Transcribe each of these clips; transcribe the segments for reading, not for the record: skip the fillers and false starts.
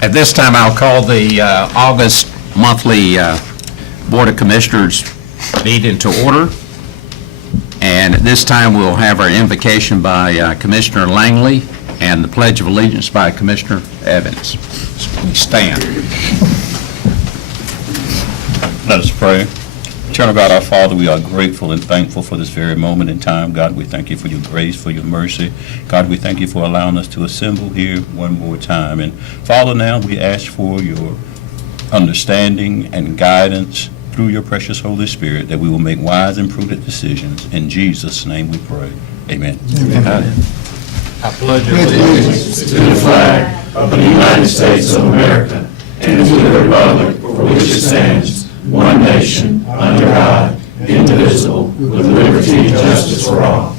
At this time, I'll call the August monthly Board of Commissioners meeting to order. And at this time, we'll have our invocation by Commissioner Langley and the Pledge of Allegiance by Commissioner Evans. We stand. Let us pray. Eternal God, our Father, we are grateful and thankful for this very moment in time. God, we thank you for your grace, for your mercy. God, we thank you for allowing us to assemble here one more time. And Father, now we ask for your understanding and guidance through your precious Holy Spirit, that we will make wise and prudent decisions. In Jesus' name we pray. Amen. Amen. I pledge allegiance to the flag of the United States of America and to the republic for which it stands, one nation, under God, indivisible, with liberty and justice for all.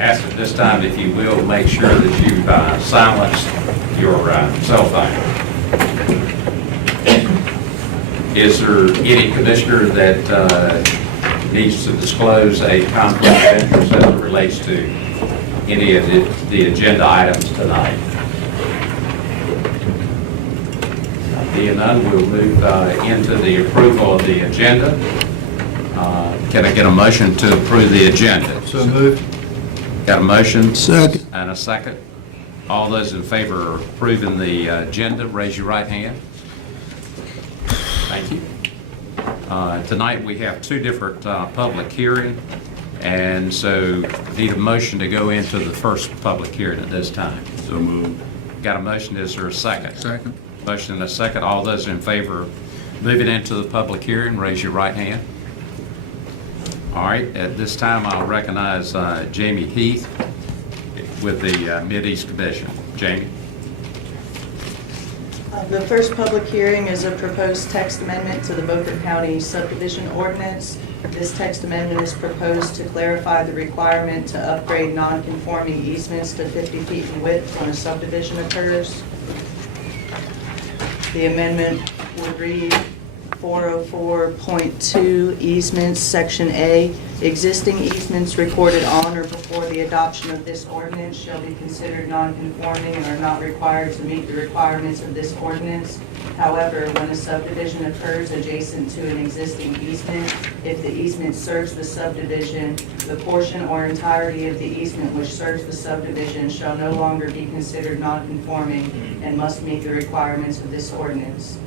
ask at this time, if you will, make sure that you've silenced your cell phone. Is there any commissioner that needs to disclose a conflict of interest as it relates to any of the agenda items tonight? Being none, we'll move into the approval of the agenda. Can I get a motion to approve the agenda? So moved. Got a motion? Second. And a second. All those in favor of approving the agenda, raise your right hand. Thank you. Tonight we have two different public hearings, and so need a motion to go into the first public hearing at this time. So moved. Got a motion, is there a second? Second. Motion and a second. All those in favor of moving into the public hearing, raise your right hand. All right, at this time I'll recognize Jamie Heath with the Mideast Commission. Jamie? The first public hearing is a proposed text amendment to the Beaufort County subdivision ordinance. This text amendment is proposed to clarify the requirement to upgrade non-conforming easements to 50 feet in width when a subdivision occurs. The amendment would read 404.2 easements, Section A. Existing easements recorded on or before the adoption of this ordinance shall be considered non-conforming and are not required to meet the requirements of this ordinance. However, when a subdivision occurs adjacent to an existing easement, if the easement serves the subdivision, the portion or entirety of the easement which serves the subdivision shall no longer be considered non-conforming and must meet the requirements of this ordinance.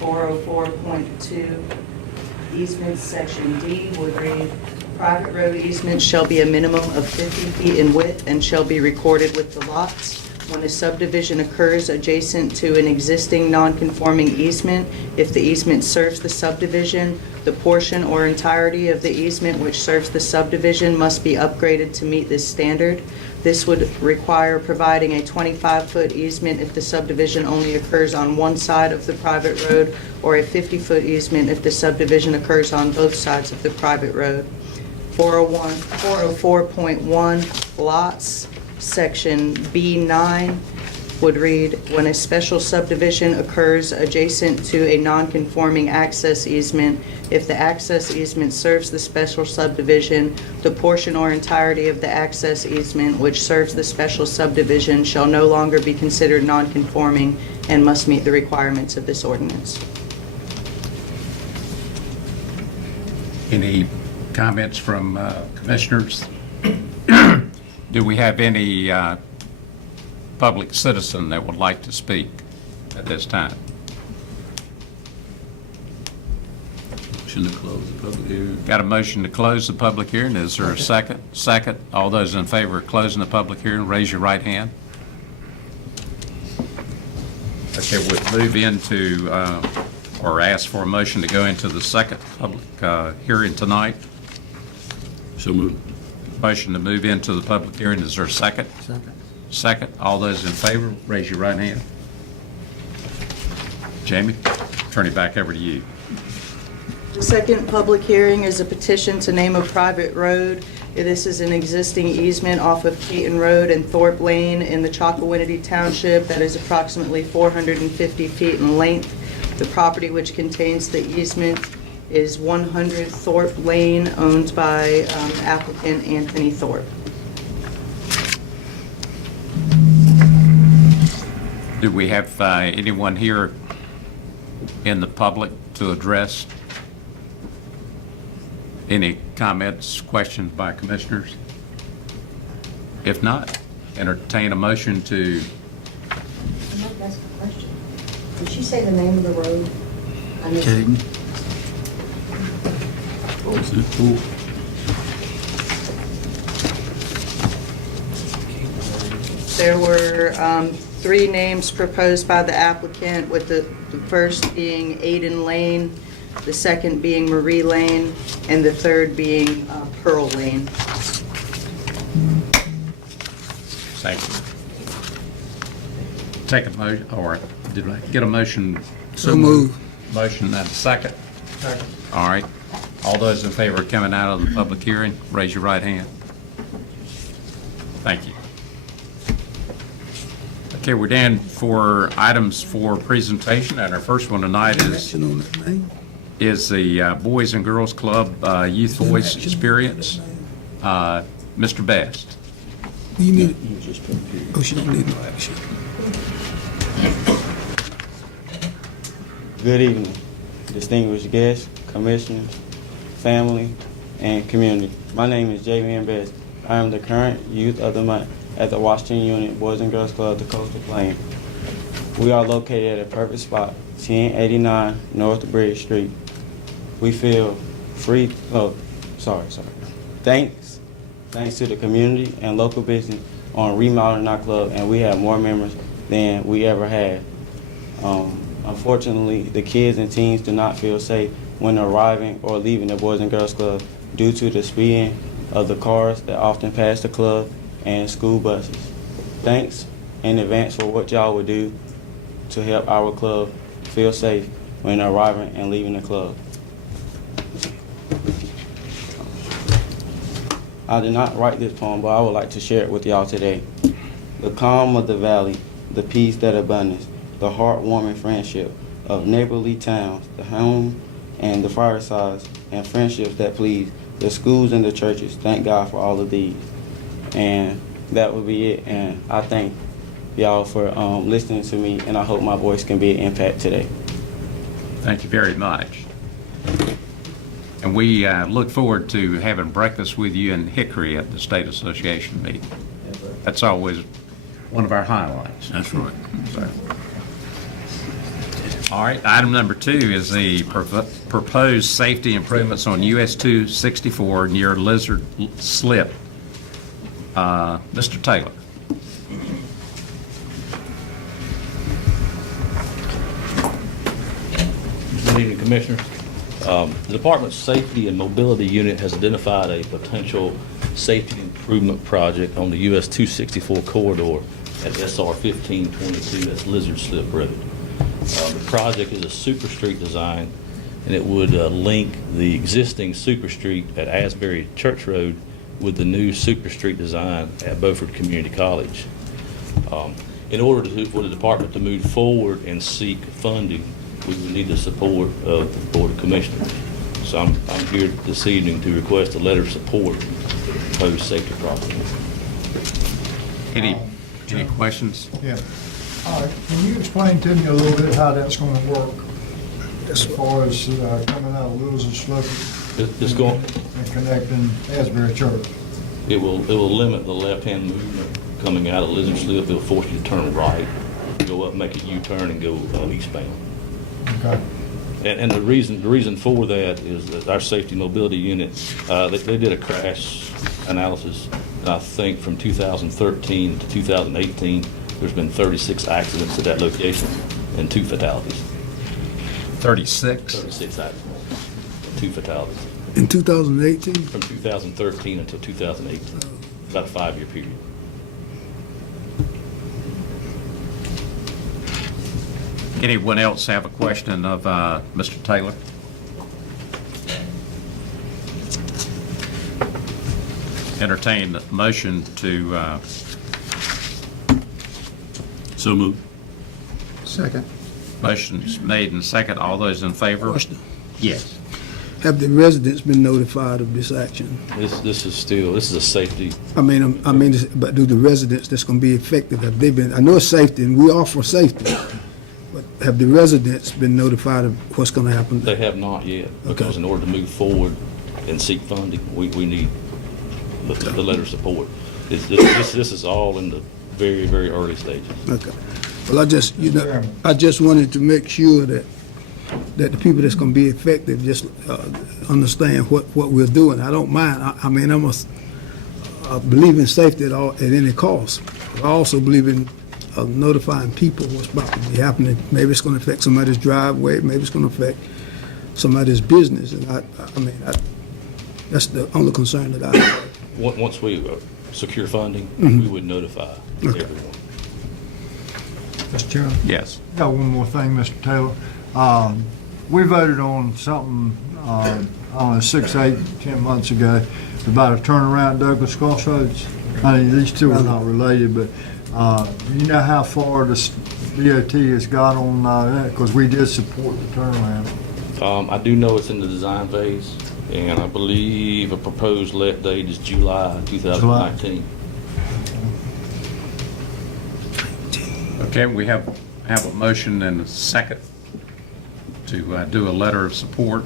404.2 easements, Section D would read, private road easements shall be a minimum of 50 feet in width and shall be recorded with the lots. When a subdivision occurs adjacent to an existing non-conforming easement, if the easement serves the subdivision, the portion or entirety of the easement which serves the subdivision must be upgraded to meet this standard. This would require providing a 25-foot easement if the subdivision only occurs on one side of the private road, or a 50-foot easement if the subdivision occurs on both sides of the private road. 404.1 lots, Section B9 would read, when a special subdivision occurs adjacent to a non-conforming access easement, if the access easement serves the special subdivision, the portion or entirety of the access easement which serves the special subdivision shall no longer be considered non-conforming and must meet the requirements of this ordinance. Any comments from commissioners? Do we have any public citizen that would like to speak at this time? Motion to close the public hearing. Got a motion to close the public hearing. Is there a second? Second. All those in favor of closing the public hearing, raise your right hand. Okay, we'll move into, or ask for a motion to go into the second public hearing tonight. So moved. Motion to move into the public hearing. Is there a second? Second. Second. All those in favor, raise your right hand. Jamie, turn it back over to you. The second public hearing is a petition to name a private road. This is an existing easement off of Keaton Road and Thorpe Lane in the Chocowinity Township that is approximately 450 feet in length. The property which contains the easement is 100 Thorpe Lane, owned by applicant Anthony Thorpe. Do we have anyone here in the public to address any comments, questions by commissioners? If not, entertain a motion to, I'd like to ask a question. Did she say the name of the road? I missed it. There were 3 names proposed by the applicant, with the first being Aiden Lane, the second being Marie Lane, and the third being Pearl Lane. thank you. Take a motion, or did I get a motion? So moved. Motion and a second? Second. All right. All those in favor of coming out of the public hearing, raise your right hand. Thank you. Okay, we're down for items for presentation, and our first one tonight Action on that name. is the Boys and Girls Club Youth Voice Experience. Mr. Best. You need, oh, she don't need no action. Good evening, distinguished guests, commissioners, family, and community. My name is J.V.N. Best. I am the current Youth of the Month at the Washington Unit Boys and Girls Club, the Coastal Plain. We are located at a perfect spot, 1089 North Bridge Street. We feel free, Thanks to the community and local business on remodeling our club, and we have more members than we ever had. Unfortunately, the kids and teens do not feel safe when arriving or leaving the Boys and Girls Club due to the speeding of the cars that often pass the club and school buses. Thanks in advance for what y'all would do to help our club feel safe when arriving and leaving the club. I did not write this poem, but I would like to share it with y'all today. The calm of the valley, the peace that abundance, the heartwarming friendship of neighborly towns, the home and the firesides, and friendships that please, the schools and the churches. Thank God for all of these. And that would be it. And I thank y'all for listening to me, and I hope my voice can be an impact today. Thank you very much. And we look forward to having breakfast with you in Hickory at the State Association meeting. That's always one of our highlights. That's right. So. All right, item number 2 is the proposed safety improvements on US 264 near Lizard Slip. Mr. Taylor. Good evening, Commissioners. The Department's Safety and Mobility Unit has identified a potential safety improvement project on the US 264 corridor at SR 1522, that's Lizard Slip Road. The project is a super street design, and it would link the existing super street at Asbury Church Road with the new super street design at Beaufort Community College. In order for the department to move forward and seek funding, we would need the support of the Board of Commissioners. So I'm here this evening to request a letter of support for the proposed safety project. Any questions? Yeah. All right, can you explain to me a little bit how that's gonna work as far as coming out of Lewis and Slip It's going, and connecting Asbury Church? it will limit the left-hand movement coming out of Lizard Slip. It'll force you to turn right, go up, make a U-turn, and go eastbound. Okay. And the reason for that is that our safety mobility unit, they did a crash analysis, and I think from 2013 to 2018, there's been 36 accidents at that location and 2 fatalities. 36? 36 accidents, 2 fatalities. In 2018? From 2013 until 2018, about a 5-year period. Anyone else have a question of Mr. Taylor? Entertain the motion to, So moved. Second. Motion's made and second. All those in favor? Question. Yes. Have the residents been notified of this action? This is a safety. But do the residents that's going to be affected, have they been, I know it's safety, and we are for safety, but have the residents been notified of what's going to happen? They have not yet, because in order to move forward and seek funding, we need the letter of support. This is all in the very, very early stages. Okay. Well, I just wanted to make sure that the people that's going to be affected just understand what we're doing. I don't mind. I believe in safety at any cost. I also believe in notifying people what's about to be happening. Maybe it's going to affect somebody's driveway. Maybe it's going to affect somebody's business. And that's the only concern that I have. Once we secure funding, we would notify everyone. Mr. Chairman? Yes. Got one more thing, Mr. Taylor. We voted on something, I don't know, 6, 8, 10 months ago about a turnaround at Douglas Crossroads. I mean, these two are not related, but you know how far the DOT has got on that? Because we did support the turnaround. I do know it's in the design phase, and I believe a proposed let date is July 2019. Okay, we have a motion and a second to do a letter of support.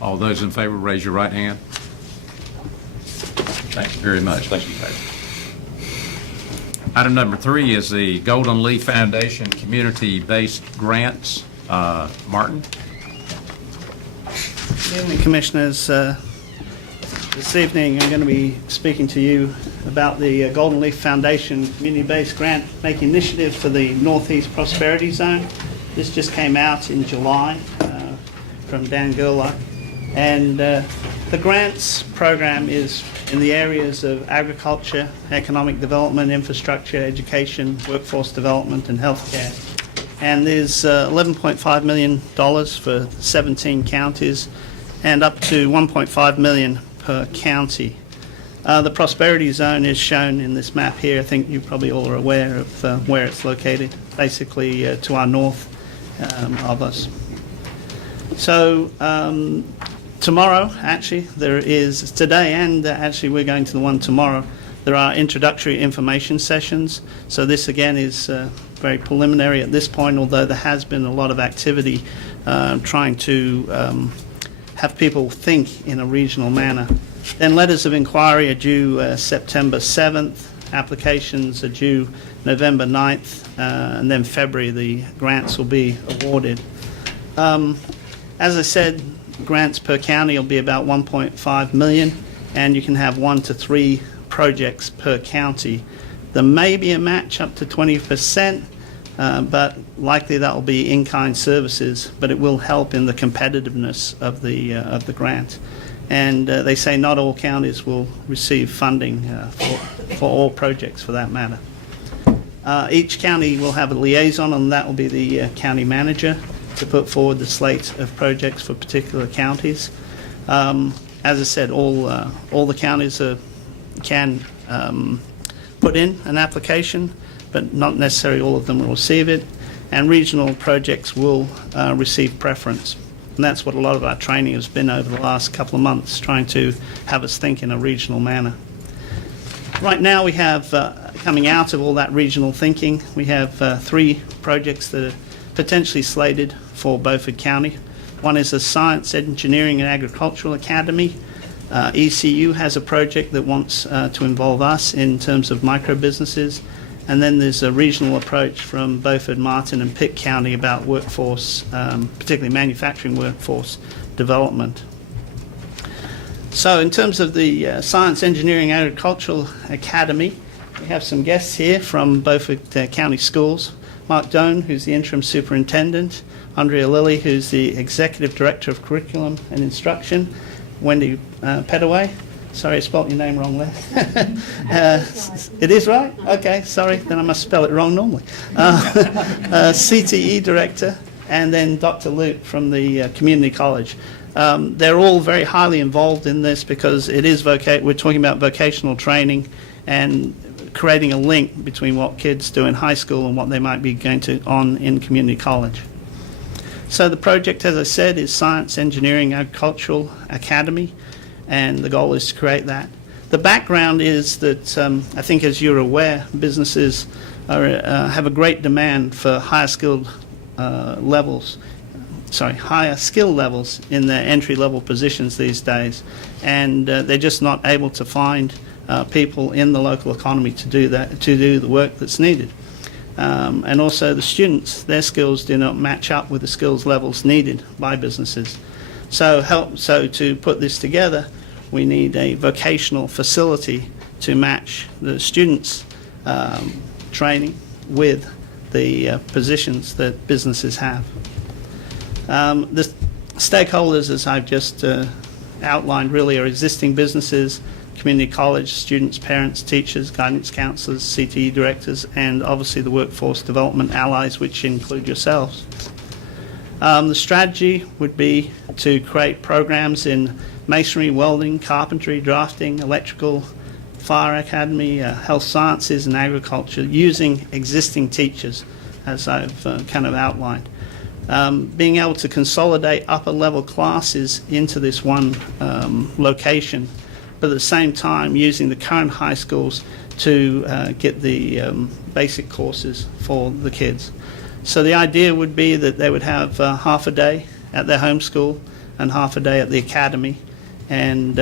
All those in favor, raise your right hand. Thank you very much. Thank you. Item number 3 is the Golden Leaf Foundation Community-Based Grants. Martin? Good evening, Commissioners. This evening I'm going to be speaking to you about the Golden Leaf Foundation Community-Based Grant Making Initiative for the Northeast Prosperity Zone. This just came out in July from Dan Gerlach. And the grants program is in the areas of agriculture, economic development, infrastructure, education, workforce development, and healthcare. And there's $11.5 million for 17 counties and up to $1.5 million per county. The prosperity zone is shown in this map here. I think you probably all are aware of where it's located, basically to our north of us. So tomorrow, actually, there is, today and actually we're going to the one tomorrow, there are introductory information sessions. So this again is very preliminary at this point, although there has been a lot of activity trying to have people think in a regional manner. Then letters of inquiry are due September 7th, applications are due November 9th, and then February the grants will be awarded. As I said, grants per county will be about 1.5 million, and you can have 1 to 3 projects per county. There may be a match up to 20%, but likely that will be in-kind services, but it will help in the competitiveness of the grant. And they say not all counties will receive funding for all projects for that matter. Each county will have a liaison, and that will be the county manager to put forward the slate of projects for particular counties. As I said, all the counties can put in an application, but not necessarily all of them will receive it, and regional projects will receive preference. And that's what a lot of our training has been over the last couple of months, trying to have us think in a regional manner. Right now we have, coming out of all that regional thinking, we have 3 projects that are potentially slated for Beaufort County. One is a Science, Engineering and Agricultural Academy. ECU has a project that wants to involve us in terms of micro businesses. And then there's a regional approach from Beaufort, Martin and Pitt County about workforce, particularly manufacturing workforce development. So in terms of the Science, Engineering and Agricultural Academy, we have some guests here from Beaufort County Schools. Mark Doan, who's the interim superintendent, Andrea Lilly, who's the executive director of curriculum and instruction, Wendy Pettaway. Sorry, I spelt your name wrong there. It is right? Okay, sorry, then I must spell it wrong normally. CTE director, and then Dr. Luke from the community college. They're all very highly involved in this because it is we're talking about vocational training, and creating a link between what kids do in high school and what they might be going to on in community college. So the project, as I said, is Science, Engineering, Agricultural Academy, and the goal is to create that. The background is that I think, as you're aware, businesses have a great demand for higher skill levels in their entry-level positions these days, and they're just not able to find people in the local economy to do the work that's needed. And also the students, their skills do not match up with the skills levels needed by businesses. So to put this together, we need a vocational facility to match the students' training with the positions that businesses have. The stakeholders, as I've just outlined, really are existing businesses, community college, students, parents, teachers, guidance counselors, CTE directors, and obviously the workforce development allies, which include yourselves. The strategy would be to create programs in masonry, welding, carpentry, drafting, electrical, fire academy, health sciences, and agriculture using existing teachers, as I've kind of outlined. Being able to consolidate upper level classes into this one location, but at the same time using the current high schools to get the basic courses for the kids. So the idea would be that they would have half a day at their home school and half a day at the academy, and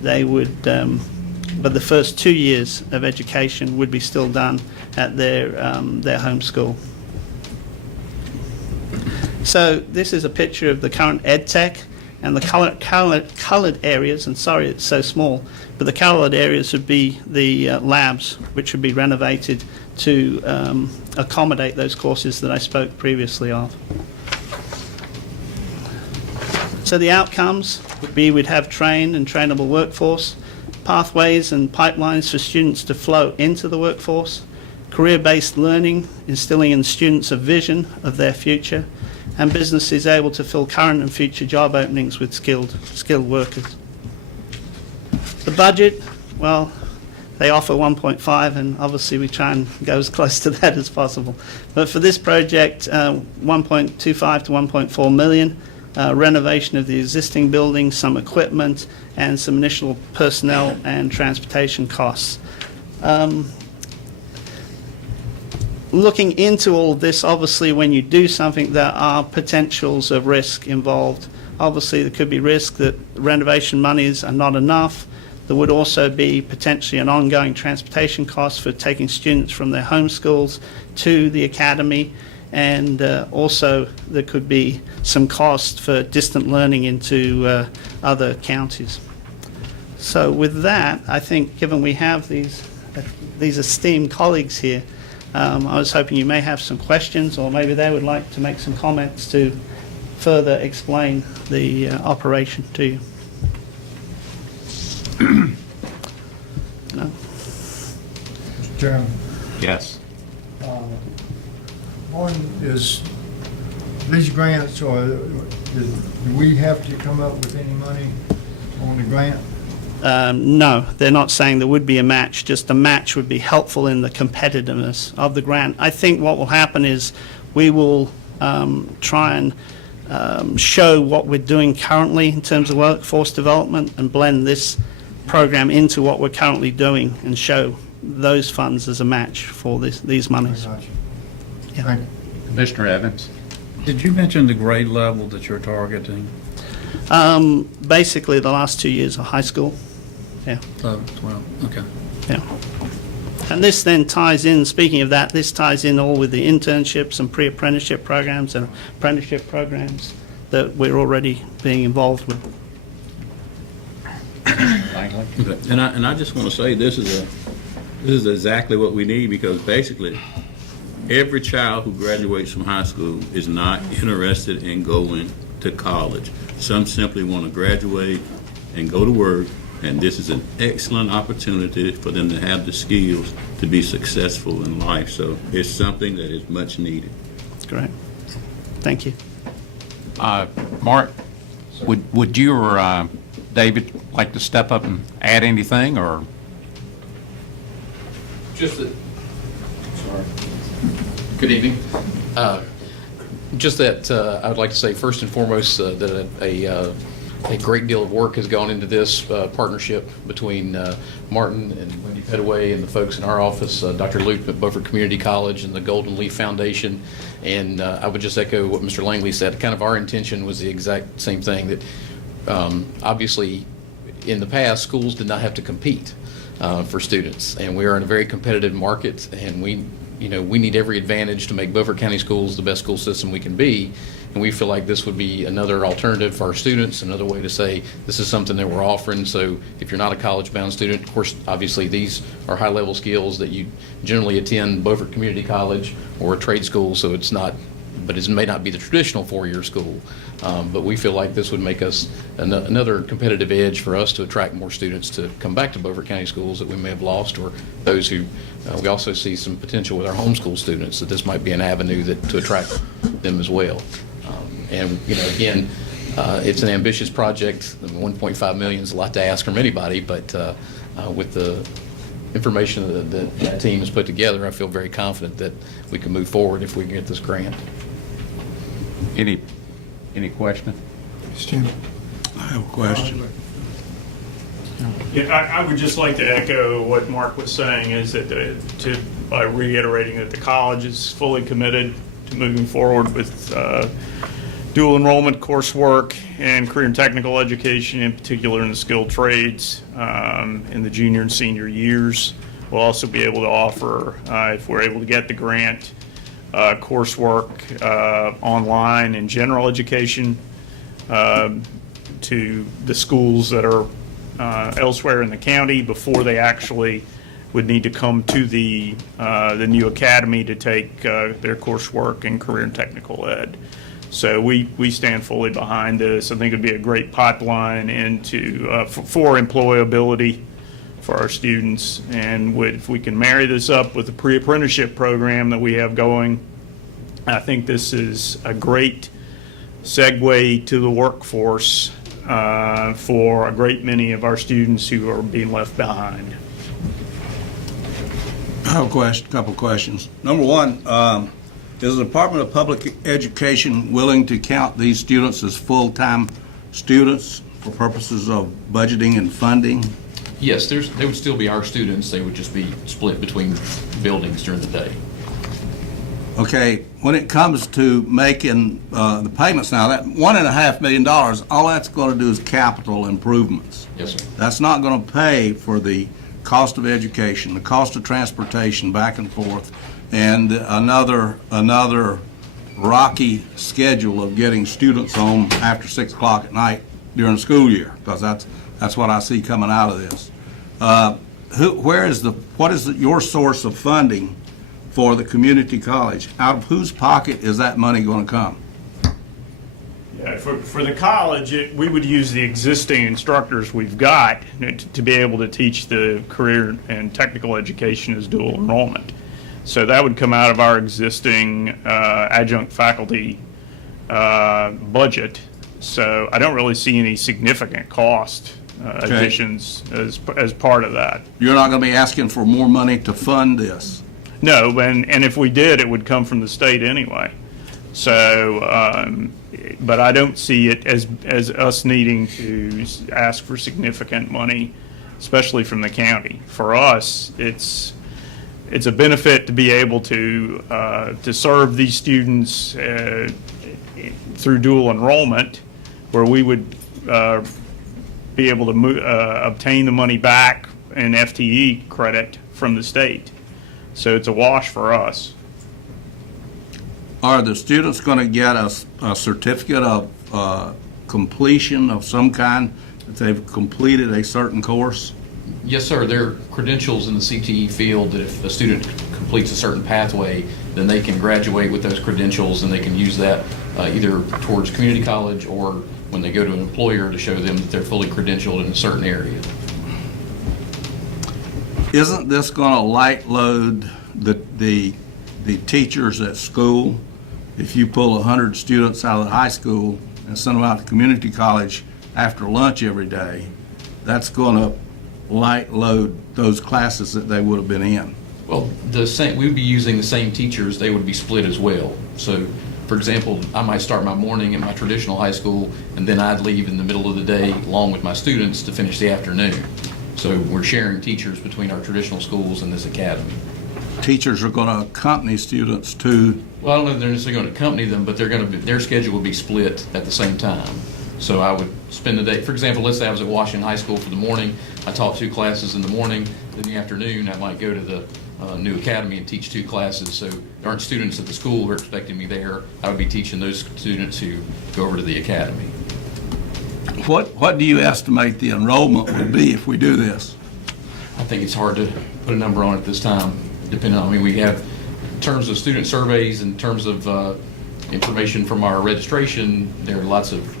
they would, but the first 2 years of education would be still done at their home school. So this is a picture of the current EdTech, and the coloured areas, and sorry it's so small, but the coloured areas would be the labs, which would be renovated to accommodate those courses that I spoke previously of. So the outcomes would be we'd have trained and trainable workforce, pathways and pipelines for students to flow into the workforce, career-based learning, instilling in students a vision of their future, and businesses able to fill current and future job openings with skilled workers. The budget, well, they offer 1.5, and obviously we try and go as close to that as possible. But for this project, 1.25 to 1.4 million, renovation of the existing building, some equipment, and some initial personnel and transportation costs. Looking into all of this, obviously when you do something, there are potentials of risk involved. Obviously there could be risk that renovation monies are not enough. There would also be potentially an ongoing transportation cost for taking students from their home schools to the academy, and also there could be some cost for distant learning into other counties. So with that, I think given we have these esteemed colleagues here, I was hoping you may have some questions, or maybe they would like to make some comments to further explain the operation to you. No? Mr. Chairman, Yes. one is, these grants, or do we have to come up with any money on the grant? No, they're not saying there would be a match, just a match would be helpful in the competitiveness of the grant. I think what will happen is we will try and show what we're doing currently in terms of workforce development and blend this program into what we're currently doing and show those funds as a match for these monies. I got you. Yeah. Thank you. Commissioner Evans? Did you mention the grade level that you're targeting? Basically, the last 2 years of high school. Yeah. 12, okay. Yeah. And this then ties in, speaking of that, this ties in all with the internships and pre-apprenticeship programs and apprenticeship programs that we're already being involved with. Okay. And I just want to say this is exactly what we need, because basically every child who graduates from high school is not interested in going to college. Some simply want to graduate and go to work, and this is an excellent opportunity for them to have the skills to be successful in life. So it's something that is much needed. Great. Thank you. Mark, would you or David like to step up and add anything, or? Just that, sorry. Good evening. Just that I would like to say first and foremost that a great deal of work has gone into this partnership between Martin and Wendy Petaway and the folks in our office, Dr. Luke at Beaufort Community College and the Golden Leaf Foundation. And I would just echo what Mr. Langley said. Kind of our intention was the exact same thing, that obviously in the past schools did not have to compete for students, and we are in a very competitive market, and we need every advantage to make Beaufort County Schools the best school system we can be, and we feel like this would be another alternative for our students, another way to say this is something that we're offering. So if you're not a college-bound student, of course, obviously these are high-level skills that you generally attend Beaufort Community College or a trade school, so it's not, but it may not be the traditional four-year school. But we feel like this would make us another competitive edge for us to attract more students to come back to Beaufort County Schools that we may have lost, or those who, we also see some potential with our homeschool students that this might be an avenue to attract them as well. And again, it's an ambitious project. 1.5 million is a lot to ask from anybody, but with the information that team has put together, I feel very confident that we can move forward if we can get this grant. Any question? Mr. Chairman. I have a question. Yeah, I would just like to echo what Mark was saying, is that by reiterating that the college is fully committed to moving forward with dual enrollment coursework and career and technical education, in particular in the skilled trades in the junior and senior years. We'll also be able to offer, if we're able to get the grant, coursework online in general education to the schools that are elsewhere in the county before they actually would need to come to the new academy to take their coursework in career and technical ed. So we stand fully behind this. I think it'd be a great pipeline into for employability for our students, and if we can marry this up with the pre-apprenticeship program that we have going, I think this is a great segue to the workforce for a great many of our students who are being left behind. I have a couple questions. Number one, is the Department of Public Education willing to count these students as full-time students for purposes of budgeting and funding? Yes, they would still be our students. They would just be split between buildings during the day. Okay, when it comes to making the payments now, that $1.5 million, all that's going to do is capital improvements. Yes, sir. That's not going to pay for the cost of education, the cost of transportation back and forth, and another rocky schedule of getting students home after 6 o'clock at night during the school year, because that's what I see coming out of this. What is your source of funding for the community college? Out of whose pocket is that money going to come? Yeah, for the college, we would use the existing instructors we've got to be able to teach the career and technical education as dual enrollment. So that would come out of our existing adjunct faculty budget. So I don't really see any significant cost additions as part of that. You're not going to be asking for more money to fund this? No, and if we did, it would come from the state anyway. So, but I don't see it as us needing to ask for significant money, especially from the county. For us, it's a benefit to be able to serve these students through dual enrollment, where we would be able to obtain the money back in FTE credit from the state. So it's a wash for us. Are the students going to get a certificate of completion of some kind if they've completed a certain course? Yes, sir. There are credentials in the CTE field that if a student completes a certain pathway, then they can graduate with those credentials, and they can use that either towards community college or when they go to an employer to show them that they're fully credentialed in a certain area. Isn't this going to light load the teachers at school? If you pull 100 students out of the high school and send them out to community college after lunch every day, that's going to light load those classes that they would have been in. Well, we would be using the same teachers, they would be split as well. So, for example, I might start my morning at my traditional high school, and then I'd leave in the middle of the day along with my students to finish the afternoon. So we're sharing teachers between our traditional schools and this academy. Teachers are going to accompany students to, Well, I don't know if they're necessarily going to accompany them, but their schedule will be split at the same time. So I would spend the day, for example, let's say I was at Washington High School for the morning, I taught 2 classes in the morning, then in the afternoon I might go to the new academy and teach 2 classes. So there aren't students at the school who are expecting me there. I would be teaching those students who go over to the academy. what do you estimate the enrollment would be if we do this? I think it's hard to put a number on it this time, depending on, we have, in terms of student surveys, in terms of information from our registration, there are lots of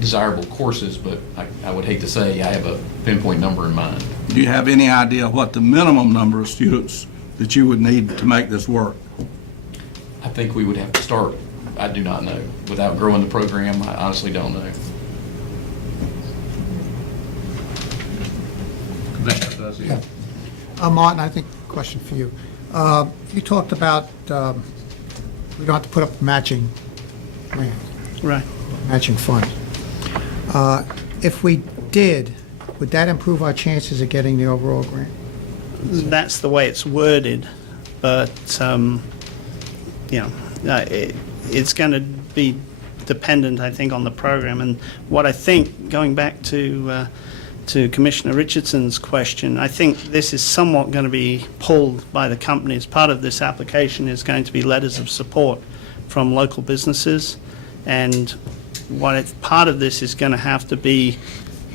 desirable courses, but I would hate to say I have a pinpoint number in mind. Do you have any idea what the minimum number of students that you would need to make this work? I think we would have to start, I do not know. Without growing the program, I honestly don't know. Commissioner Dozier. Martin, I think, question for you. You talked about we don't have to put up matching grant, Right. matching fund. If we did, would that improve our chances of getting the overall grant? That's the way it's worded, but, it's going to be dependent, I think, on the program. And what I think, going back to Commissioner Richardson's question, I think this is somewhat going to be pulled by the companies. Part of this application is going to be letters of support from local businesses, and part of this is going to have to be,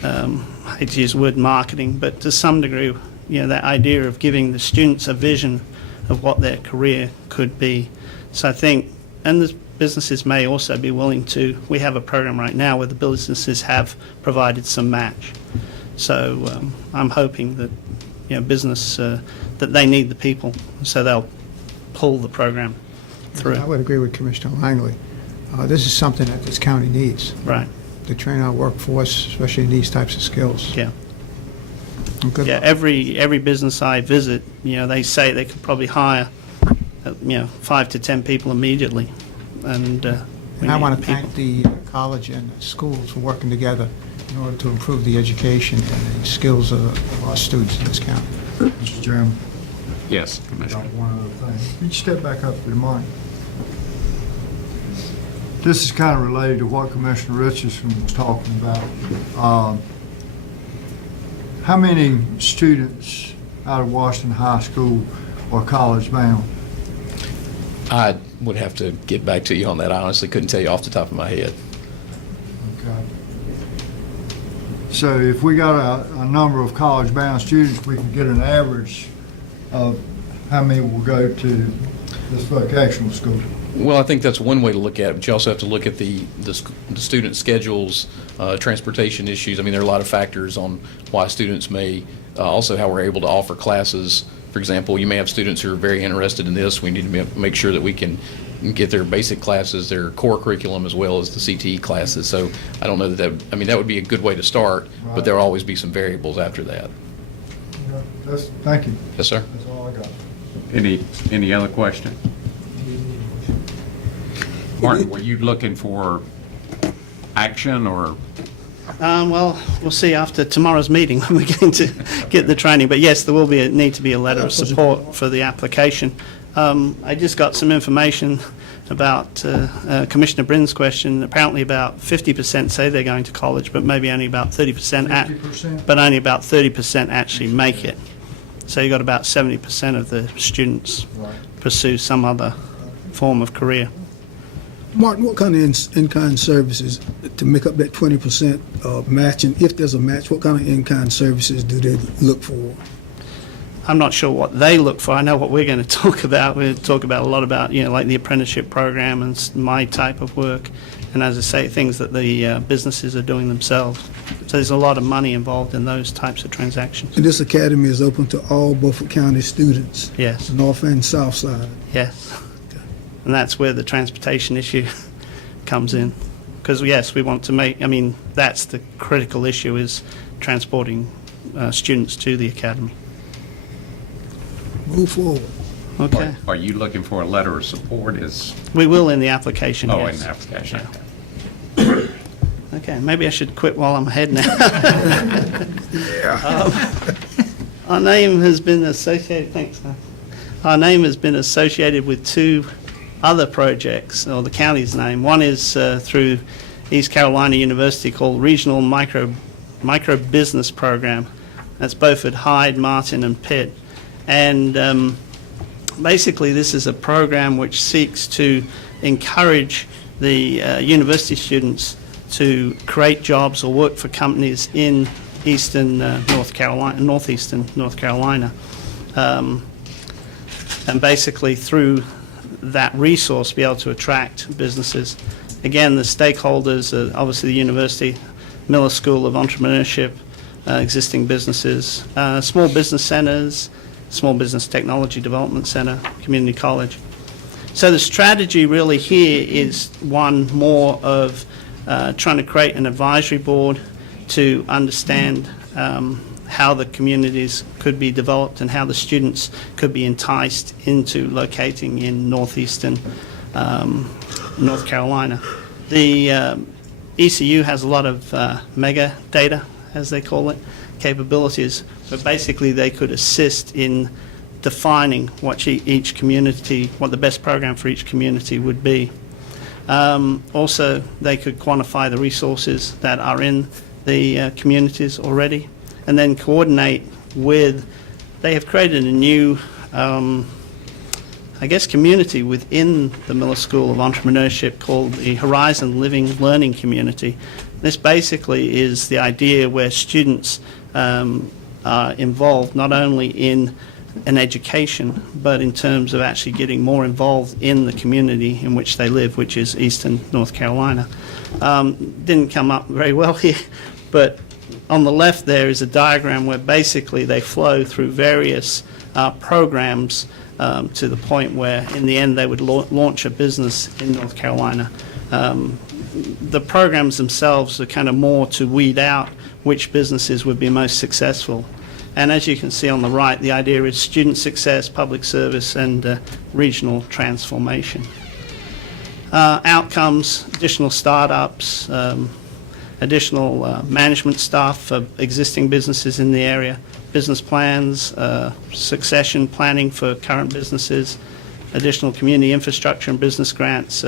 I hate to use the word marketing, but to some degree, that idea of giving the students a vision of what their career could be. So I think, and the businesses may also be willing to, we have a program right now where the businesses have provided some match. So I'm hoping that, business, that they need the people, so they'll pull the program through. I would agree with Commissioner Langley. This is something that this county needs. Right. To train our workforce, especially in these types of skills. Yeah. And good Yeah, luck. every business I visit, they say they could probably hire, 5 to 10 people immediately, and we And I need want to people. thank the college and the schools for working together in order to improve the education and the skills of our students in this county. Mr. Chairman, Yes, got Commissioner. one other thing. Could you step back up to the mic? This is kind of related to what Commissioner Richardson was talking about. How many students out of Washington High School are college bound? I would have to get back to you on that. I honestly couldn't tell you off the top of my head. Okay. So if we got a number of college-bound students, we can get an average of how many will go to this vocational school. Well, I think that's one way to look at it, but you also have to look at the student schedules, transportation issues. I mean, there are a lot of factors on why students may, also how we're able to offer classes. For example, you may have students who are very interested in this. We need to make sure that we can get their basic classes, their core curriculum, as well as the CTE classes. So I don't know that that would be a good way to start, but there will always be some variables after that. Yeah, thank you. Yes, sir. That's all I got. Any other question? Martin, were you looking for action or? Well, we'll see after tomorrow's meeting when we're going to get the training. But yes, there will need to be a letter of support for the application. I just got some information about Commissioner Brin's question. Apparently about 50% say they're going to college, but maybe only about 30% 50%? but only about 30% actually make it. So you've got about 70% of the students pursue some other form of career. Martin, what kind of in-kind services, to make up that 20% matching, if there's a match, what kind of in-kind services do they look for? I'm not sure what they look for. I know what we're going to talk about. We're going to talk about a lot about, like the apprenticeship program and my type of work. And as I say, things that the businesses are doing themselves. So there's a lot of money involved in those types of transactions. And this academy is open to all Beaufort County students? Yes. North and south side? Yes. And that's where the transportation issue comes in. Because, yes, we want to make, that's the critical issue, is transporting students to the academy. move forward. Okay. Are you looking for a letter of support as, We will in the application, oh, yes. in the application? Okay, maybe I should quit while I'm ahead now. Our name has been associated, thanks, sir. Our name has been associated with two other projects, or the county's name. One is through East Carolina University called Regional Micro Business Program. That's both at Hyde, Martin, and Pitt. And basically, this is a program which seeks to encourage the university students to create jobs or work for companies in eastern North Carolina, northeastern North Carolina. And basically, through that resource, be able to attract businesses. Again, the stakeholders are obviously the university, Miller School of Entrepreneurship, existing businesses, small business centers, Small Business Technology Development Center, community college. So the strategy really here is one more of trying to create an advisory board to understand how the communities could be developed and how the students could be enticed into locating in northeastern North Carolina. The ECU has a lot of mega data, as they call it, capabilities, but basically they could assist in defining what each community, what the best program for each community would be. Also, they could quantify the resources that are in the communities already, and then coordinate with, they have created a new, I guess, community within the Miller School of Entrepreneurship called the Horizon Living Learning Community. This basically is the idea where students are involved not only in an education, but in terms of actually getting more involved in the community in which they live, which is eastern North Carolina. Didn't come up very well here, but on the left there is a diagram where basically they flow through various programs to the point where in the end they would launch a business in North Carolina. The programs themselves are kind of more to weed out which businesses would be most successful. And as you can see on the right, the idea is student success, public service, and regional transformation. Outcomes, additional startups, additional management staff for existing businesses in the area, business plans, succession planning for current businesses, additional community infrastructure and business grants,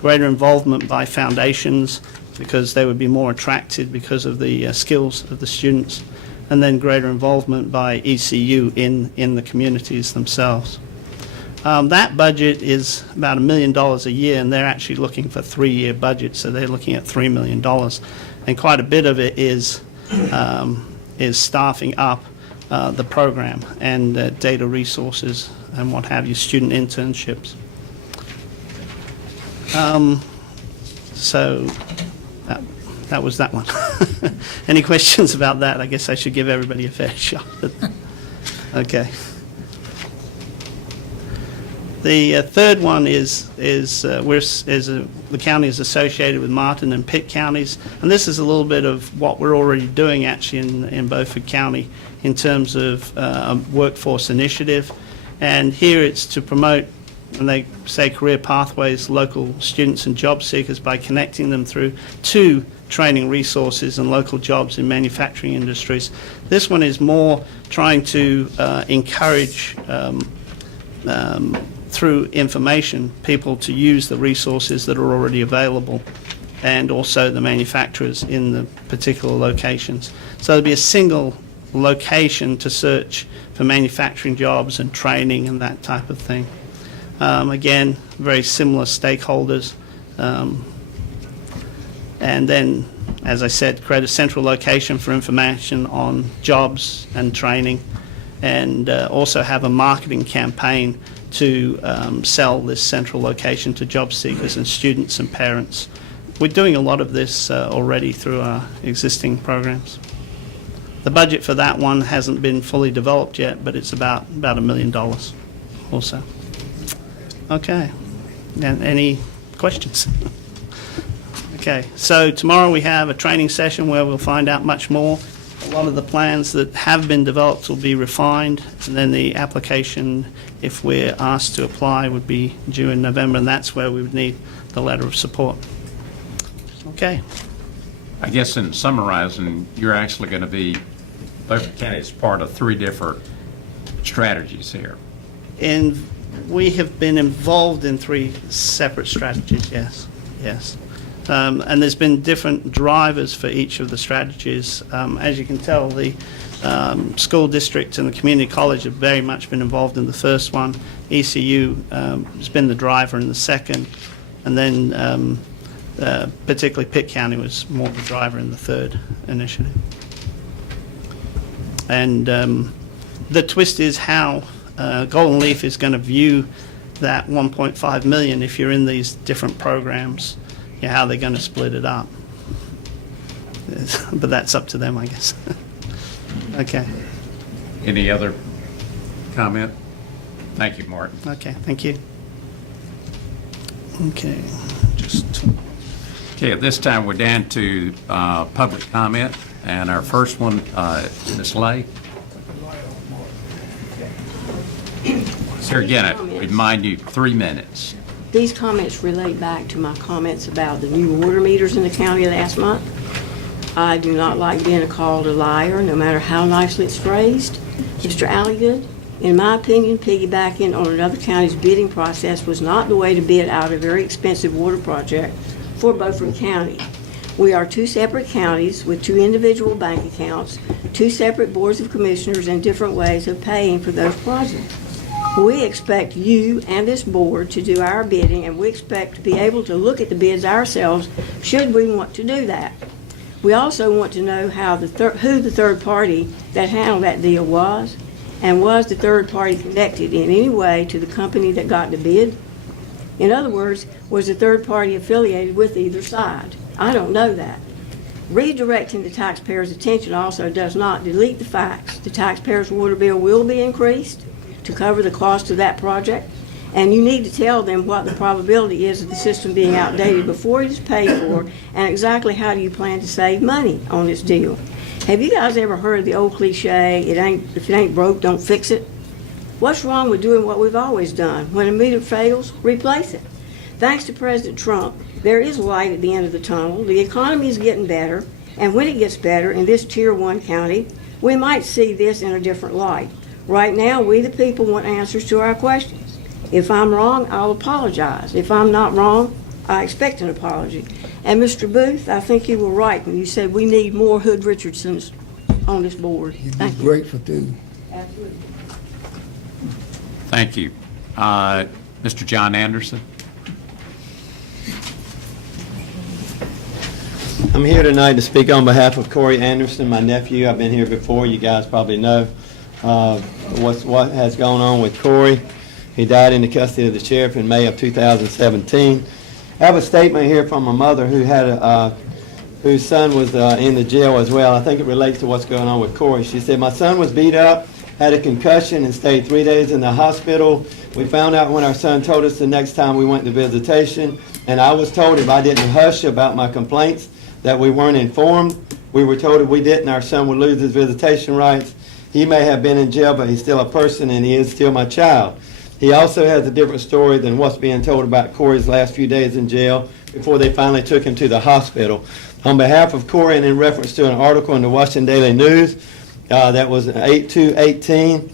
greater involvement by foundations because they would be more attracted because of the skills of the students, and then greater involvement by ECU in the communities themselves. That budget is about $1 million a year, and they're actually looking for 3-year budgets, so they're looking at $3 million. And quite a bit of it is staffing up the program and data resources and what have you, student internships. So that was that one. Any questions about that? I guess I should give everybody a fair shot. Okay. The third one is the county is associated with Martin and Pitt counties, and this is a little bit of what we're already doing actually in Beaufort County in terms of a workforce initiative. And here it's to promote, and they say career pathways, local students and job seekers by connecting them through to training resources and local jobs in manufacturing industries. This one is more trying to encourage through information people to use the resources that are already available and also the manufacturers in the particular locations. So there'll be a single location to search for manufacturing jobs and training and that type of thing. Again, very similar stakeholders. And then, as I said, create a central location for information on jobs and training, and also have a marketing campaign to sell this central location to job seekers and students and parents. We're doing a lot of this already through our existing programs. The budget for that one hasn't been fully developed yet, but it's about $1 million also. Okay. And any questions? Okay. So tomorrow we have a training session where we'll find out much more A lot of the plans that have been developed will be refined, and then the application, if we're asked to apply, would be due in November, and that's where we would need the letter of support. Okay. I guess in summarizing, you're actually going to be, Beaufort County is part of 3 different strategies here. And we have been involved in 3 separate strategies, yes, yes. And there's been different drivers for each of the strategies. As you can tell, the school district and the community college have very much been involved in the first one. ECU has been the driver in the second, and then particularly Pitt County was more the driver in the third initiative. And the twist is how Golden Leaf is going to view that 1.5 million if you're in these different programs. How they're going to split it up. But that's up to them, I guess. Okay. Any other comment? Thank you, Martin. Okay, thank you. Okay, Okay, at this time, we're down to public comment, and our first one, Ms. Lay. So again, I remind you, 3 minutes. These comments relate back to my comments about the new water meters in the county last month. I do not like being called a liar, no matter how nicely it's phrased. Mr. Alligood, in my opinion, piggybacking on another county's bidding process was not the way to bid out a very expensive water project for Beaufort County. We are 2 separate counties with 2 individual bank accounts, 2 separate boards of commissioners, and different ways of paying for those projects. We expect you and this board to do our bidding, and we expect to be able to look at the bids ourselves should we want to do that. We also want to know how who the third party that handled that deal was, and was the third party connected in any way to the company that got the bid? In other words, was the third party affiliated with either side? I don't know that. Redirecting the taxpayers' attention also does not delete the facts. The taxpayers' water bill will be increased to cover the cost of that project, and you need to tell them what the probability is of the system being outdated before it is paid for, and exactly how do you plan to save money on this deal. Have you guys ever heard of the old cliche, if it ain't broke, don't fix it? What's wrong with doing what we've always done? When a meter fails, replace it. Thanks to President Trump, there is light at the end of the tunnel. The economy is getting better, and when it gets better in this Tier 1 county, we might see this in a different light. Right now, we the people want answers to our questions. If I'm wrong, I'll apologize. If I'm not wrong, I expect an apology. And Mr. Booth, I think you were right when you said we need more Hood Richardsons on this board. Thank you. Great for 2. Absolutely. Thank you. Mr. John Anderson. I'm here tonight to speak on behalf of Corey Anderson, my nephew. I've been here before. You guys probably know what has gone on with Corey. He died in the custody of the sheriff in May of 2017. I have a statement here from a mother who had whose son was in the jail as well. I think it relates to what's going on with Corey. She said, "My son was beat up, had a concussion, and stayed 3 days in the hospital. We found out when our son told us the next time we went to visitation, and I was told if I didn't hush about my complaints that we weren't informed. We were told if we didn't, our son would lose his visitation rights. He may have been in jail, but he's still a person, and he is still my child." He also has a different story than what's being told about Corey's last few days in jail before they finally took him to the hospital. On behalf of Corey, and in reference to an article in the Washington Daily News that was 8/2/18,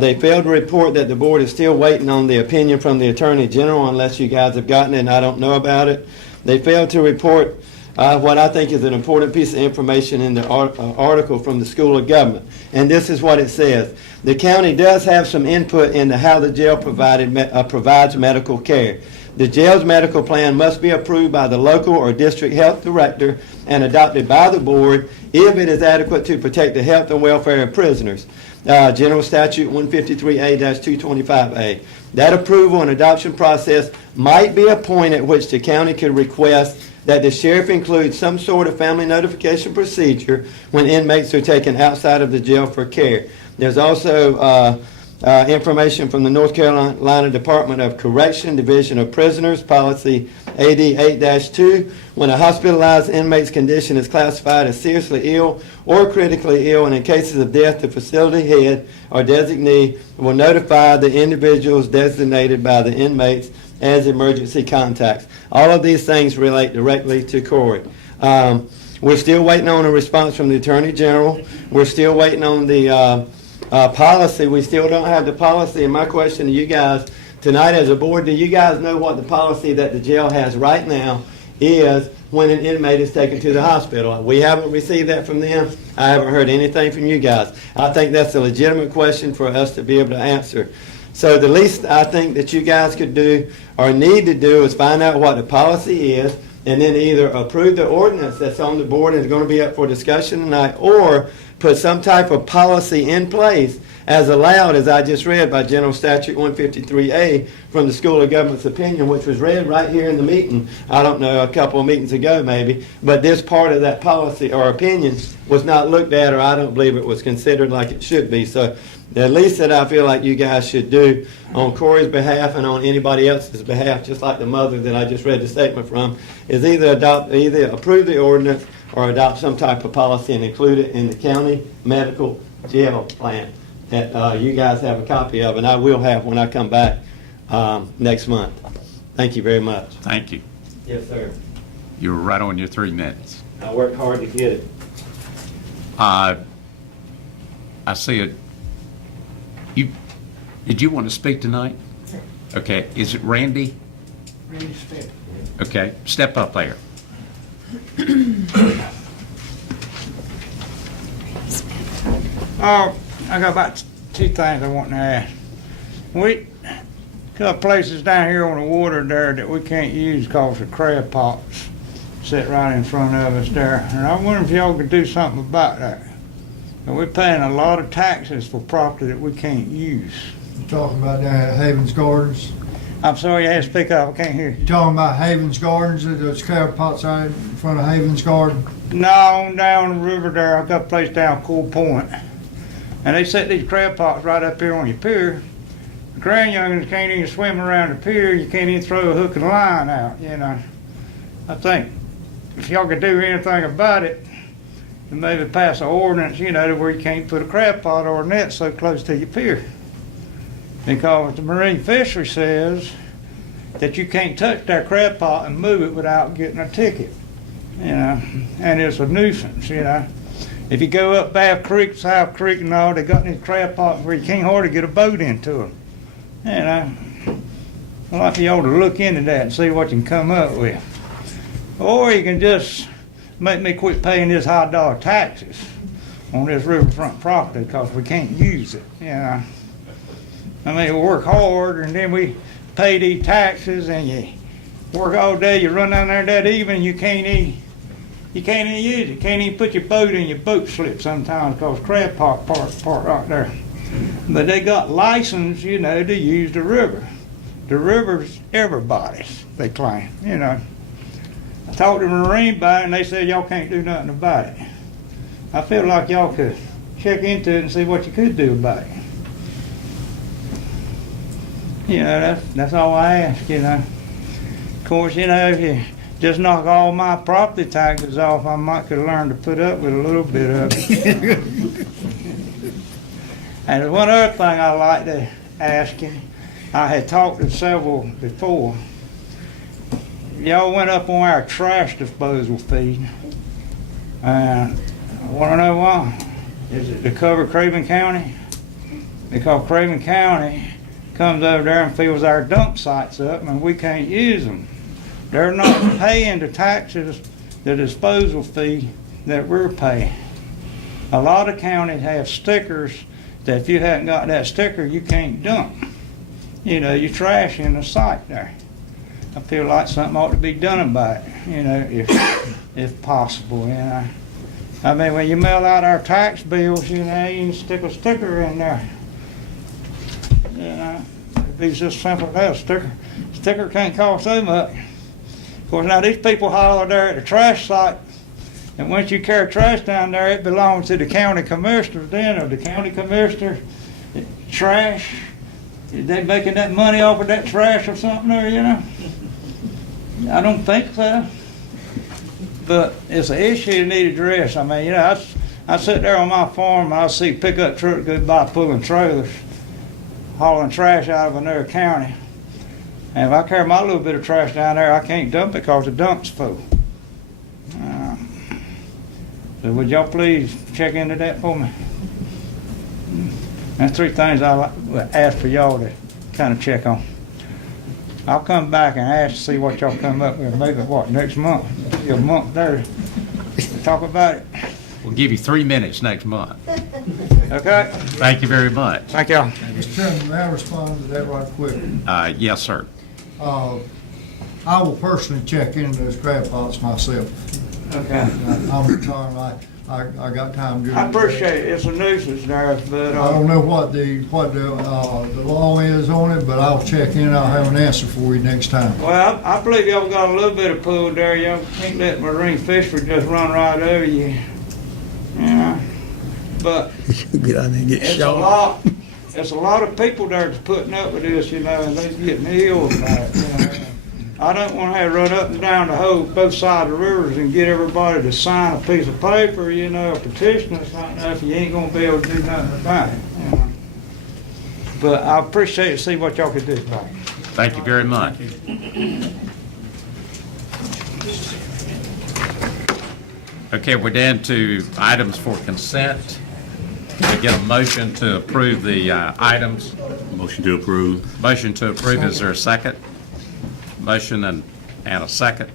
they failed to report that the board is still waiting on the opinion from the Attorney General, unless you guys have gotten it and I don't know about it. They failed to report what I think is an important piece of information in the article from the School of Government. And this is what it says. The county does have some input into how the jail provides medical care. The jail's medical plan must be approved by the local or district health director and adopted by the board if it is adequate to protect the health and welfare of prisoners. General Statute 153A-225A. That approval and adoption process might be a point at which the county could request that the sheriff include some sort of family notification procedure when inmates are taken outside of the jail for care. There's also information from the North Carolina Department of Correction, Division of Prisoners, Policy AD 8-2. When a hospitalized inmate's condition is classified as seriously ill or critically ill, and in cases of death, the facility head or designee will notify the individuals designated by the inmates as emergency contacts. All of these things relate directly to Corey. We're still waiting on a response from the Attorney General. We're still waiting on the policy. We still don't have the policy. And my question to you guys tonight as a board, do you guys know what the policy that the jail has right now is when an inmate is taken to the hospital? We haven't received that from them. I haven't heard anything from you guys. I think that's a legitimate question for us to be able to answer. So the least I think that you guys could do or need to do is find out what the policy is, and then either approve the ordinance that's on the board and is going to be up for discussion tonight, or put some type of policy in place as allowed, as I just read, by General Statute 153A from the School of Government's opinion, which was read right here in the meeting, I don't know, a couple of meetings ago maybe, but this part of that policy or opinion was not looked at, or I don't believe it was considered like it should be. So the least that I feel like you guys should do on Corey's behalf and on anybody else's behalf, just like the mother that I just read the statement from, is either approve the ordinance or adopt some type of policy and include it in the county medical jail plan that you guys have a copy of, and I will have when I come back next month. Thank you very much. Thank you. Yes, sir. You were right on your 3 minutes. I worked hard to get it. I see it. Did you want to speak tonight? Okay. Is it Randy? Randy Smith. Okay. Step up there. I got about 2 things I want to ask. We got places down here on the water there that we can't use because the crab pots sit right in front of us there. And I wonder if y'all could do something about that. And we're paying a lot of taxes for property that we can't use. You talking about down at Havens Gardens? I'm sorry, you have to speak up. I can't hear you. You talking about Havens Gardens, those crab pots out in front of Havens Garden? No, down the river there. I've got a place down Cool Point. And they set these crab pots right up here on your pier. The grand youngins can't even swim around the pier. You can't even throw a hook and line out, you know. I think if y'all could do anything about it, then maybe pass an ordinance, you know, to where you can't put a crab pot or a net so close to your pier. Because the marine fishery says that you can't touch that crab pot and move it without getting a ticket, you know, and it's a nuisance, you know. If you go up Bath Creek, South Creek and all, they got these crab pots where you can't hardly get a boat into them, you know. I'd like for y'all to look into that and see what you can come up with. Or you can just make me quit paying this high dollar taxes on this riverfront property because we can't use it, you know. I mean, we work hard and then we pay these taxes and you work all day, you run down there that evening, you can't even use it. You can't even put your boat in your boat slip sometimes because crab pot part right there. But they got license, you know, to use the river. The river's everybody's, they claim, you know. I talked to the Marine about it and they said y'all can't do nothing about it. I feel like y'all could check into it and see what you could do about it. You know, that's all I ask, you know. Of course, you know, if you just knock all my property taxes off, I might could learn to put up with a little bit of it. And there's one other thing I'd like to ask you. I had talked to several before. Y'all went up on our trash disposal fee. I want to know why. Is it to cover Craven County? Because Craven County comes over there and fills our dump sites up and we can't use them. They're not paying the taxes, the disposal fee that we're paying. A lot of counties have stickers that if you haven't got that sticker, you can't dump. You know, you trash in the site there. I feel like something ought to be done about it, you know, if possible, you know. I mean, when you mail out our tax bills, you know, you can stick a sticker in there. You know, it'd be just simple as that. Sticker can't cost so much. Of course, now these people holler there at the trash site, and once you carry trash down there, it belongs to the county commissioner then, or the county commissioner trash? Is they making that money off of that trash or something there, you know? I don't think so. But it's an issue that need addressed. I mean, you know, I sit there on my farm, I see pickup truck go by pulling trailers, hauling trash out of another county. And if I carry my little bit of trash down there, I can't dump it because the dump's full. So would y'all please check into that for me? That's three things I would ask for y'all to kind of check on. I'll come back and ask to see what y'all come up with, maybe next month? Be a month there to talk about it. We'll give you 3 minutes next month. Okay? Thank you very much. Thank y'all. Mr. Chairman, may I respond to that right quick? Yes, sir. I will personally check into those crab pots myself. Okay. I'm retired, I got time to do it. I appreciate it. It's a nuisance there, but I don't know what the law is on it, but I'll check in, I'll have an answer for you next time. well, I believe y'all got a little bit of pool there. Y'all can't let marine fishery just run right over you. Yeah. But Get out there and get it's a shot. lot. It's a lot of people there that's putting up with this, you know, and they're getting ill about it, you know. I don't want to have to run up and down the whole both sides of the rivers and get everybody to sign a piece of paper, you know, a petition or something, if you ain't gonna be able to do nothing about it. You know. But I appreciate it. See what y'all can do about it. Thank you very much. Okay, we're down to items for consent. We get a motion to approve the items. Motion to approve. Motion to approve, is there a second? Motion and a second.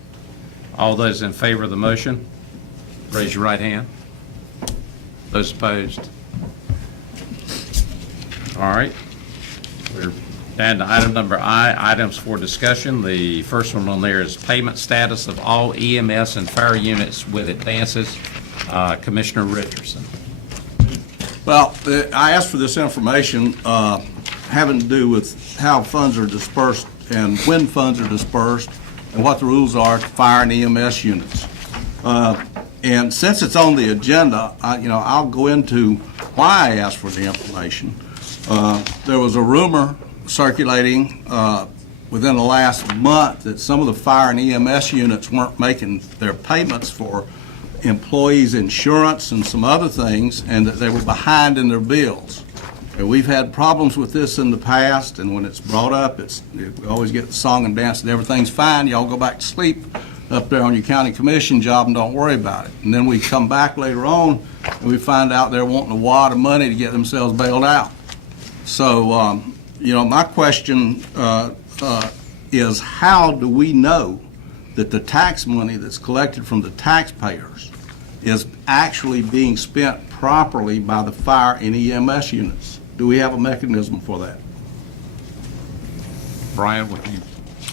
All those in favor of the motion, raise your right hand. Those opposed? All right. We're down to item number I, items for discussion. The first one on there is payment status of all EMS and fire units with advances. Commissioner Richardson. Well, I asked for this information having to do with how funds are dispersed and when funds are dispersed and what the rules are to fire and EMS units. And since it's on the agenda, I'll go into why I asked for the information. There was a rumor circulating within the last month that some of the fire and EMS units weren't making their payments for employees' insurance and some other things, and that they were behind in their bills. And we've had problems with this in the past, and when it's brought up, we always get the song and dance and everything's fine. Y'all go back to sleep up there on your county commission job and don't worry about it. And then we come back later on and we find out they're wanting a wad of money to get themselves bailed out. So, my question is, how do we know that the tax money that's collected from the taxpayers is actually being spent properly by the fire and EMS units? Do we have a mechanism for that? Brian, would you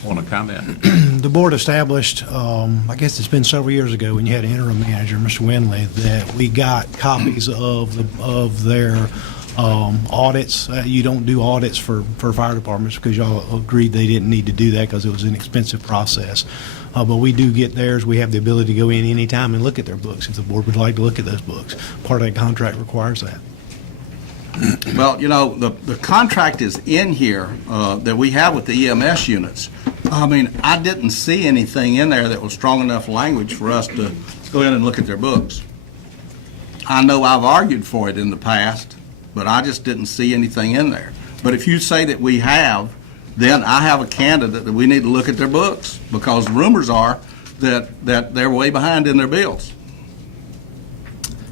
want to comment? The board established, I guess it's been several years ago when you had an interim manager, Mr. Winley, that we got copies of their audits. You don't do audits for fire departments because y'all agreed they didn't need to do that because it was an expensive process. But we do get theirs. We have the ability to go in anytime and look at their books if the board would like to look at those books. Part of that contract requires that. Well, the contract is in here that we have with the EMS units. I mean, I didn't see anything in there that was strong enough language for us to go in and look at their books. I know I've argued for it in the past, but I just didn't see anything in there. But if you say that we have, then I have a candidate that we need to look at their books, because rumors are that they're way behind in their bills.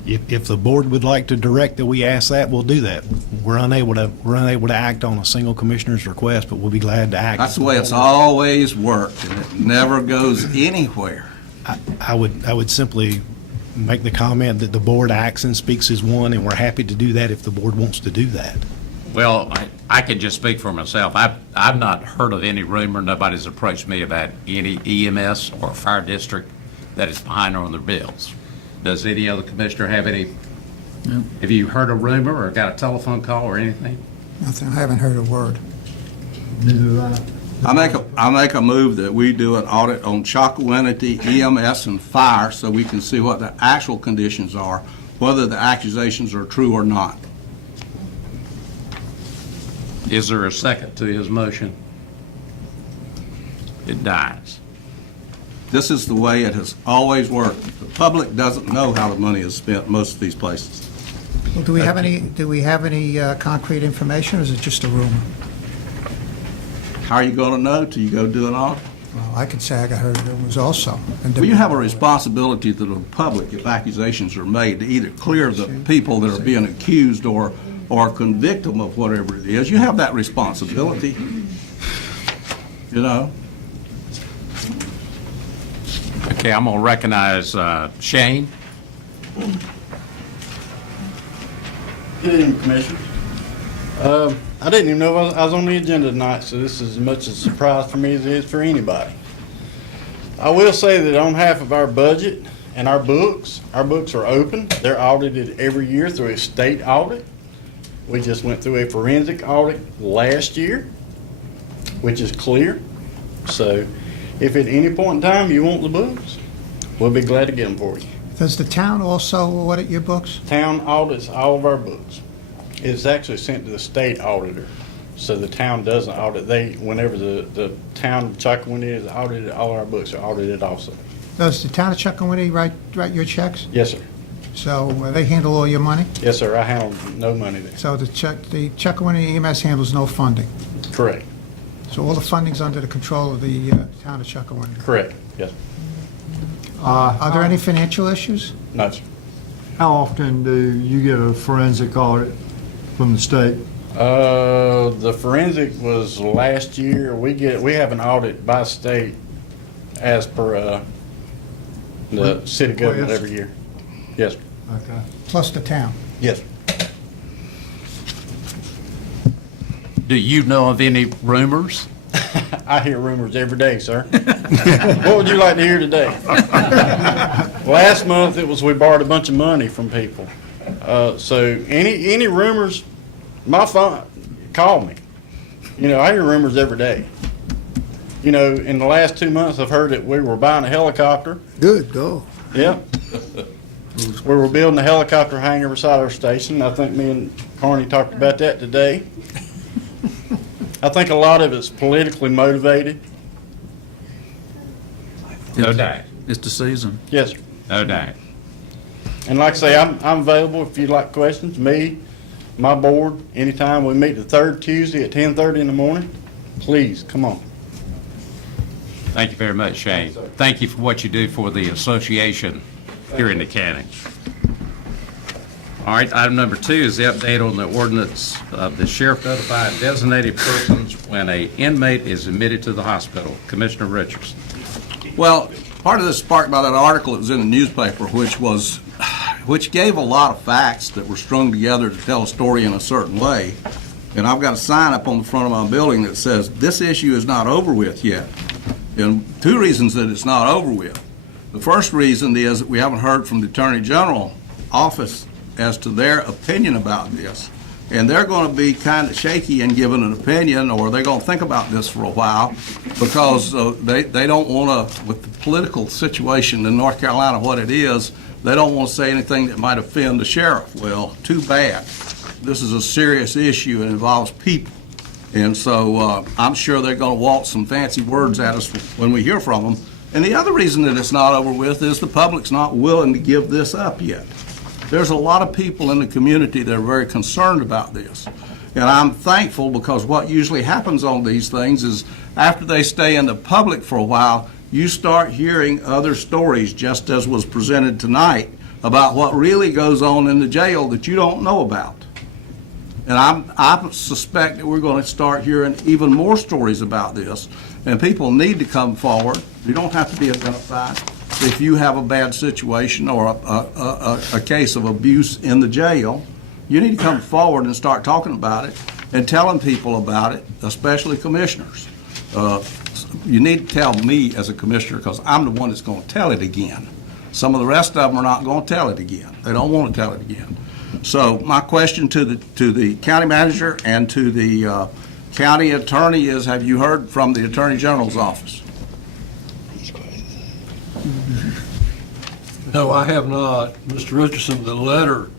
If the board would like to direct that we ask that, we'll do that. We're unable to act on a single commissioner's request, but we'll be glad to act. That's the way it's always worked, and it never goes anywhere. I would simply make the comment that the board acts and speaks as one, and we're happy to do that if the board wants to do that. Well, I can just speak for myself. I've not heard of any rumor. Nobody's approached me about any EMS or fire district that is behind on their bills. Does any other commissioner have any? No. Have you heard a rumor or got a telephone call or anything? Nothing, I haven't heard a word. I make a move that we do an audit on Chocowinity, EMS, and fire, so we can see what the actual conditions are, whether the accusations are true or not. Is there a second to his motion? It dies. This is the way it has always worked. The public doesn't know how the money is spent in most of these places. Well, do we have any concrete information, or is it just a rumor? How are you going to know till you go do an audit? Well, I could say I got heard rumors also. Well, you have a responsibility to the public if accusations are made to either clear the people that are being accused or convict them of whatever it is. You have that responsibility, you know. Okay, I'm going to recognize Shane. Good evening, Commissioner. I didn't even know I was on the agenda tonight, so this is as much a surprise for me as it is for anybody. I will say that on half of our budget and our books are open. They're audited every year through a state audit. We just went through a forensic audit last year, which is clear. So if at any point in time you want the books, we'll be glad to get them for you. Does the town also audit your books? Town audits all of our books. It's actually sent to the state auditor. So the town doesn't audit. Whenever the town of Chocowinity is audited, all our books are audited also. Does the town of Chocowinity write your checks? Yes, sir. So they handle all your money? Yes, sir. I handle no money there. So the Chocowinity EMS handles no funding? Correct. So all the funding's under the control of the town of Chocowinity? Correct. Yes. Are there any financial issues? No, sir. How often do you get a forensic audit from the state? The forensic was last year. We have an audit by state as per the city government every year. Yes, sir. Okay. Plus the town? Yes. Do you know of any rumors? I hear rumors every day, sir. What would you like to hear today? Last month it was we borrowed a bunch of money from people. So any rumors, my phone, call me. You know, I hear rumors every day. You know, in the last 2 months I've heard that we were buying a helicopter. Good, go. Yep. We were building a helicopter hangar beside our station. I think me and Carney talked about that today. I think a lot of it's politically motivated. No doubt. It's the season. Yes, sir. No doubt. And like I say, I'm available if you'd like questions. Me, my board, anytime. We meet the third Tuesday at 10:30 in the morning. Please, come on. Thank you very much, Shane. Thank you for what you do for the association here in the county. All right, item number 2 is the update on the ordinance of the sheriff notifying designated persons when an inmate is admitted to the hospital. Commissioner Richardson. Well, part of this sparked by that article that was in the newspaper, which gave a lot of facts that were strung together to tell a story in a certain way. And I've got a sign up on the front of my building that says, this issue is not over with yet. And 2 reasons that it's not over with. The first reason is that we haven't heard from the Attorney General office as to their opinion about this. And they're going to be kind of shaky in giving an opinion, or they're going to think about this for a while, because they don't want to, with the political situation in North Carolina, what it is, they don't want to say anything that might offend the sheriff. Well, too bad. This is a serious issue and involves people. And so I'm sure they're going to waltz some fancy words at us when we hear from them. And the other reason that it's not over with is the public's not willing to give this up yet. There's a lot of people in the community that are very concerned about this. And I'm thankful, because what usually happens on these things is after they stay in the public for a while, you start hearing other stories, just as was presented tonight, about what really goes on in the jail that you don't know about. And I suspect that we're going to start hearing even more stories about this. And people need to come forward. You don't have to be identified. If you have a bad situation or a case of abuse in the jail, you need to come forward and start talking about it and telling people about it, especially commissioners. You need to tell me as a commissioner, because I'm the one that's going to tell it again. Some of the rest of them are not going to tell it again. They don't want to tell it again. So my question to the county manager and to the county attorney is, have you heard from the Attorney General's office? No, I have not. Mr. Richardson, the letter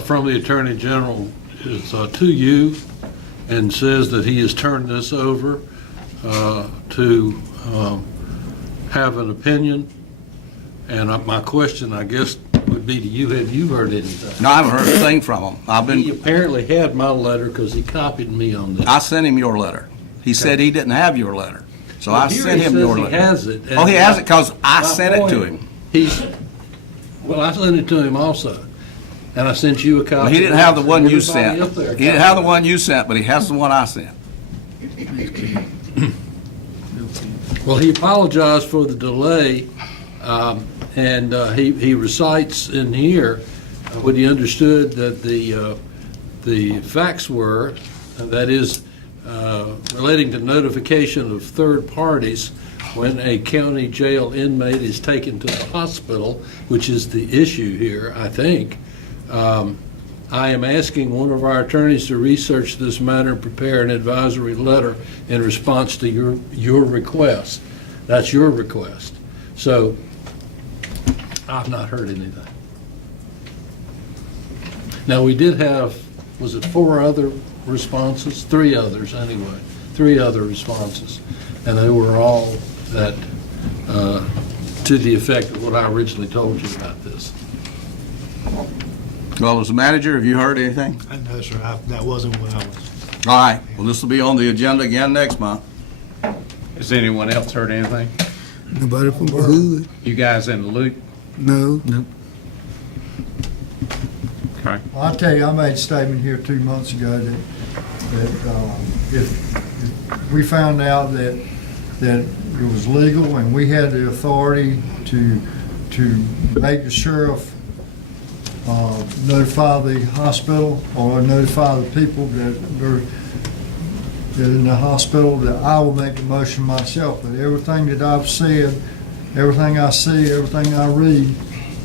from the Attorney General is to you, and says that he has turned this over to have an opinion. And my question, I guess, would be to you, have you heard anything? No, I haven't heard a thing from him. He apparently had my letter because he copied me on this. I sent him your letter. He said he didn't have your letter. So Well, I here sent he him says your he letter. has it. Oh, he has it because I My sent it to point, him. Well, I sent it to him also, and I sent you a copy. Well, he didn't have the one you Everybody sent. up there He didn't have the one you sent, but he has the one I sent. Well, he apologized for the delay, and he recites in here what he understood that the facts were, that is, relating to notification of third parties when a county jail inmate is taken to the hospital, which is the issue here, I think. I am asking one of our attorneys to research this matter and prepare an advisory letter in response to your request. That's your request. So I've not heard anything. Now, we did have, was it 4 other responses? 3 others, anyway. 3 other responses. And they were all that, to the effect of what I originally told you about this. Well, as a manager, have you heard anything? No, sir, that wasn't what I was. All right. Well, this will be on the agenda again next month. Has anyone else heard anything? Nobody from the hood? You guys in the loop? No. No. Okay. Well, I'll tell you, I made a statement here 2 months ago that if we found out that it was legal and we had the authority to make the sheriff notify the hospital or notify the people that are in the hospital, that I will make the motion myself. But everything that I've said, everything I see, everything I read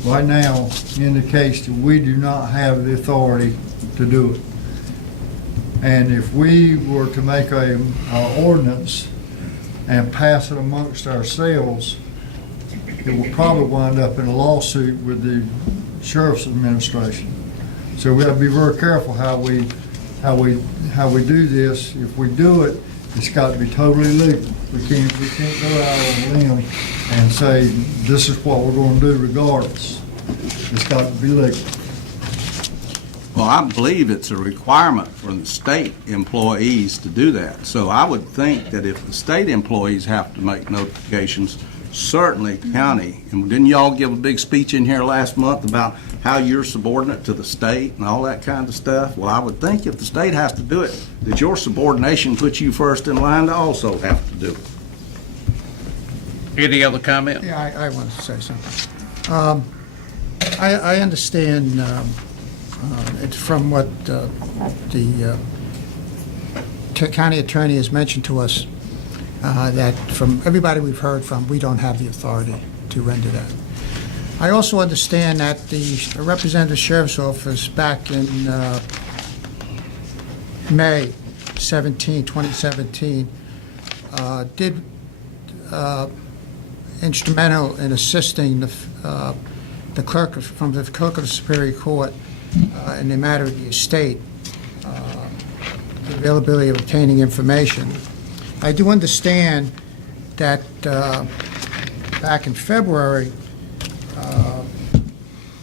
right now indicates that we do not have the authority to do it. And if we were to make an ordinance and pass it amongst ourselves, it will probably wind up in a lawsuit with the Sheriff's Administration. So we have to be very careful how we do this. If we do it, it's got to be totally legal. We can't go out on a limb and say, this is what we're going to do regardless. It's got to be legal. Well, I believe it's a requirement for the state employees to do that. So I would think that if the state employees have to make notifications, certainly county, and didn't y'all give a big speech in here last month about how you're subordinate to the state and all that kind of stuff? Well, I would think if the state has to do it, that your subordination puts you first in line to also have to do it. Any other comment? Yeah, I wanted to say something. I understand from what the county attorney has mentioned to us, that from everybody we've heard from, we don't have the authority to render that. I also understand that the representative sheriff's office back in May 2017, did instrumental in assisting the clerk from the clerk of the Superior Court in the matter of the estate, the availability of obtaining information. I do understand that back in February,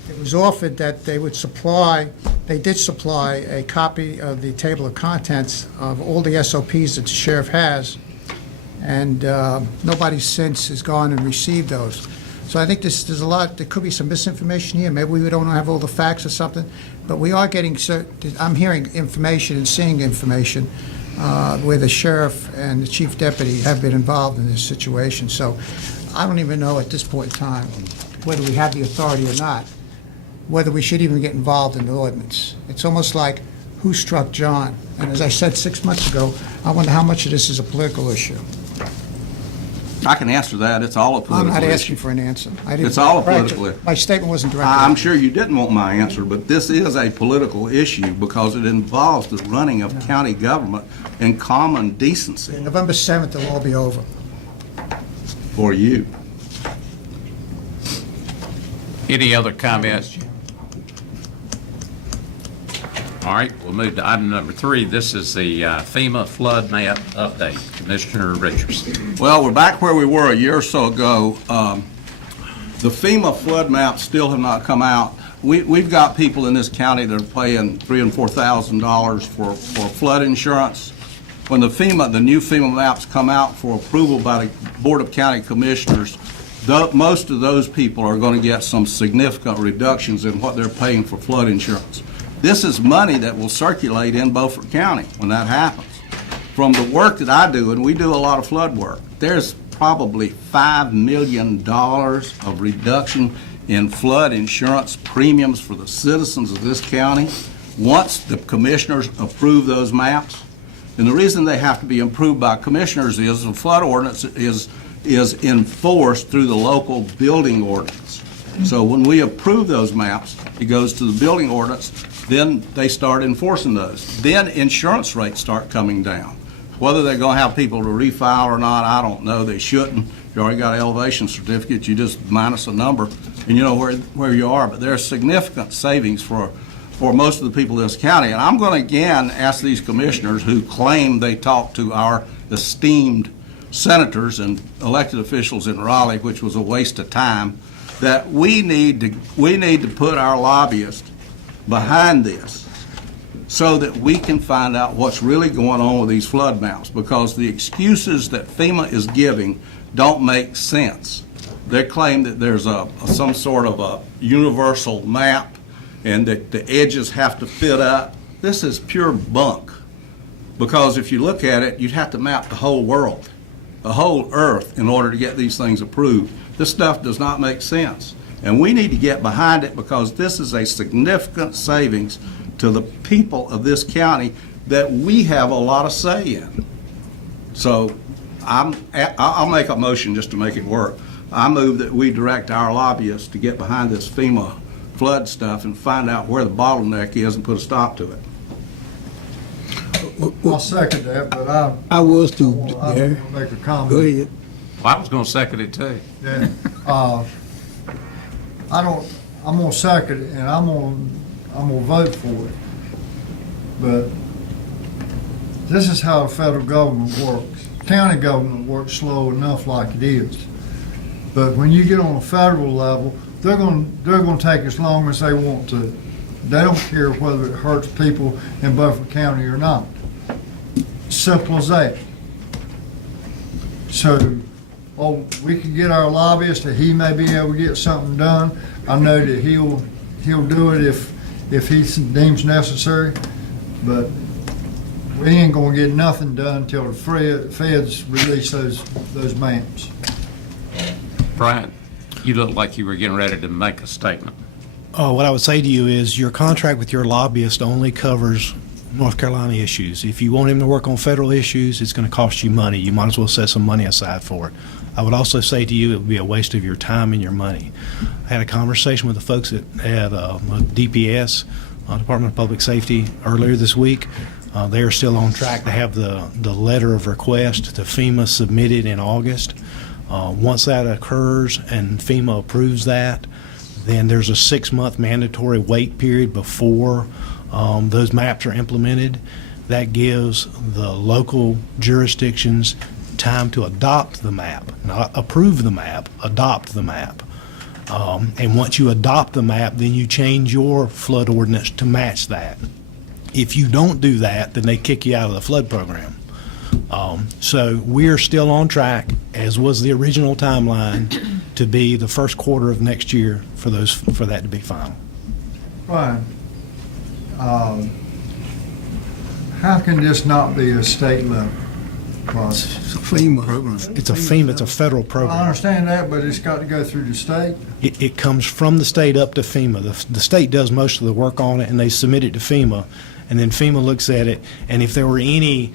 it was offered that they would supply, they did supply a copy of the table of contents of all the SOPs that the sheriff has, and nobody since has gone and received those. So I think there's a lot, there could be some misinformation here. Maybe we don't have all the facts or something, but we are getting, I'm hearing information and seeing information where the sheriff and the chief deputy have been involved in this situation. So I don't even know at this point in time whether we have the authority or not, whether we should even get involved in the ordinance. It's almost like who struck John? And as I said 6 months ago, I wonder how much of this is a political issue. I can answer that. It's all a political issue. I'm not asking for an answer. It's all a political issue. My statement wasn't directed. I'm sure you didn't want my answer, but this is a political issue because it involves the running of county government and common decency. November 7th, it'll all be over. For you. Any other comments? All right, we'll move to item number 3. This is the FEMA flood map update. Commissioner Richardson. Well, we're back where we were a year or so ago. The FEMA flood maps still have not come out. We've got people in this county that are paying $3,000 and $4,000 for flood insurance. When the new FEMA maps come out for approval by the Board of County Commissioners, most of those people are going to get some significant reductions in what they're paying for flood insurance. This is money that will circulate in Beaufort County when that happens. From the work that I do, and we do a lot of flood work, there's probably $5 million of reduction in flood insurance premiums for the citizens of this county once the commissioners approve those maps. And the reason they have to be approved by commissioners is the flood ordinance is enforced through the local building ordinance. So when we approve those maps, it goes to the building ordinance, then they start enforcing those. Then insurance rates start coming down. Whether they're going to have people to refile or not, I don't know. They shouldn't. You already got an elevation certificate. You just minus a number, and you know where you are. But there's significant savings for most of the people in this county. And I'm going to again ask these commissioners who claim they talk to our esteemed senators and elected officials in Raleigh, which was a waste of time, that we need to put our lobbyists behind this so that we can find out what's really going on with these flood maps, because the excuses that FEMA is giving don't make sense. They claim that there's some sort of a universal map and that the edges have to fit up. This is pure bunk, because if you look at it, you'd have to map the whole world, the whole earth, in order to get these things approved. This stuff does not make sense. And we need to get behind it, because this is a significant savings to the people of this county that we have a lot of say in. So I'll make a motion just to make it work. I move that we direct our lobbyists to get behind this FEMA flood stuff and find out where the bottleneck is and put a stop to it. I'll second that, but I was too, I'll Gary. make a comment. Go ahead. Well, I was going to second it too. Yeah. I'm gonna second it, and I'm gonna vote for it. But this is how the federal government works. County government works slow enough like it is. But when you get on a federal level, they're gonna take as long as they want to. They don't care whether it hurts people in Beaufort County or not. Simple as that. So, we can get our lobbyist that he may be able to get something done. I know that he'll do it if he deems necessary, but we ain't gonna get nothing done until the feds release those maps. Brian, you look like you were getting ready to make a statement. What I would say to you is your contract with your lobbyist only covers North Carolina issues. If you want him to work on federal issues, it's going to cost you money. You might as well set some money aside for it. I would also say to you it would be a waste of your time and your money. I had a conversation with the folks at DPS, Department of Public Safety, earlier this week. They are still on track to have the letter of request to FEMA submitted in August. Once that occurs and FEMA approves that, then there's a 6-month mandatory wait period before those maps are implemented. That gives the local jurisdictions time to adopt the map, not approve the map, adopt the map. And once you adopt the map, then you change your flood ordinance to match that. If you don't do that, then they kick you out of the flood program. So we're still on track, as was the original timeline, to be the first quarter of next year for that to be final. Brian, how can this not be a state level process? It's a FEMA program. It's a federal program. I understand that, but it's got to go through the state. It comes from the state up to FEMA. The state does most of the work on it, and they submit it to FEMA, and then FEMA looks at it. And if there were any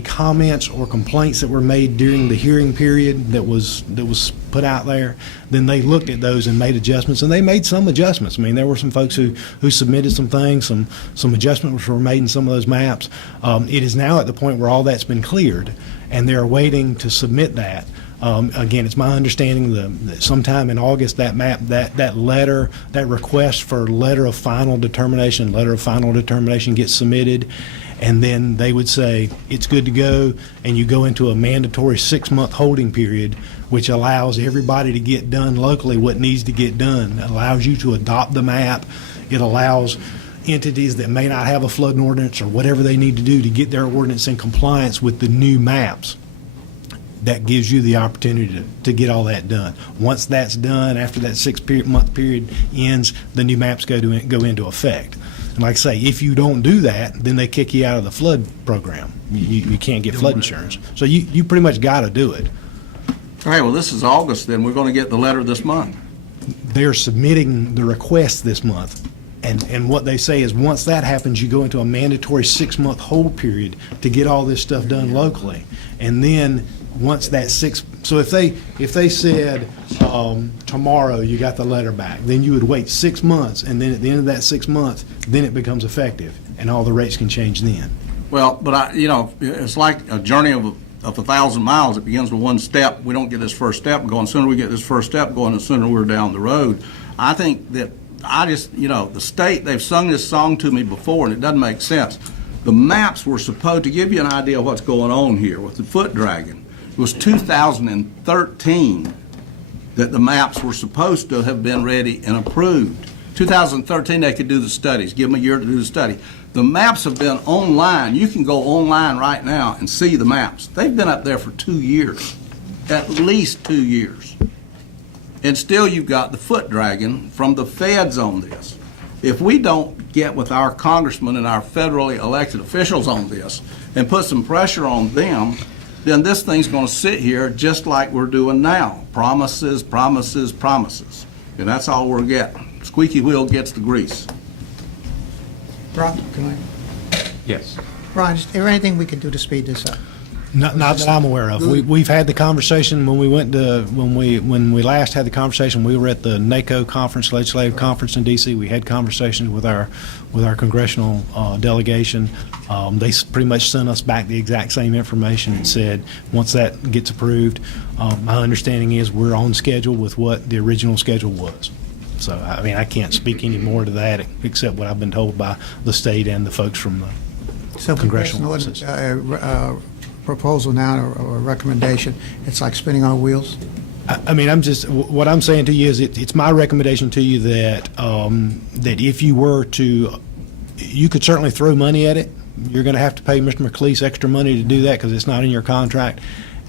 comments or complaints that were made during the hearing period that was put out there, then they looked at those and made adjustments, and they made some adjustments. I mean, there were some folks who submitted some things, some adjustments were made in some of those maps. It is now at the point where all that's been cleared, and they're waiting to submit that. Again, it's my understanding that sometime in August, that map, that letter, that request for letter of final determination gets submitted, and then they would say, it's good to go, and you go into a mandatory 6-month holding period, which allows everybody to get done locally what needs to get done. It allows you to adopt the map. It allows entities that may not have a flooding ordinance or whatever they need to do to get their ordinance in compliance with the new maps. That gives you the opportunity to get all that done. Once that's done, after that 6-month period ends, the new maps go into effect. And like I say, if you don't do that, then they kick you out of the flood program. You can't get flood insurance. So you pretty much got to do it. All right, well, this is August, then we're going to get the letter this month. They're submitting the request this month. And what they say is once that happens, you go into a mandatory 6-month hold period to get all this stuff done locally. And then once that so if they said tomorrow you got the letter back, then you would wait 6 months, and then at the end of that 6 months, then it becomes effective, and all the rates can change then. Well, but it's like a journey of 1,000 miles. It begins with one step. We don't get this first step going. The sooner we get this first step going, the sooner we're down the road. I think that the state, they've sung this song to me before, and it doesn't make sense. The maps were supposed to give you an idea of what's going on here with the foot dragging. It was 2013 that the maps were supposed to have been ready and approved. 2013, they could do the studies, give them a year to do the study. The maps have been online. You can go online right now and see the maps. They've been up there for 2 years, at least 2 years. And still you've got the foot dragging from the feds on this. If we don't get with our congressmen and our federally elected officials on this and put some pressure on them, then this thing's going to sit here just like we're doing now. Promises, promises, promises. And that's all we're getting. Squeaky wheel gets the grease. Ron, can I? Yes. Ron, is there anything we can do to speed this up? Not that I'm aware of. We've had the conversation when we last had the conversation. We were at the NACO conference, legislative conference in D.C. We had conversations with our congressional delegation. They pretty much sent us back the exact same information and said once that gets approved, my understanding is we're on schedule with what the original schedule was. So I mean I can't speak any more to that except what I've been told by the state and the folks from the congressional offices. Proposal now or a recommendation, it's like spinning our wheels? I mean, what I'm saying to you is it's my recommendation to you that that if you were to, you could certainly throw money at it. You're going to have to pay Mr. McLeese extra money to do that because it's not in your contract,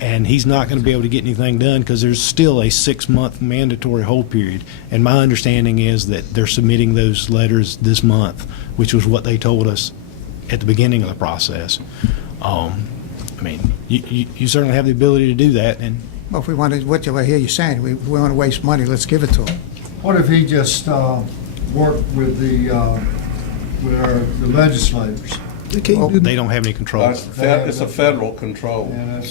and he's not going to be able to get anything done because there's still a 6-month mandatory hold period. And my understanding is that they're submitting those letters this month, which was what they told us at the beginning of the process. I mean, you certainly have the ability to do that. And well, if we want to, what I hear you saying, we want to waste money, let's give it to him. What if he just worked with the legislators? They don't have any control. It's a federal control. Yeah,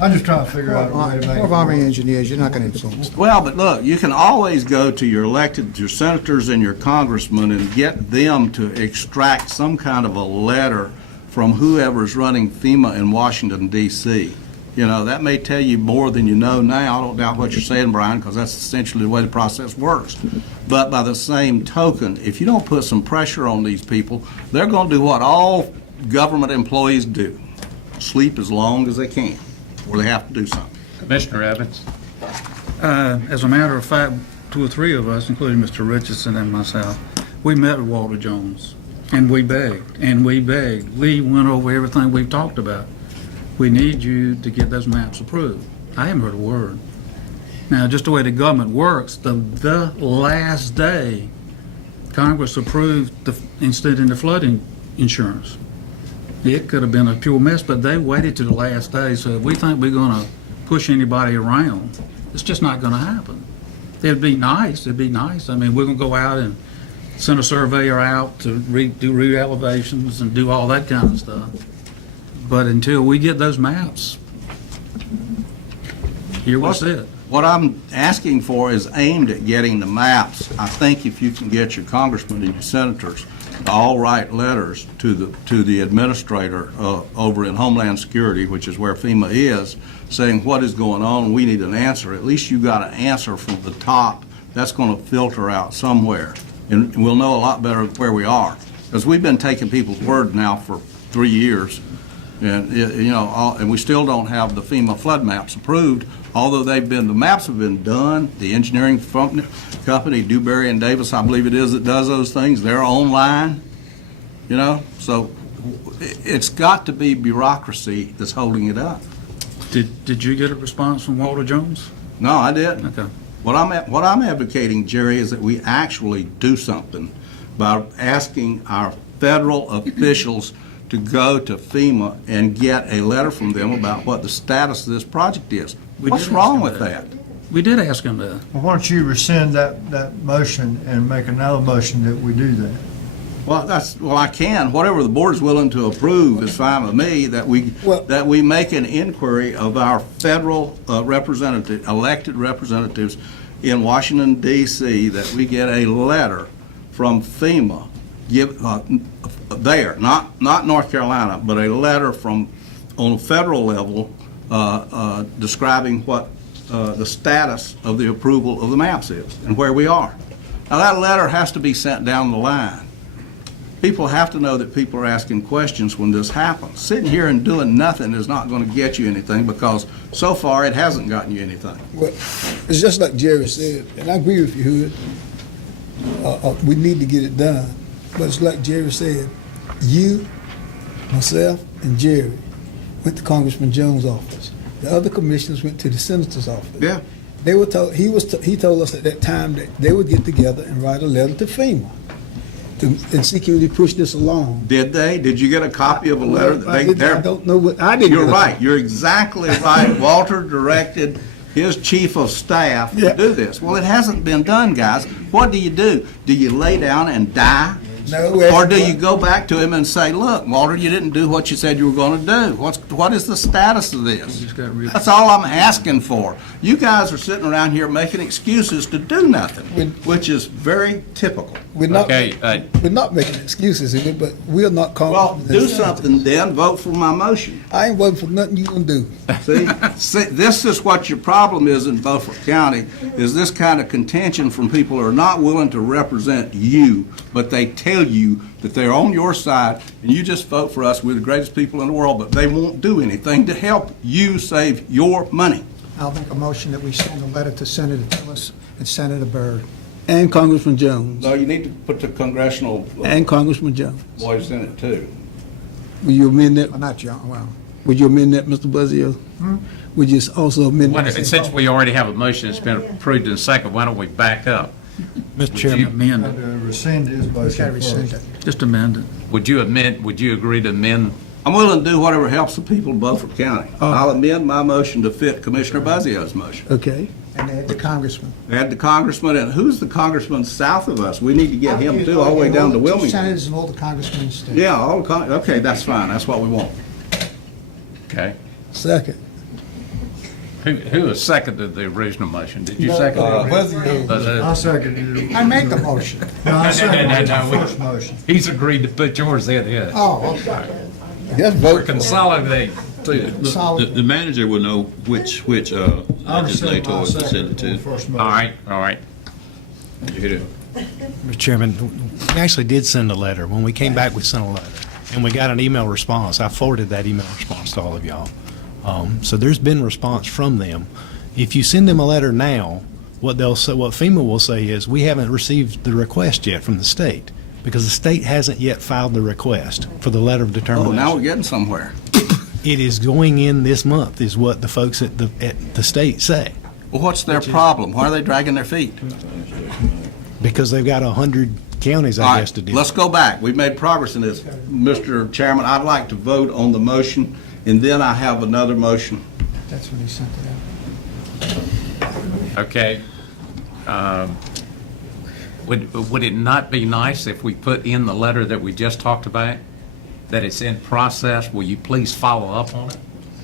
I'm just trying to figure out a way to make more of Army engineers, you're not going to influence. Well, but look, you can always go to your senators and your congressmen and get them to extract some kind of a letter from whoever's running FEMA in Washington, D.C. That may tell you more than you know now. I don't doubt what you're saying, Brian, because that's essentially the way the process works. But by the same token, if you don't put some pressure on these people, they're going to do what all government employees do, sleep as long as they can, or they have to do something. Commissioner Evans? As a matter of fact, 2 or 3 of us, including Mr. Richardson and myself, we met with Walter Jones. And we begged, and we begged. We went over everything we've talked about. We need you to get those maps approved. I haven't heard a word. Now, just the way the government works, the last day, Congress approved extending the flooding insurance. It could have been a pure mess, but they waited to the last day. So if we think we're going to push anybody around, it's just not going to happen. It'd be nice. I mean, we're going to go out and send a surveyor out to do re-elevations and do all that kind of stuff. But until we get those maps, here we sit. What I'm asking for is aimed at getting the maps. I think if you can get your congressmen and your senators all write letters to the administrator over in Homeland Security, which is where FEMA is, saying what is going on, we need an answer. At least you got an answer from the top. That's going to filter out somewhere, and we'll know a lot better where we are. Because we've been taking people's word now for 3 years, and and we still don't have the FEMA flood maps approved, although the maps have been done. The engineering company, Dewberry and Davis, I believe it is, that does those things. They're online, so it's got to be bureaucracy that's holding it up. Did you get a response from Walter Jones? No, I didn't. Okay. What I'm advocating, Jerry, is that we actually do something by asking our federal officials to go to FEMA and get a letter from them about what the status of this project is. What's wrong with that? We did ask him that. Well, why don't you rescind that motion and make another motion that we do that? Well, I can. Whatever the board's willing to approve is fine with me, that we make an inquiry of our federal elected representatives in Washington, D.C., that we get a letter from FEMA, not North Carolina, but a letter on a federal level describing what the status of the approval of the maps is and where we are. Now, that letter has to be sent down the line. People have to know that people are asking questions when this happens. Sitting here and doing nothing is not going to get you anything, because so far it hasn't gotten you anything. Well, it's just like Jerry said, and I agree with you, Hood. We need to get it done. But it's like Jerry said, you, myself, and Jerry went to Congressman Jones' office. The other commissioners went to the senator's office. Yeah. They were told, he told us at that time that they would get together and write a letter to FEMA and securely push this along. Did they? Did you get a copy of a letter? I don't know what, I didn't. You're right. You're exactly right. Walter directed his chief of staff to do this. Well, it hasn't been done, guys. What do? Do you lay down and die? No. Or do you go back to him and say, look, Walter, you didn't do what you said you were going to do. What is the status of this? That's all I'm asking for. You guys are sitting around here making excuses to do nothing, which is very typical. We're not making excuses, but we're not calling. Well, do something then. Vote for my motion. I ain't voting for nothing you gonna do. See, this is what your problem is in Beaufort County, is this kind of contention from people who are not willing to represent you, but they tell you that they're on your side, and you just vote for us. We're the greatest people in the world, but they won't do anything to help you save your money. I'll make a motion that we send a letter to Senator Tillis and Senator Byrd. And Congressman Jones. No, you need to put the congressional And Congressman Jones. voice in it too. Will you amend that? Well, not John, well. Would you amend that, Mr. Buzzio? Would you also amend that? Since we already have a motion that's been approved in a second, why don't we back up? Mr. Chairman, amend Had it. to rescind his motion first. Just amend it. Would you agree to amend? I'm willing to do whatever helps the people of Beaufort County. I'll amend my motion to fit Commissioner Buzzio's motion. Okay. And add the congressman. Add the congressman, and who's the congressman south of us? We need to get him too, all the way down to Two Wilmington. senators and all the congressmen in the state. Yeah, okay, that's fine, that's what we want. Okay. Second. Who has seconded the original motion? Did you No, second it? Buzzio. I seconded it. I made the motion. No, I seconded No, the first motion. He's agreed to put yours in, yeah. Oh, okay. Just We're vote. consolidating. The manager will know which legislator to send it to. All right. You hit it. Mr. Chairman, we actually did send a letter. When we came back, we sent a letter, and we got an email response. I forwarded that email response to all of y'all. So there's been response from them. If you send them a letter now, what FEMA will say is, we haven't received the request yet from the state, because the state hasn't yet filed the request for the letter of determination. Oh, now we're getting somewhere. It is going in this month, is what the folks at the state say. Well, what's their problem? Why are they dragging their feet? Because they've got 100 counties, All I right, guess, to do. let's go back. We've made progress in this. Mr. Chairman, I'd like to vote on the motion, and then I have another motion. That's when he sent it out. Okay. Would it not be nice if we put in the letter that we just talked about, that it's in process? Will you please follow up on it?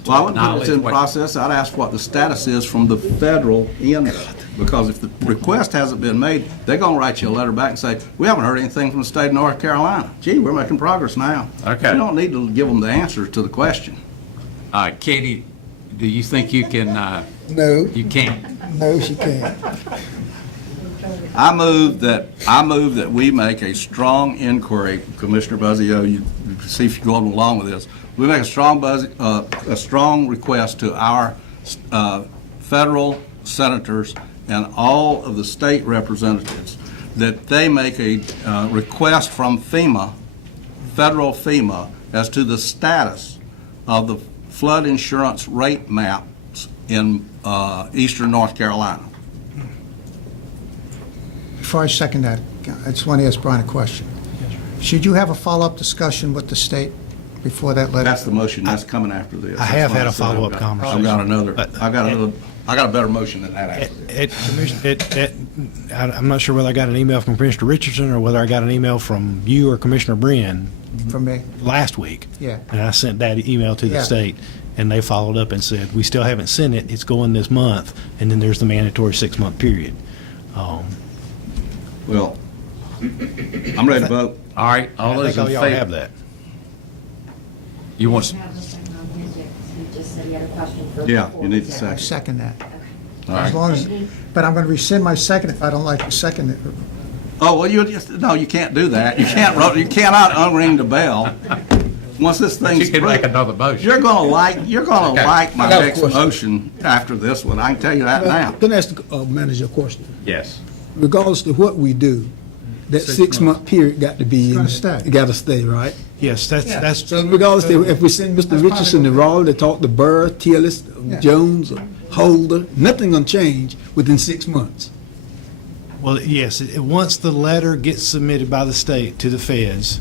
Well, I wouldn't put it's in What- process. I'd ask what the status is from the federal end. Because if the request hasn't been made, they're gonna write you a letter back and say, we haven't heard anything from the state of North Carolina. Gee, we're making progress now. Okay. You don't need to give them the answer to the question. Katie, do you think you can, No, you can't? no, she can't. I move that we make a strong inquiry, Commissioner Buzzio, you see if you go along with this. We make a strong request to our federal senators and all of the state representatives that they make a request from FEMA, federal FEMA, as to the status of the flood insurance rate maps in eastern North Carolina. Before I second that, I just want to ask Brian a question. Should you have a follow-up discussion with the state before that letter? That's the motion, that's coming after this. I have had a That's why I said follow-up I've conversation. I got a better motion than that after this. I'm not sure whether I got an email from Commissioner Richardson or whether I got an email from you or Commissioner Bryan From me? last week. Yeah. And I sent that email to the Yeah. state, and they followed up and said, we still haven't sent it, it's going this month, and then there's the mandatory 6-month period. Well, I'm ready to vote. All right, all I those think in y'all favor? have that. You want, Yeah, you need to second. Second that. All As right. long as, but I'm going to rescind my second if I don't like to second it. Oh, well, no, you can't do that. You cannot unring the bell. Once this thing's you can through. make another motion. You're gonna like my I got a next question. motion after this one. I can tell you that now. Can I ask the manager a question? Yes. Regardless of what we do, that 6-month period got to be. gotta stay. It got to stay, right? Yes, that's So regardless, if we send Mr. Richardson to Raleigh to talk to Burr, Tillis, Yeah. Jones, or Holder, nothing gonna change within 6 months. Well, yes, once the letter gets submitted by the state to the feds,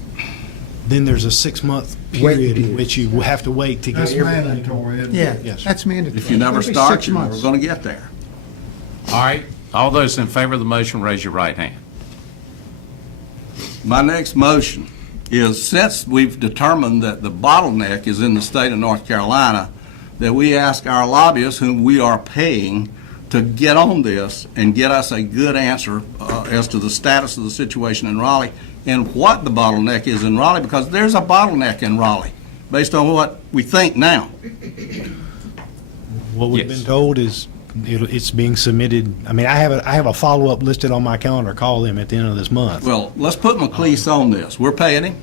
then there's a 6-month period in period. which you will have to wait to get That's everything. mandatory, isn't it? Yeah, Yes. that's mandatory. If you never It'll be start, 6 you're never months. gonna get there. All right, all those in favor of the motion, raise your right hand. My next motion is, since we've determined that the bottleneck is in the state of North Carolina, that we ask our lobbyists, whom we are paying, to get on this and get us a good answer as to the status of the situation in Raleigh and what the bottleneck is in Raleigh, because there's a bottleneck in Raleigh, based on what we think now. What we've Yes. been told is it's being submitted. I mean, I have a follow-up listed on my calendar. Call them at the end of this month. Well, let's put McLeese on this. We're paying him?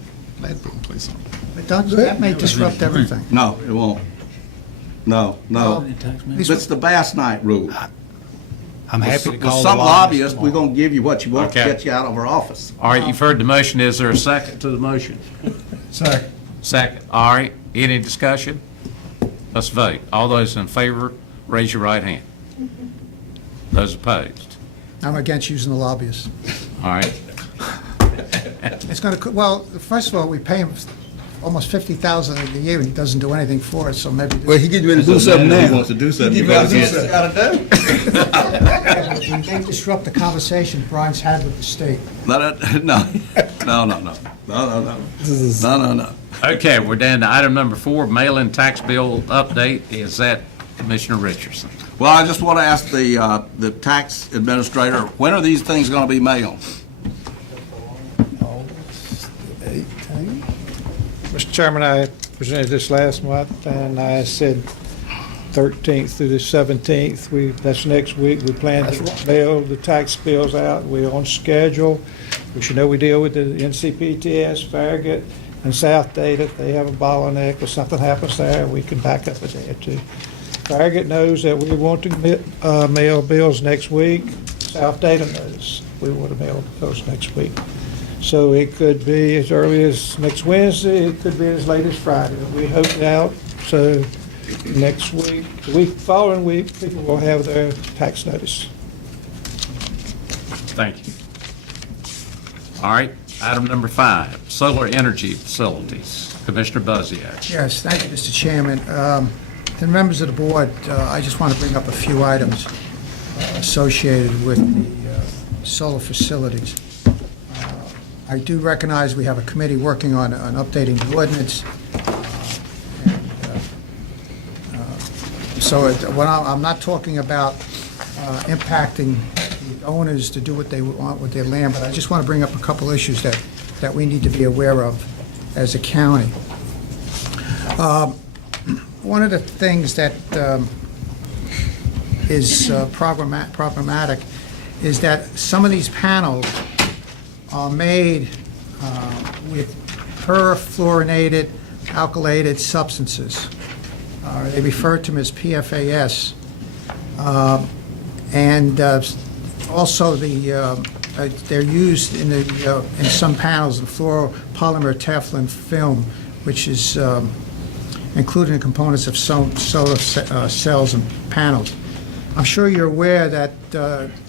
But that may disrupt everything. No, it won't. No. It's the Bass Night rule. I'm happy to With call some the lobbyists, we're gonna give you what you want to Okay. get you out of our office. All right, you've heard the motion. Is there a second to the motion? Second. Second. All right, any discussion? Let's vote. All those in favor, raise your right hand. Those opposed? I'm against using the lobbyists. All right, It's going to, well, first of all, we pay him almost $50,000 a year, and he doesn't do anything for it, so maybe. Well, he getting ready to do something now. He wants to do something. You gotta do something. We may disrupt the conversation Brian's had with the state. No. okay, we're down to item number 4, mail-in tax bill update. Is that Commissioner Richardson? Well, I just want to ask the tax administrator, when are these things gonna be mailed? Mr. Chairman, I presented this last month, and I said 13th through the 17th. That's next week. We plan to mail the tax bills out. We're on schedule. We should know we deal with the NCPTS, Farragut, and South Data. If they have a bottleneck or something happens there, we can back up a day or two. Farragut knows that we want to mail bills next week. South Data knows we want to mail bills next week. So it could be as early as next Wednesday, it could be as late as Friday. We hope it out, so next week, the following week, people will have their tax notice. Thank you. All right, item number 5, solar energy facilities. Commissioner Buzzio. Yes, thank you, Mr. Chairman. To the members of the board, I just want to bring up a few items associated with the solar facilities. I do recognize we have a committee working on updating the ordinance. So I'm not talking about impacting the owners to do what they want with their land, but I just want to bring up a couple issues that we need to be aware of as a county. One of the things that is problematic is that some of these panels are made with perfluorinated alkylated substances. They refer to them as PFAS. And also they're used in some panels, the fluoropolymer Teflon film, which is included in components of solar cells and panels. I'm sure you're aware that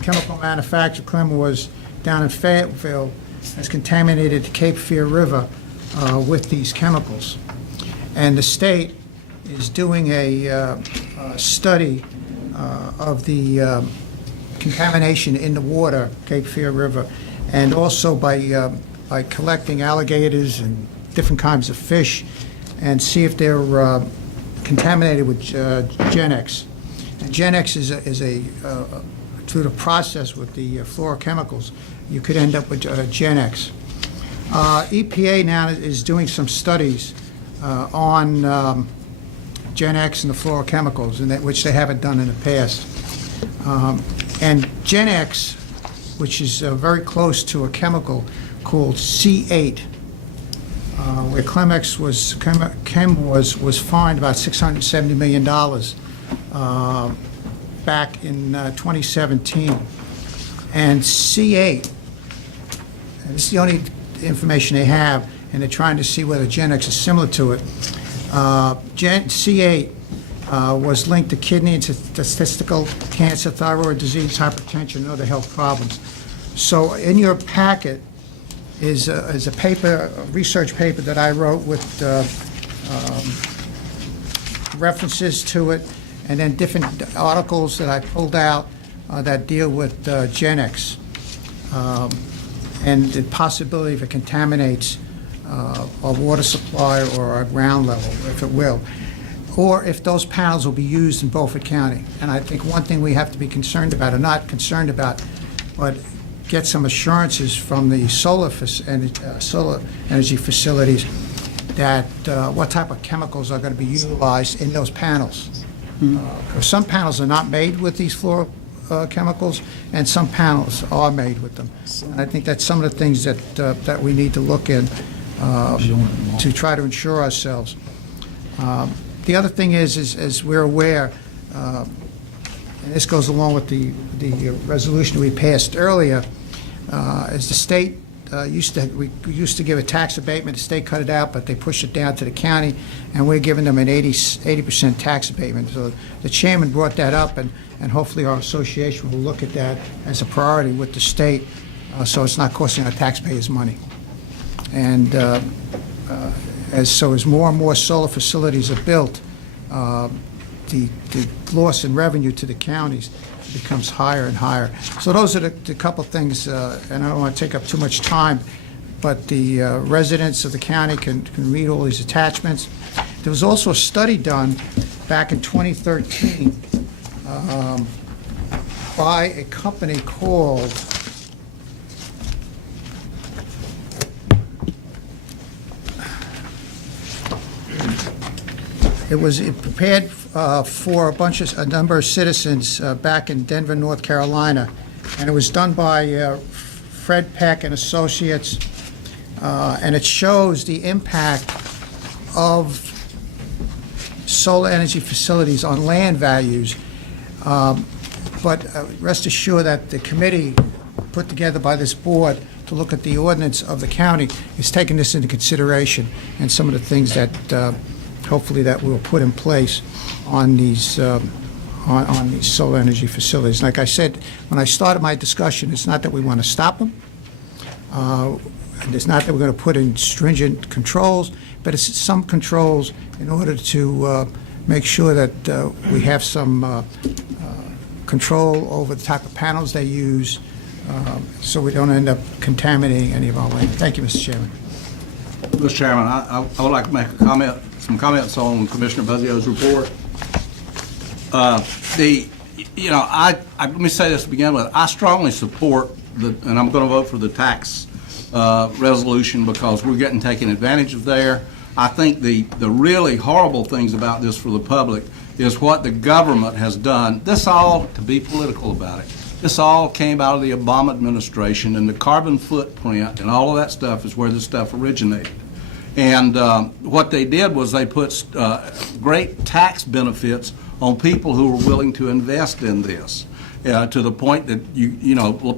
chemical manufacturer Clemmoor's down in Fayetteville has contaminated the Cape Fear River with these chemicals. And the state is doing a study of the contamination in the water, Cape Fear River, and also by collecting alligators and different kinds of fish and see if they're contaminated with Gen-X. And Gen-X is through the process with the fluorochemicals, you could end up with Gen-X. EPA now is doing some studies on Gen-X and the fluorochemicals, which they haven't done in the past. And Gen-X, which is very close to a chemical called C8, where Chem was fined about $670 million back in 2017. And C8, and this is the only information they have, and they're trying to see whether Gen-X is similar to it. C8 was linked to kidney and testicular cancer, thyroid disease, hypertension, and other health problems. So in your packet is a paper, a research paper that I wrote with references to it, and then different articles that I pulled out that deal with Gen-X and the possibility if it contaminates our water supply or our ground level, if it will, or if those panels will be used in Beaufort County. And I think one thing we have to be concerned about, or not concerned about, but get some assurances from the solar energy facilities that what type of chemicals are going to be utilized in those panels. Some panels are not made with these fluorochemicals, and some panels are made with them. And I think that's some of the things that we need to look in to try to ensure ourselves. The other thing is as we're aware, and this goes along with the resolution we passed earlier, as the state we used to give a tax abatement, the state cut it out, but they pushed it down to the county, and we're giving them an 80% tax abatement. So the chairman brought that up, and hopefully our association will look at that as a priority with the state, so it's not costing our taxpayers money. And as more and more solar facilities are built, the loss in revenue to the counties becomes higher and higher. So those are the couple things, and I don't want to take up too much time, but the residents of the county can read all these attachments. There was also a study done back in 2013 by a company called It was prepared for a number of citizens back in Denver, North Carolina, and it was done by Fred Peck and Associates, and it shows the impact of solar energy facilities on land values. But rest assured that the committee put together by this board to look at the ordinance of the county is taking this into consideration, and some of the things that hopefully that we'll put in place on these on these solar energy facilities. Like I said, when I started my discussion, it's not that we want to stop them. It's not that we're going to put in stringent controls, but it's some controls in order to make sure that we have some control over the type of panels they use, so we don't end up contaminating any of our land. Thank you, Mr. Chairman. Mr. Chairman, I would like to make some comments on Commissioner Buzzio's report. you know, let me say this to begin with. I strongly support and I'm going to vote for the tax resolution because we're getting taken advantage of there. I think the really horrible things about this for the public is what the government has done. This all, to be political about it, this all came out of the Obama administration, and the carbon footprint and all of that stuff is where this stuff originated. And what they did was they put great tax benefits on people who were willing to invest in this, to the point that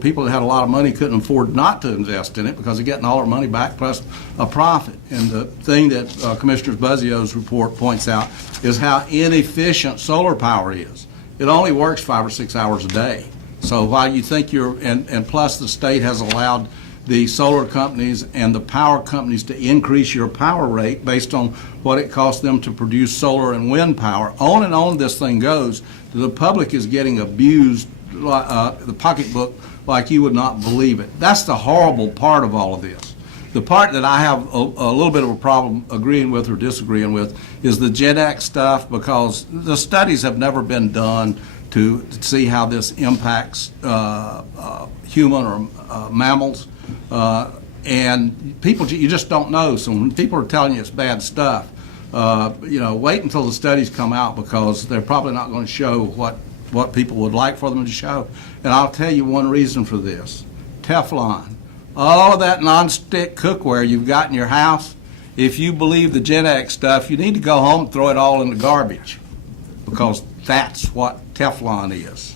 people that had a lot of money couldn't afford not to invest in it because they're getting all their money back plus a profit. And the thing that Commissioner Buzzio's report points out is how inefficient solar power is. It only works 5 or 6 hours a day. So while you think and plus the state has allowed the solar companies and the power companies to increase your power rate based on what it costs them to produce solar and wind power. On and on this thing goes. The public is getting abused, the pocketbook, like you would not believe it. That's the horrible part of all of this. The part that I have a little bit of a problem agreeing with or disagreeing with is the Gen X stuff, because the studies have never been done to see how this impacts human or mammals. And people, you just don't know. So when people are telling you it's bad stuff, wait until the studies come out, because they're probably not going to show what people would like for them to show. And I'll tell you one reason for this. Teflon. All of that nonstick cookware you've got in your house, if you believe the Gen X stuff, you need to go home and throw it all in the garbage, because that's what Teflon is.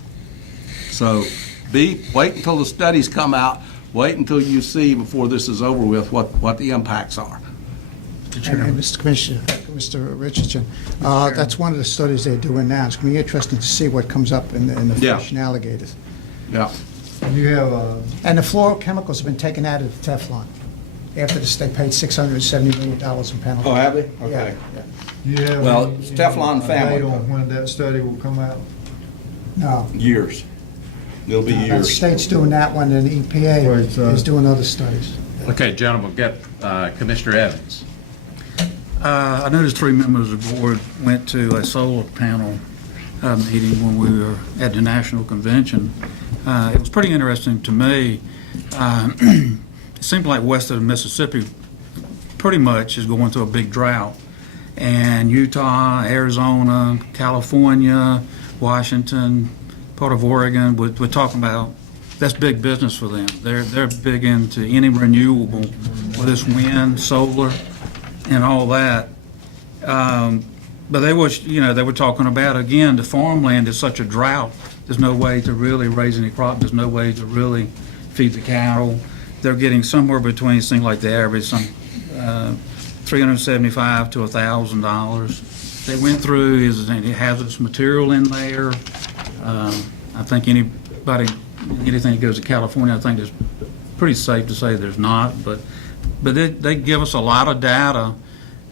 So wait until the studies come out. Wait until you see, before this is over with, what the impacts are. And Mr. Commissioner, Mr. Richardson, that's one of the studies they're doing now. It's going to be interesting to see what comes up in the fish and alligators. Yeah. You have And the fluorochemicals have been taken out of the Teflon after they paid $670 million in penalties. Oh, have they? Okay. Yeah. you have Well, any- it's Teflon any family. date on when that study will come out? No. Years. It'll be The years. state's doing that one, and the EPA Right, is doing other studies. Okay, gentlemen, get Commissioner Evans. I noticed 3 members of the board went to a solar panel meeting when we were at the national convention. It was pretty interesting to me. It seemed like west of Mississippi pretty much is going through a big drought. And Utah, Arizona, California, Washington, part of Oregon, we're talking about, that's big business for them. They're big into any renewable, whether it's wind, solar, and all that. But they were talking about, again, the farmland is such a drought. There's no way to really raise any crop. There's no way to really feed the cattle. They're getting somewhere between, it seems like the average, some $375 to $1,000. They went through, is there any hazardous material in there? I think anything that goes to California, I think it's pretty safe to say there's not, but they give us a lot of data.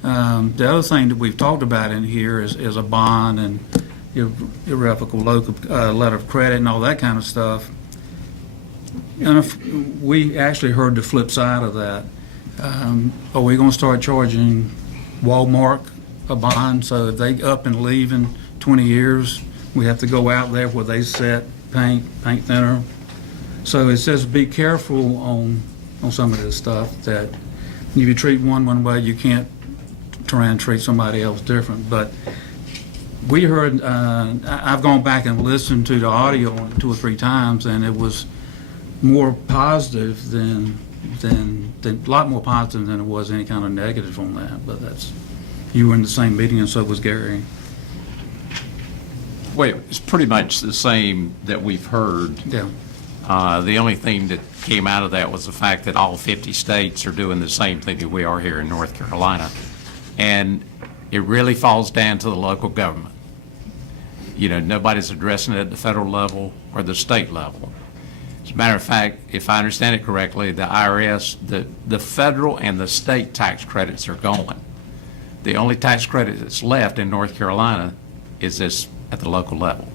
The other thing that we've talked about in here is a bond and irrevocable local letter of credit and all that kind of stuff. And if we actually heard the flip side of that. Are we going to start charging Walmart a bond, so if they up and leave in 20 years, we have to go out there where they set paint thinner? So it says be careful on some of this stuff, that if you treat one way, you can't try and treat somebody else different. But we heard, I've gone back and listened to the audio 2 or 3 times, and it was more positive than a lot more positive than it was any kind of negative on that. But you were in the same meeting, and so was Gary. Well, it's pretty much the same that we've heard. Yeah. The only thing that came out of that was the fact that all 50 states are doing the same thing that we are here in North Carolina. And it really falls down to the local government. Nobody's addressing it at the federal level or the state level. As a matter of fact, if I understand it correctly, the IRS, the federal and the state tax credits are gone. The only tax credit that's left in North Carolina is this at the local level,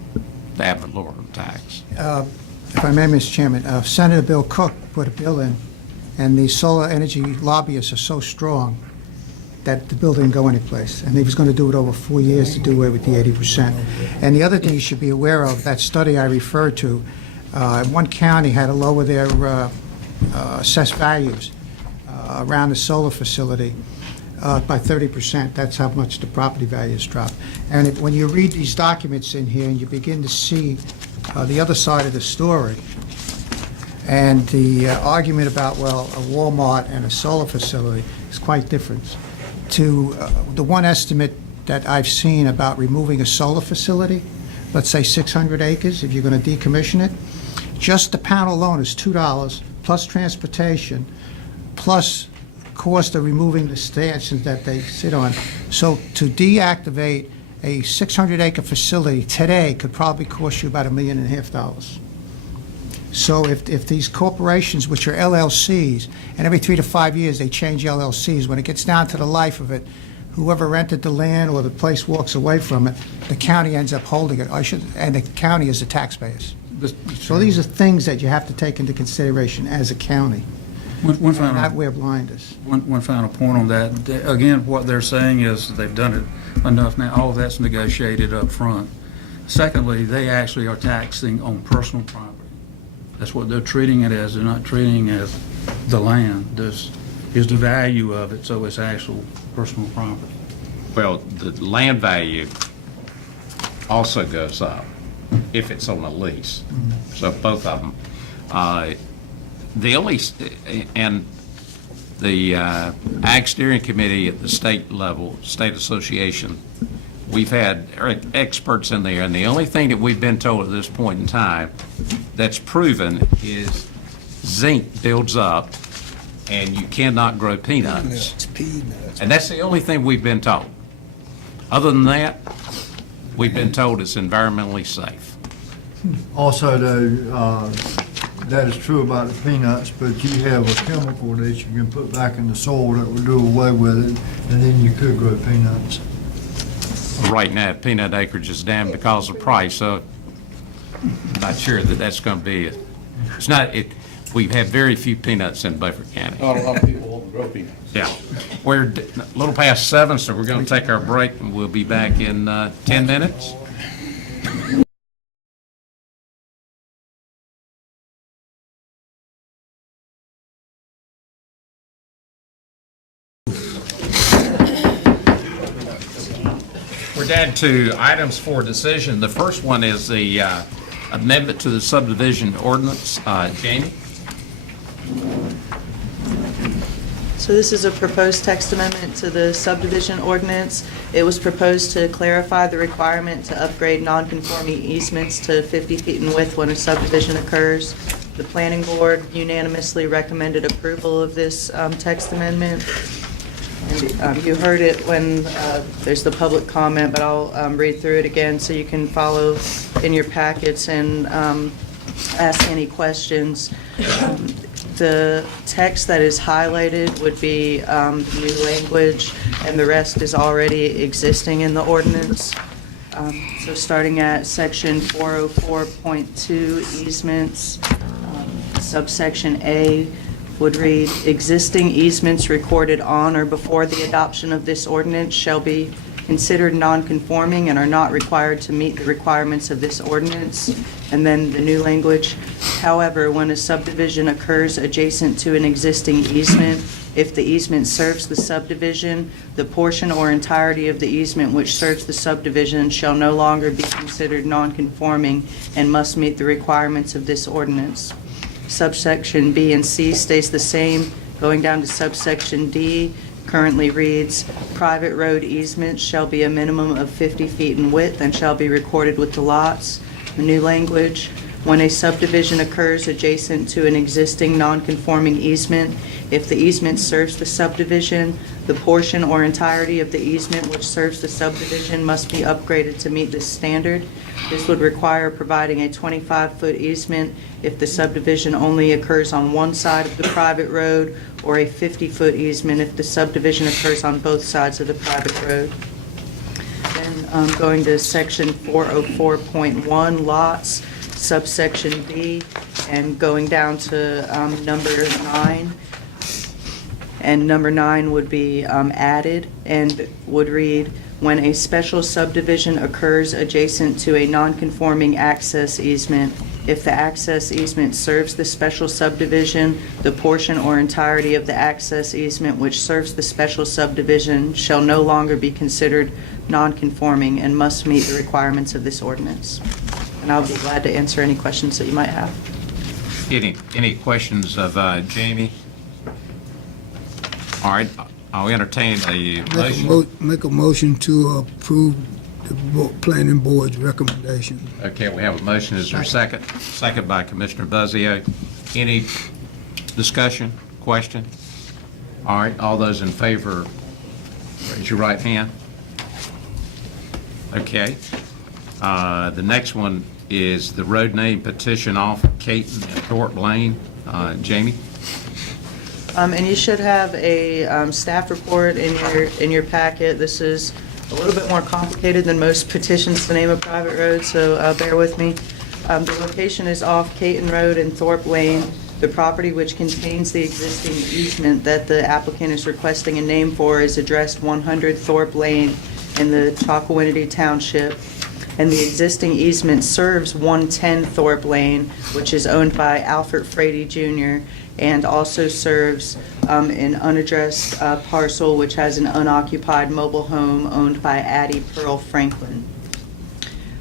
the ad valorem tax. If I may, Mr. Chairman, Senator Bill Cook put a bill in, and the solar energy lobbyists are so strong that the building go anyplace. And he was going to do it over 4 years to do away with the 80%. And the other thing you should be aware of, that study I referred to, one county had to lower their assessed values around the solar facility by 30%. That's how much the property values dropped. And when you read these documents in here and you begin to see the other side of the story, and the argument about, well, a Walmart and a solar facility is quite different. To the one estimate that I've seen about removing a solar facility, let's say 600 acres, if you're going to decommission it, just the panel alone is $2, plus transportation, plus cost of removing the stanchions that they sit on. So to deactivate a 600-acre facility today could probably cost you about $1.5 million. So if these corporations, which are LLCs, and every 3 to 5 years they change LLCs, when it gets down to the life of it, whoever rented the land or the place walks away from it, the county ends up holding it, and the county is the taxpayers. So these are things that you have to take into consideration as a county. One final, not wear blinders. One final point on that. Again, what they're saying is they've done it enough now. All of that's negotiated up front. Secondly, they actually are taxing on personal property. That's what they're treating it as. They're not treating it as the land. This is the value of it, so it's actual personal property. Well, the land value also goes up if it's on a lease. So both of them. The only, and the Ag Steering Committee at the state level, state association, we've had experts in there, and the only thing that we've been told at this point in time that's proven is zinc builds up and you cannot grow peanuts. And that's the only thing we've been told. Other than that, we've been told it's environmentally safe. Also, though, that is true about the peanuts, but you have a chemical that you can put back in the soil that will do away with it, and then you could grow peanuts. Right now, peanut acreage is down because of price, so I'm not sure that that's going to be it. It's not, we have very few peanuts in Beaufort County. Not a lot of people want to grow peanuts. Yeah. We're a little past 7, so we're going to take our break, and we'll be back in 10 minutes. We're down to items for decision. The first one is the amendment to the subdivision ordinance. Jamie? So this is a proposed text amendment to the subdivision ordinance. It was proposed to clarify the requirement to upgrade non-conforming easements to 50 feet in width when a subdivision occurs. The planning board unanimously recommended approval of this text amendment. And you heard it when there's the public comment, but I'll read through it again so you can follow in your packets and ask any questions. The text that is highlighted would be new language, and the rest is already existing in the ordinance. So starting at section 404.2 easements, subsection A would read, existing easements recorded on or before the adoption of this ordinance shall be considered non-conforming and are not required to meet the requirements of this ordinance. And then the new language, however, when a subdivision occurs adjacent to an existing easement, if the easement serves the subdivision, the portion or entirety of the easement which serves the subdivision shall no longer be considered non-conforming and must meet the requirements of this ordinance. Subsection B and C stays the same. Going down to subsection D, currently reads, private road easements shall be a minimum of 50 feet in width and shall be recorded with the lots. The new language, when a subdivision occurs adjacent to an existing non-conforming easement, if the easement serves the subdivision, the portion or entirety of the easement which serves the subdivision must be upgraded to meet this standard. This would require providing a 25-foot easement if the subdivision only occurs on one side of the private road, or a 50-foot easement if the subdivision occurs on both sides of the private road. Then going to section 404.1 lots, subsection B, and going down to number 9. And number 9 would be added and would read, when a special subdivision occurs adjacent to a non-conforming access easement, if the access easement serves the special subdivision, the portion or entirety of the access easement which serves the special subdivision shall no longer be considered non-conforming and must meet the requirements of this ordinance. And I'll be glad to answer any questions that you might have. Any questions of Jamie? All right, I'll entertain a motion. Make a motion to approve the planning board's recommendation. Okay, we have a motion. Is there a second? Second by Commissioner Buzzio. Any discussion, question? All right, all those in favor, raise your right hand. Okay. The next one is the road name petition off Caton and Thorpe Lane. Jamie? And you should have a staff report in your packet. This is a little bit more complicated than most petitions to name a private road, so bear with me. The location is off Caton Road and Thorpe Lane. The property which contains the existing easement that the applicant is requesting a name for is addressed 100 Thorpe Lane in the Chocowinity Township. And the existing easement serves 110 Thorpe Lane, which is owned by Alfred Frady Jr., and also serves an unaddressed parcel which has an unoccupied mobile home owned by Addie Pearl Franklin.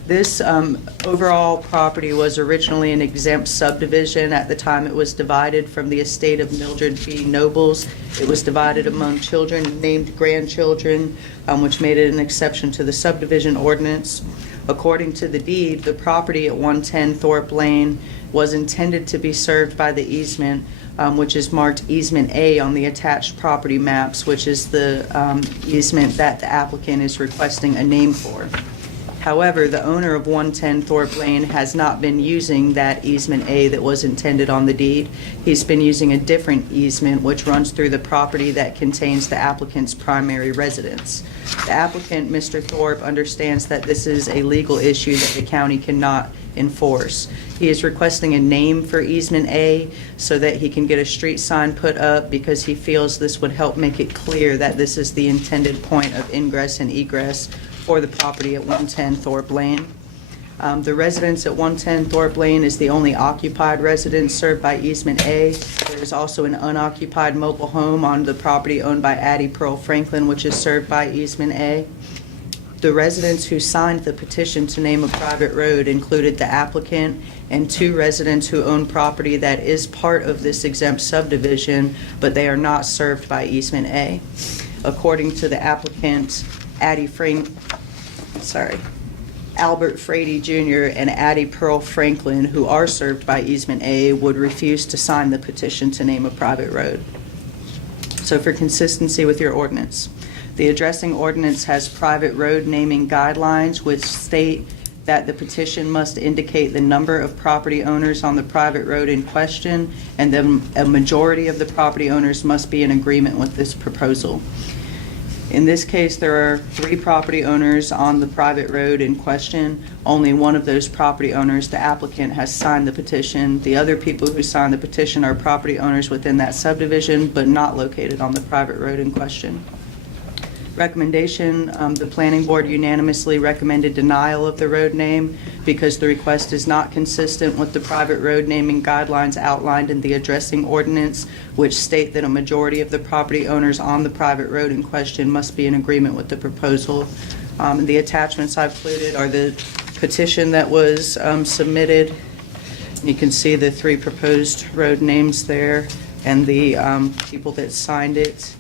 This overall property was originally an exempt subdivision at the time it was divided from the estate of Mildred B. Nobles. It was divided among children named grandchildren, which made it an exception to the subdivision ordinance. According to the deed, the property at 110 Thorpe Lane was intended to be served by the easement, which is marked Easement A on the attached property maps, which is the easement that the applicant is requesting a name for. However, the owner of 110 Thorpe Lane has not been using that easement A that was intended on the deed. He's been using a different easement which runs through the property that contains the applicant's primary residence. The applicant, Mr. Thorpe, understands that this is a legal issue that the county cannot enforce. He is requesting a name for easement A so that he can get a street sign put up because he feels this would help make it clear that this is the intended point of ingress and egress for the property at 110 Thorpe Lane. The residence at 110 Thorpe Lane is the only occupied residence served by easement A. There is also an unoccupied mobile home on the property owned by Addie Pearl Franklin, which is served by easement A. The residents who signed the petition to name a private road included the applicant and 2 residents who own property that is part of this exempt subdivision, but they are not served by easement A. According to the applicant, Albert Frady Jr. and Addie Pearl Franklin, who are served by easement A, would refuse to sign the petition to name a private road. So for consistency with your ordinance, the addressing ordinance has private road naming guidelines which state that the petition must indicate the number of property owners on the private road in question, and then a majority of the property owners must be in agreement with this proposal. In this case, there are 3 property owners on the private road in question. Only one of those property owners, the applicant, has signed the petition. The other people who signed the petition are property owners within that subdivision, but not located on the private road in question. Recommendation, the planning board unanimously recommended denial of the road name because the request is not consistent with the private road naming guidelines outlined in the addressing ordinance, which state that a majority of the property owners on the private road in question must be in agreement with the proposal. The attachments I've included are the petition that was submitted. You can see the 3 proposed road names there and the people that signed it.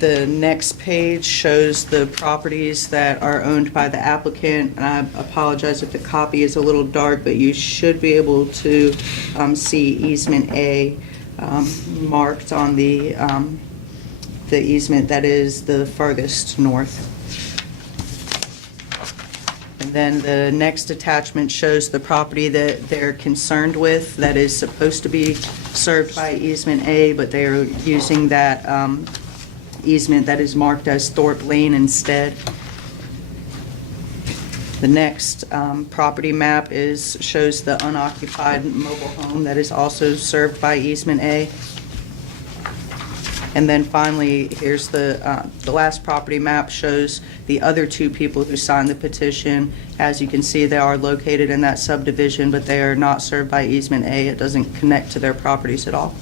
The next page shows the properties that are owned by the applicant. And I apologize if the copy is a little dark, but you should be able to see easement A marked on the easement that is the furthest north. And then the next attachment shows the property that they're concerned with that is supposed to be served by easement A, but they are using that easement that is marked as Thorpe Lane instead. The next property map shows the unoccupied mobile home that is also served by easement A. And then finally, here's the last property map shows the other two people who signed the petition. As you can see, they are located in that subdivision, but they are not served by easement A. It doesn't connect to their properties at all.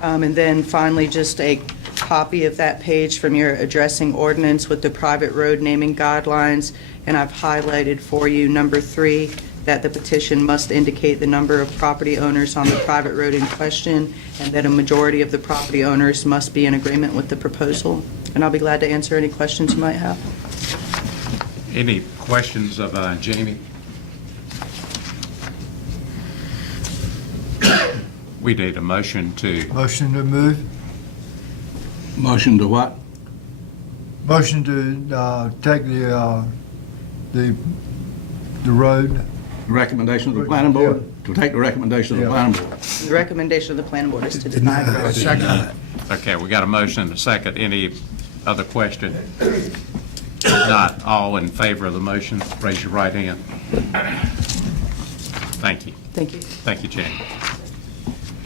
And then finally, just a copy of that page from your addressing ordinance with the private road naming guidelines. And I've highlighted for you number 3, that the petition must indicate the number of property owners on the private road in question, and that a majority of the property owners must be in agreement with the proposal. And I'll be glad to answer any questions you might have. Any questions of Jamie? We need a motion to... Motion to move. Motion to what? Motion to take the road. Recommendation of the planning board? To take the recommendation of the planning board? The recommendation of the planning board is to deny the road. Second. Okay, we got a motion and a second. Any other question? If not, all in favor of the motion, raise your right hand. Thank you. Thank you. Thank you, Jamie.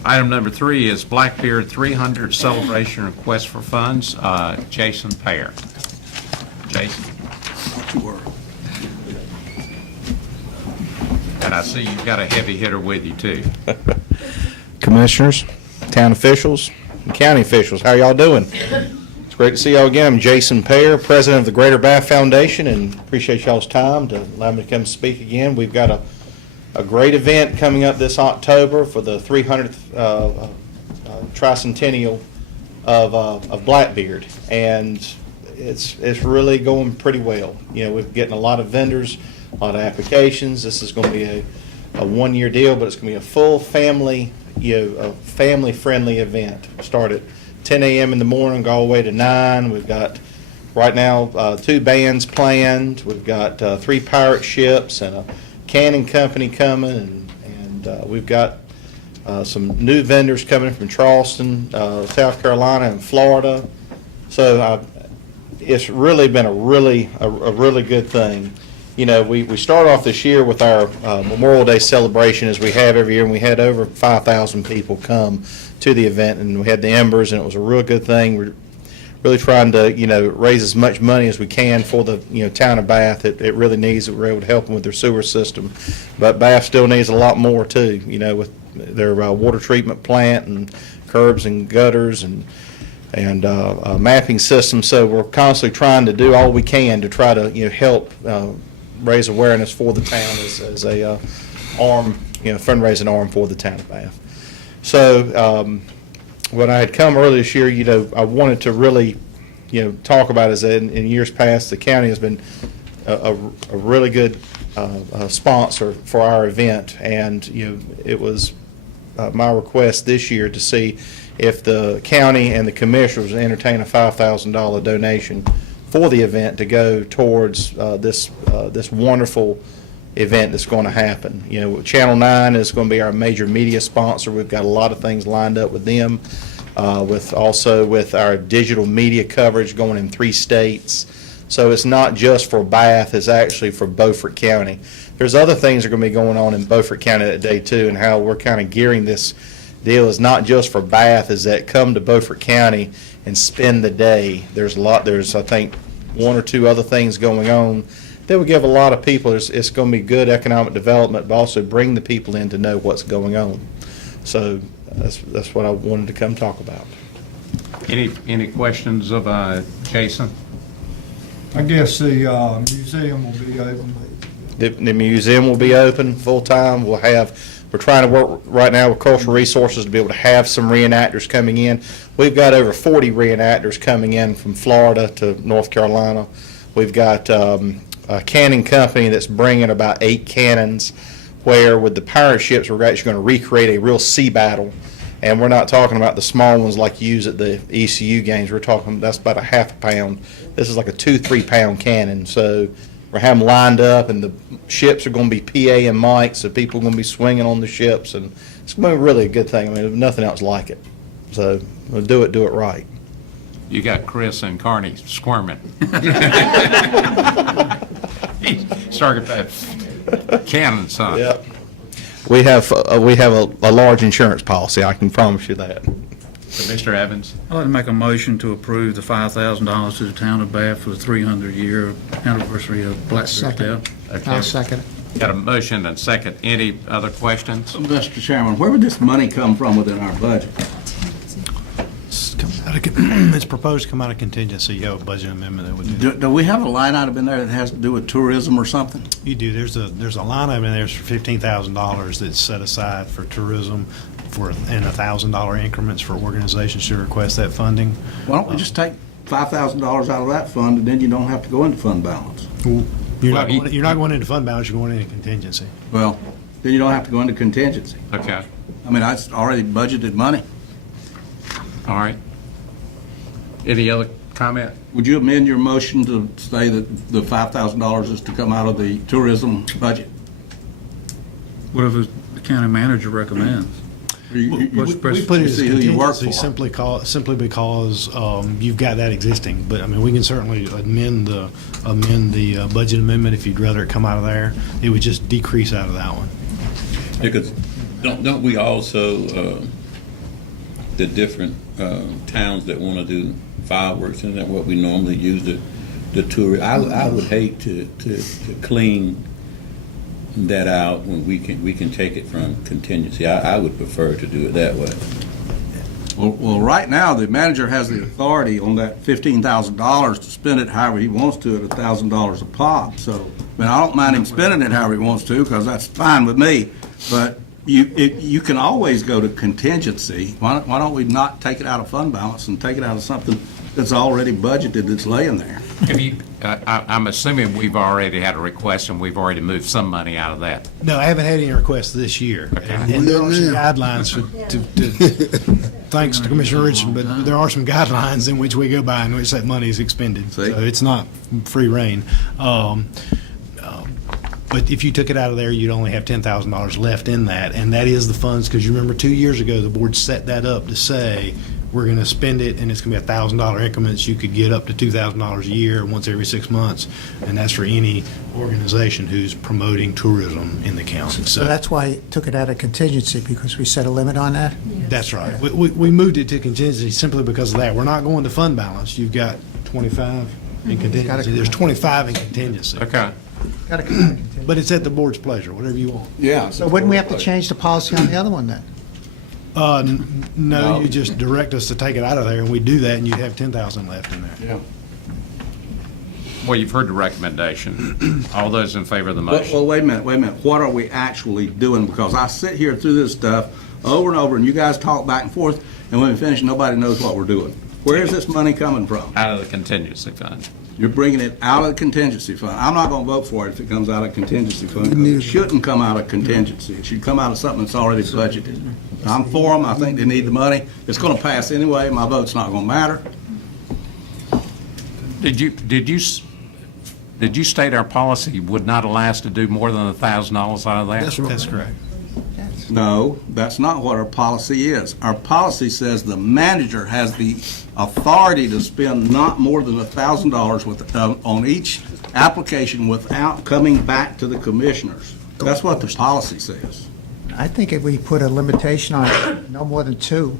Item number 3 is Blackbeard 300 Celebration Request for Funds. Jason Payer. Jason? And I see you've got a heavy hitter with you, too. Commissioners, town officials, and county officials, how y'all doing? It's great to see y'all again. I'm Jason Payer, president of the Greater Bath Foundation, and appreciate y'all's time to allow me to come speak again. We've got a great event coming up this October for the 300th tricentennial of Blackbeard, and it's really going pretty well. You know, we're getting a lot of vendors, a lot of applications. This is going to be a one-year deal, but it's going to be a full family, a family-friendly event. Start at 10 a.m. in the morning, go all the way to 9. We've got right now 2 bands planned. We've got 3 pirate ships and a canning company coming, and we've got some new vendors coming from Charleston, South Carolina, and Florida. So it's really been a really good thing. You know, we start off this year with our Memorial Day celebration, as we have every year, and we had over 5,000 people come to the event, and we had the Embers, and it was a real good thing. We're really trying to, raise as much money as we can for the, town of Bath. It really needs it. We're able to help them with their sewer system. But Bath still needs a lot more, too, with their water treatment plant and curbs and gutters and mapping system. So we're constantly trying to do all we can to try to, help raise awareness for the town as a fundraising arm for the town of Bath. So when I had come earlier this year, I wanted to really, talk about is that in years past, the county has been a really good sponsor for our event, and it was my request this year to see if the county and the commissioners would entertain a $5,000 donation for the event to go towards this wonderful event that's going to happen. Channel 9 is going to be our major media sponsor. We've got a lot of things lined up with them, with our digital media coverage going in 3 states. So it's not just for Bath, it's actually for Beaufort County. There's other things that are going to be going on in Beaufort County that day too, and how we're kind of gearing this deal is not just for Bath, is that come to Beaufort County and spend the day. There's I think 1 or 2 other things going on that will give a lot of people, it's going to be good economic development, but also bring the people in to know what's going on. So that's what I wanted to come talk about. Any questions of Jason? I guess the museum will be open. The museum will be open full-time. We're trying to work right now with Cultural Resources to be able to have some reenactors coming in. We've got over 40 reenactors coming in from Florida to North Carolina. We've got a canning company that's bringing about 8 cannons, where with the pirate ships we're actually going to recreate a real sea battle. And we're not talking about the small ones like you use at the ECU games. We're talking, that's about a half a pound. This is like a 2-3 pound cannon. So we're having them lined up, and the ships are going to be PA and mics, so people are going to be swinging on the ships, and it's going to be really a good thing. I mean, there's nothing else like it. So we'll do it right. You got Chris and Carney squirming. He's talking about cannons, son. Yep. We have a large insurance policy, I can promise you that. Commissioner Evans? I'd like to make a motion to approve the $5,000 to the town of Bath for the 300-year anniversary of Blackbeard's Second. death. I'll second it. Got a motion and second. Any other questions? Mr. Chairman, where would this money come from within our budget? It's proposed to come out of contingency, you have a budget amendment that would do that. Do we have a line item in there that has to do with tourism or something? You do, there's a line item in there for $15,000 that's set aside for tourism and $1,000 increments for organizations to request that funding. Why don't we just take $5,000 out of that fund, and then you don't have to go into fund balance? You're not going into fund balance, you're going into contingency. Well, then you don't have to go into contingency. Okay. I mean, that's already budgeted money. All right. Any other comment? Would you amend your motion to say that the $5,000 is to come out of the tourism budget? Whatever the county manager recommends. We put it as contingency simply because you've got that existing. But I mean, we can certainly amend the budget amendment if you'd rather it come out of there. It would just decrease out of that one. Because don't we also, the different towns that want to do fireworks, isn't that what we normally use the tour? I would hate to clean that out when we can take it from contingency. I would prefer to do it that way. Well, right now, the manager has the authority on that $15,000 to spend it however he wants to at $1,000 a pop. So, I mean, I don't mind him spending it however he wants to, because that's fine with me. But you can always go to contingency. Why don't we not take it out of fund balance and take it out of something that's already budgeted that's laying there? Have you, I'm assuming we've already had a request and we've already moved some money out of that. No, I haven't had any requests this year. And there are some guidelines thanks to Commissioner Richardson, but there are some guidelines in which we go by in which that money is expended. So it's not free reign. But if you took it out of there, you'd only have $10,000 left in that, and that is the funds, because you remember 2 years ago, the board set that up to say, we're going to spend it, and it's going to be $1,000 increments. You could get up to $2,000 a year, once every 6 months, and that's for any organization who's promoting tourism in the county. So that's why I took it out of contingency, because we set a limit on that? That's right. We moved it to contingency simply because of that. We're not going to fund balance. You've got 25 in contingency. There's 25 in contingency. Okay. Got to come out of contingency. But it's at the board's pleasure, whatever you want. Yeah. So wouldn't we have to change the policy on the other one then? No, you just direct us to take it out of there, and we do that, and you have 10,000 left in there. Yeah. Well, you've heard the recommendation. All those in favor of the motion? Well, wait a minute. What are we actually doing? Because I sit here through this stuff over and over, and you guys talk back and forth, and when we finish, nobody knows what we're doing. Where is this money coming from? Out of the contingency fund. You're bringing it out of the contingency fund. I'm not going to vote for it if it comes out of contingency fund. It shouldn't come out of contingency. It should come out of something that's already budgeted. I'm for them. I think they need the money. It's going to pass anyway. My vote's not going to matter. Did you state our policy would not allow us to do more than $1,000 out of that? That's correct. No, that's not what our policy is. Our policy says the manager has the authority to spend not more than $1,000 on each application without coming back to the commissioners. That's what the policy says. I think if we put a limitation on it, no more than 2.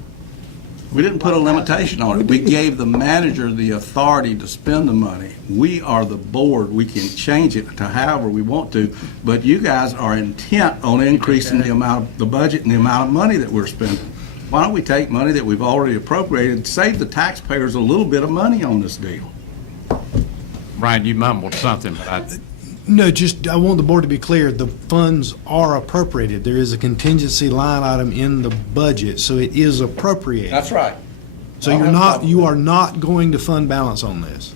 We didn't put a limitation on it. We gave the manager the authority to spend the money. We are the board. We can change it to however we want to, but you guys are intent on increasing the amount of the budget and the amount of money that we're spending. Why don't we take money that we've already appropriated, save the taxpayers a little bit of money on this deal? Brian, you mumbled something, but No, just, I want the board to be clear, the funds are appropriated. There is a contingency line item in the budget, so it is appropriated. That's right. So you are not going to fund balance on this.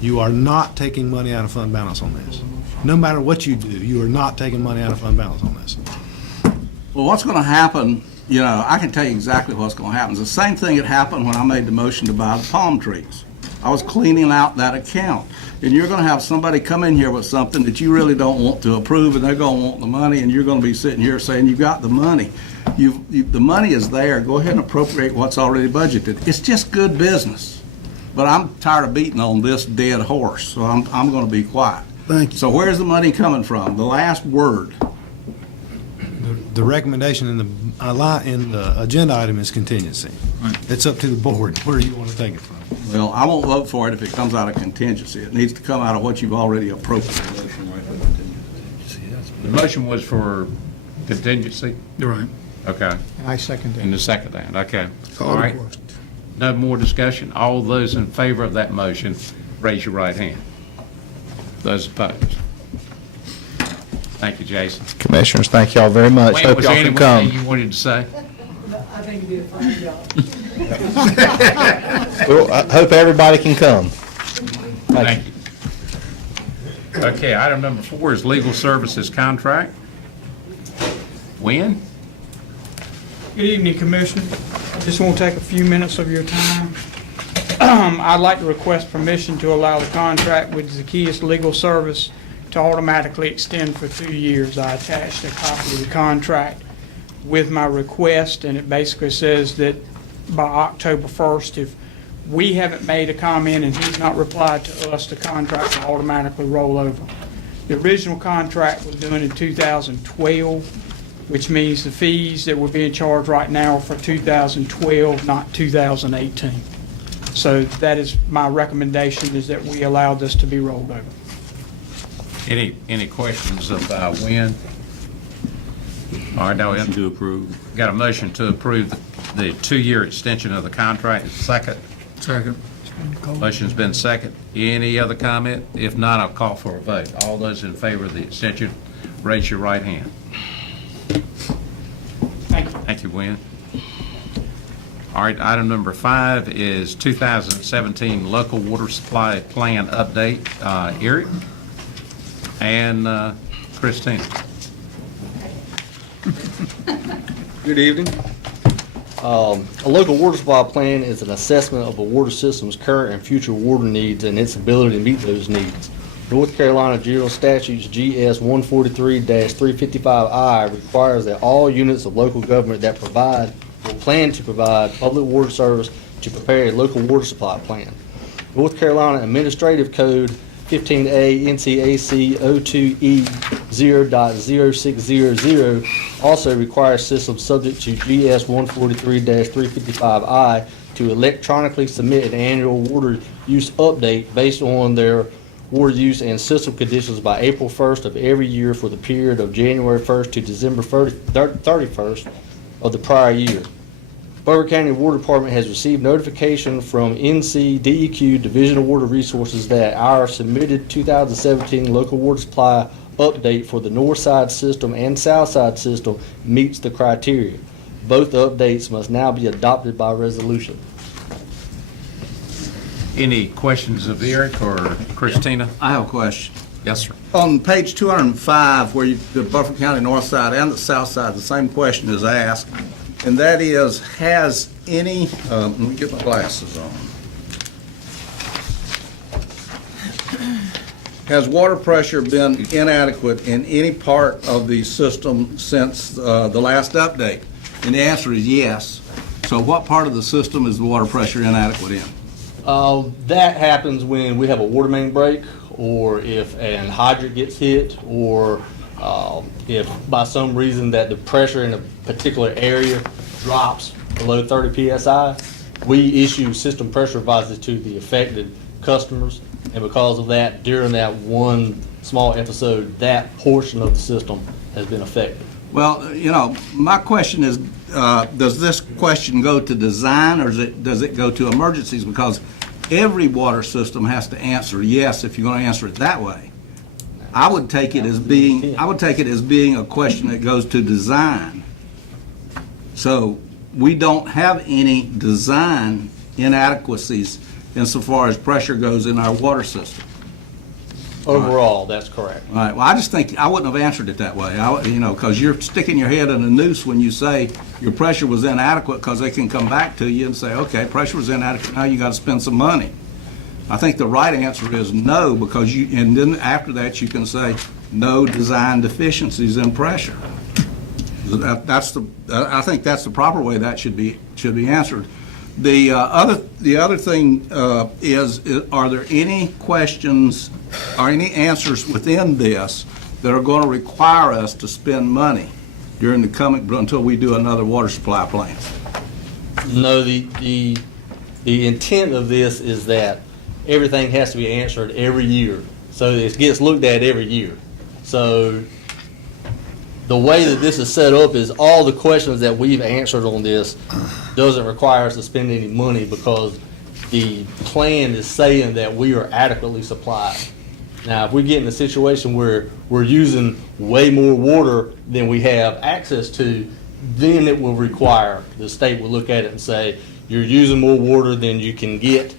You are not taking money out of fund balance on this. No matter what you do, you are not taking money out of fund balance on this. Well, what's going to happen, I can tell you exactly what's going to happen. It's the same thing that happened when I made the motion to buy the palm trees. I was cleaning out that account. And you're going to have somebody come in here with something that you really don't want to approve, and they're going to want the money, and you're going to be sitting here saying, you got the money. The money is there. Go ahead and appropriate what's already budgeted. It's just good business. But I'm tired of beating on this dead horse, so I'm going to be quiet. Thank you. So where's the money coming from? The last word. the recommendation in the agenda item is contingency. It's up to the board where you want to take it from. Well, I won't vote for it if it comes out of contingency. It needs to come out of what you've already appropriated. The motion was for contingency? Right. Okay. And I second In it. the second that, okay. Call All the right. question. No more discussion? All those in favor of that motion, raise your right hand. Those opposed? Thank you, Jason. Commissioners, thank y'all very much. Wayne, Hope was y'all there can come. anything you wanted to say? I think you did a fine job. Well, I hope everybody can come. Thank you. Okay, item number 4 is legal services contract. When? Good evening, Commissioner. I just want to take a few minutes of your time. I'd like to request permission to allow the contract with Zacchaeus Legal Service to automatically extend for 2 years. I attached a copy of the contract with my request, and it basically says that by October 1st, if we haven't made a comment and he's not replied to us, the contract will automatically roll over. The original contract was done in 2012, which means the fees that we're being charged right now are for 2012, not 2018. So that is my recommendation, is that we allow this to be rolled over. Any questions of when? All right, now, Motion to approve. got a motion to approve the 2-year extension of the contract. Second. Second. Motion's been second. Any other comment? If not, I'll call for a vote. All those in favor of the extension, raise your right hand. Thank you. Thank you, Wynn. All right, item number 5 is 2017 local water supply plan update. Eric and Christina. Good evening. A local water supply plan is an assessment of a water system's current and future water needs and its ability to meet those needs. North Carolina General Statutes GS 143-355I requires that all units of local government that provide or plan to provide public water service to prepare a local water supply plan. North Carolina Administrative Code 15A NCAC 02E 0.0600 also requires systems subject to GS 143-355I to electronically submit an annual water use update based on their water use and system conditions by April 1st of every year for the period of January 1st to December 31st of the prior year. Butler County Water Department has received notification from NCDEQ Division of Water Resources that our submitted 2017 local water supply update for the north side system and south side system meets the criteria. Both updates must now be adopted by resolution. Any questions of Eric or Christina? I have a question. Yes, sir. On page 205, where the Beaufort County north side and the south side, the same question is asked, and that is, has any, let me get my glasses on. Has water pressure been inadequate in any part of the system since the last update? And the answer is yes. So what part of the system is the water pressure inadequate in? That happens when we have a water main break, or if an hydrant gets hit, or if by some reason that the pressure in a particular area drops below 30 psi, we issue system pressure advisories to the affected customers, and because of that, during that one small episode, that portion of the system has been affected. Well, you know, my question is, does this question go to design, or does it go to emergencies? Because every water system has to answer yes if you're going to answer it that way. I would take it as being a question that goes to design. So we don't have any design inadequacies insofar as pressure goes in our water system. Overall, that's correct. All right. Well, I just think I wouldn't have answered it that way. Because you're sticking your head in a noose when you say your pressure was inadequate, because they can come back to you and say, okay, pressure was inadequate, now you got to spend some money. I think the right answer is no, because and then after that you can say no design deficiencies in pressure. I think that's the proper way that should be answered. The other thing is, are there any questions or any answers within this that are going to require us to spend money? during the coming, until we do another water supply plan? No, the intent of this is that everything has to be answered every year. So it gets looked at every year. So the way that this is set up is all the questions that we've answered on this doesn't require us to spend any money because the plan is saying that we are adequately supplied. Now, if we get in a situation where we're using way more water than we have access to, then it will require, the state will look at it and say, you're using more water than you can get.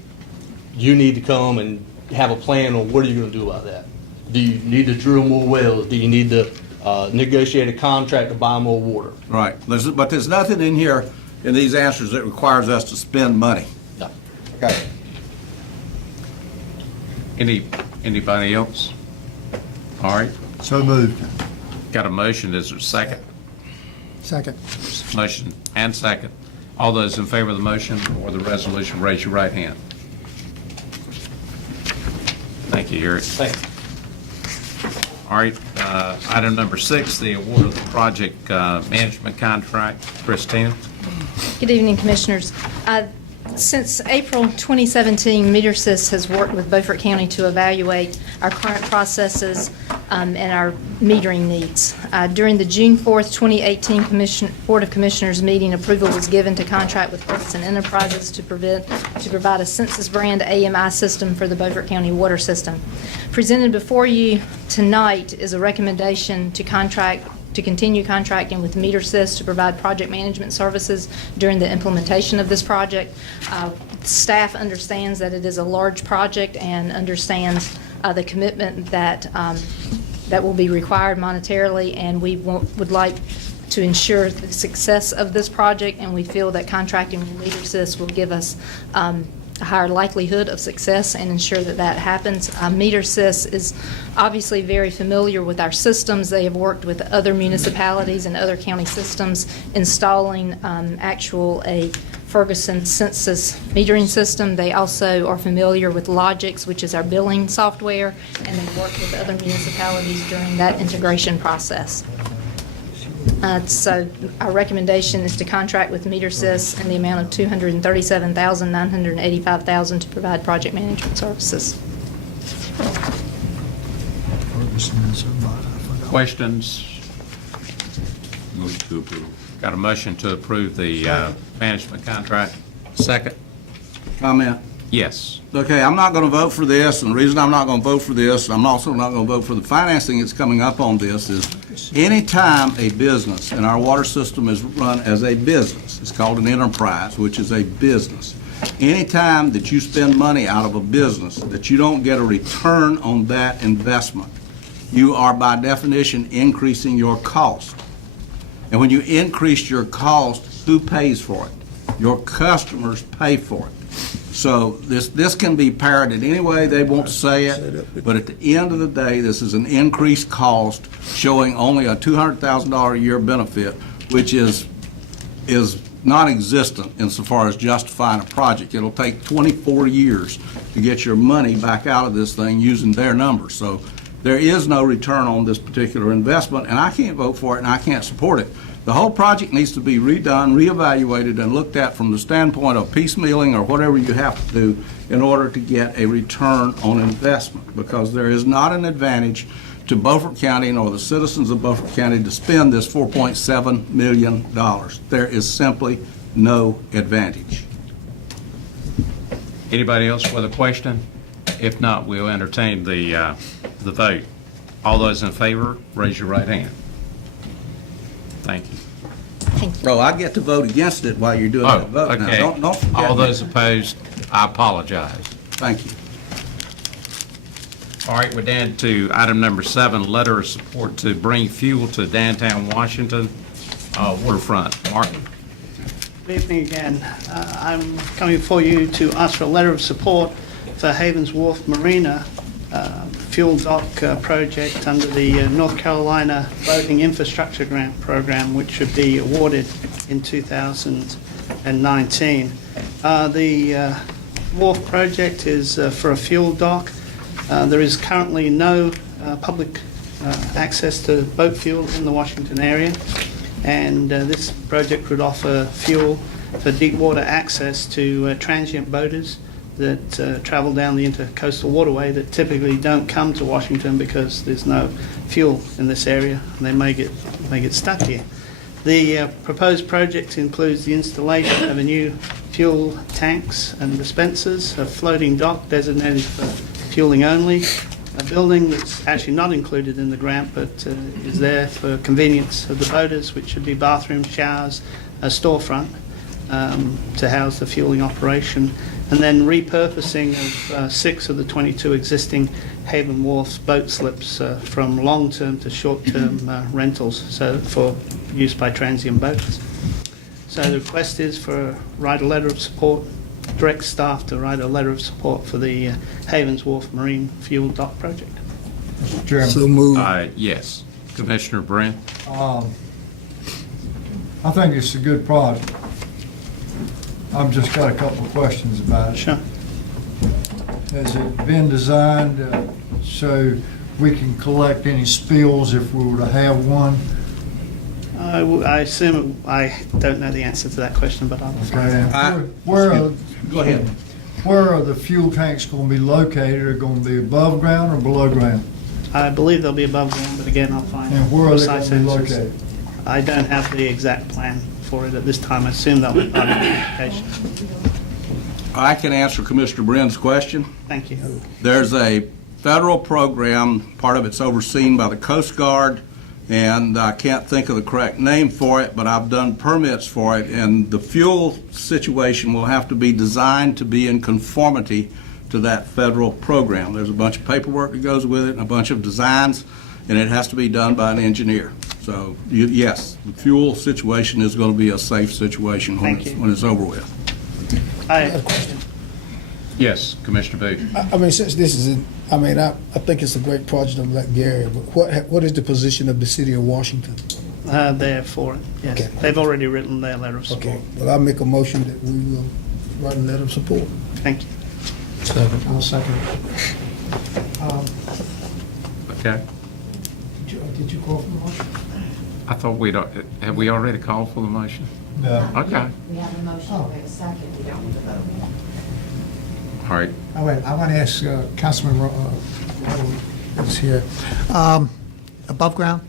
You need to come and have a plan on what are you going to do about that. Do you need to drill more wells? Do you need to negotiate a contract to buy more water? Right, but there's nothing in here in these answers that requires us to spend money. No. Okay. Anybody else? All right, So moved. got a motion, is there a second? Second. Motion and second. All those in favor of the motion or the resolution, raise your right hand. Thank you, Eric. Thanks. All right, item number 6, the award of the project management contract. Christina? Good evening, Commissioners. Since April 2017, MeterSys has worked with Beaufort County to evaluate our current processes and our metering needs. During the June 4th, 2018 Board of Commissioners meeting, approval was given to contract with Ferguson Enterprises to provide a Census brand AMI system for the Beaufort County water system. Presented before you tonight is a recommendation to continue contracting with MeterSys to provide project management services during the implementation of this project. Staff understands that it is a large project and understands the commitment that will be required monetarily, and we would like to ensure the success of this project, and we feel that contracting with MeterSys will give us a higher likelihood of success and ensure that that happens. MeterSys is obviously very familiar with our systems. They have worked with other municipalities and other county systems installing a Ferguson census metering system. They also are familiar with Logix, which is our billing software, and they've worked with other municipalities during that integration process. So our recommendation is to contract with MeterSys in the amount of $237,985,000 to provide project management services. Questions? Move to approve. Got a motion to approve the management contract. Second? Comment? Yes. Okay, I'm not going to vote for this, and the reason I'm not going to vote for this, I'm also not going to vote for the financing that's coming up on this, is anytime a business, and our water system is run as a business, it's called an enterprise, which is a business. Anytime that you spend money out of a business that you don't get a return on that investment, you are by definition increasing your cost. And when you increase your cost, who pays for it? Your customers pay for it. So this can be parroted any way they want to say it, but at the end of the day, this is an increased cost showing only a $200,000 a year benefit, which is non-existent insofar as justifying a project. It'll take 24 years to get your money back out of this thing using their numbers. So there is no return on this particular investment, and I can't vote for it and I can't support it. The whole project needs to be redone, reevaluated, and looked at from the standpoint of piecemealing or whatever you have to do in order to get a return on investment, because there is not an advantage to Beaufort County nor the citizens of Beaufort County to spend this $4.7 million. There is simply no advantage. Anybody else with a question? If not, we'll entertain the vote. All those in favor, raise your right hand. Thank you. Oh, I get to vote against it while you're doing that vote now. Okay. Don't forget All me. those opposed, I apologize. Thank you. All right, we're down to item number 7, letter of support to bring fuel to downtown Washington waterfront. Martin? Good evening again. I'm coming before you to ask for a letter of support for Havens Wharf Marina fuel dock project under the North Carolina Boating Infrastructure Grant Program, which should be awarded in 2019. The wharf project is for a fuel dock. There is currently no public access to boat fuel in the Washington area. And this project would offer fuel for deep water access to transient boaters that travel down the intercoastal waterway that typically don't come to Washington because there's no fuel in this area, and they may get stuck here. The proposed project includes the installation of a new fuel tanks and dispensers, a floating dock designated for fueling only, a building that's actually not included in the grant but is there for convenience of the boaters, which should be bathrooms, showers, a storefront to house the fueling operation, and then repurposing of 6 of the 22 existing Haven Wharf's boat slips from long-term to short-term rentals, so for use by transient boaters. So the request is for write a letter of support, direct staff to write a letter of support for the Havens Wharf Marine Fuel Dock project. Mr. Chairman. So moved. Yes. Commissioner Brent? I think it's a good product. I've just got a couple of questions about it. Sure. Has it been designed so we can collect any spills if we were to have one? I assume, I don't know the answer to that question, but I'll find out. Go ahead. Where are the fuel tanks going to be located? Are they going to be above ground or below ground? I believe they'll be above ground, but again, I'll find out. And where are they precise going to be answers. located? I don't have the exact plan for it at this time. I assume that'll be part of the application. I can answer Commissioner Brenn's question. Thank you. There's a federal program, part of it's overseen by the Coast Guard, and I can't think of the correct name for it, but I've done permits for it, and the fuel situation will have to be designed to be in conformity to that federal program. There's a bunch of paperwork that goes with it and a bunch of designs, and it has to be done by an engineer. So, yes, the fuel situation is going to be a safe situation when it's over with. I have a question. Yes, Commissioner Booth. I mean, since this is, I think it's a great project of like Gary, but what is the position of the city of Washington? They're for it, yes. Okay. They've already written their letter of support. Okay, well, I'll make a motion that we will write a letter of support. Thank you. I'll second. Okay. Did you call for the motion? I thought have we already called for the motion? No. Okay. We have a motion, we have a second, we don't want to vote. All right. Oh, wait, I want to ask Councilman who's here. Above ground,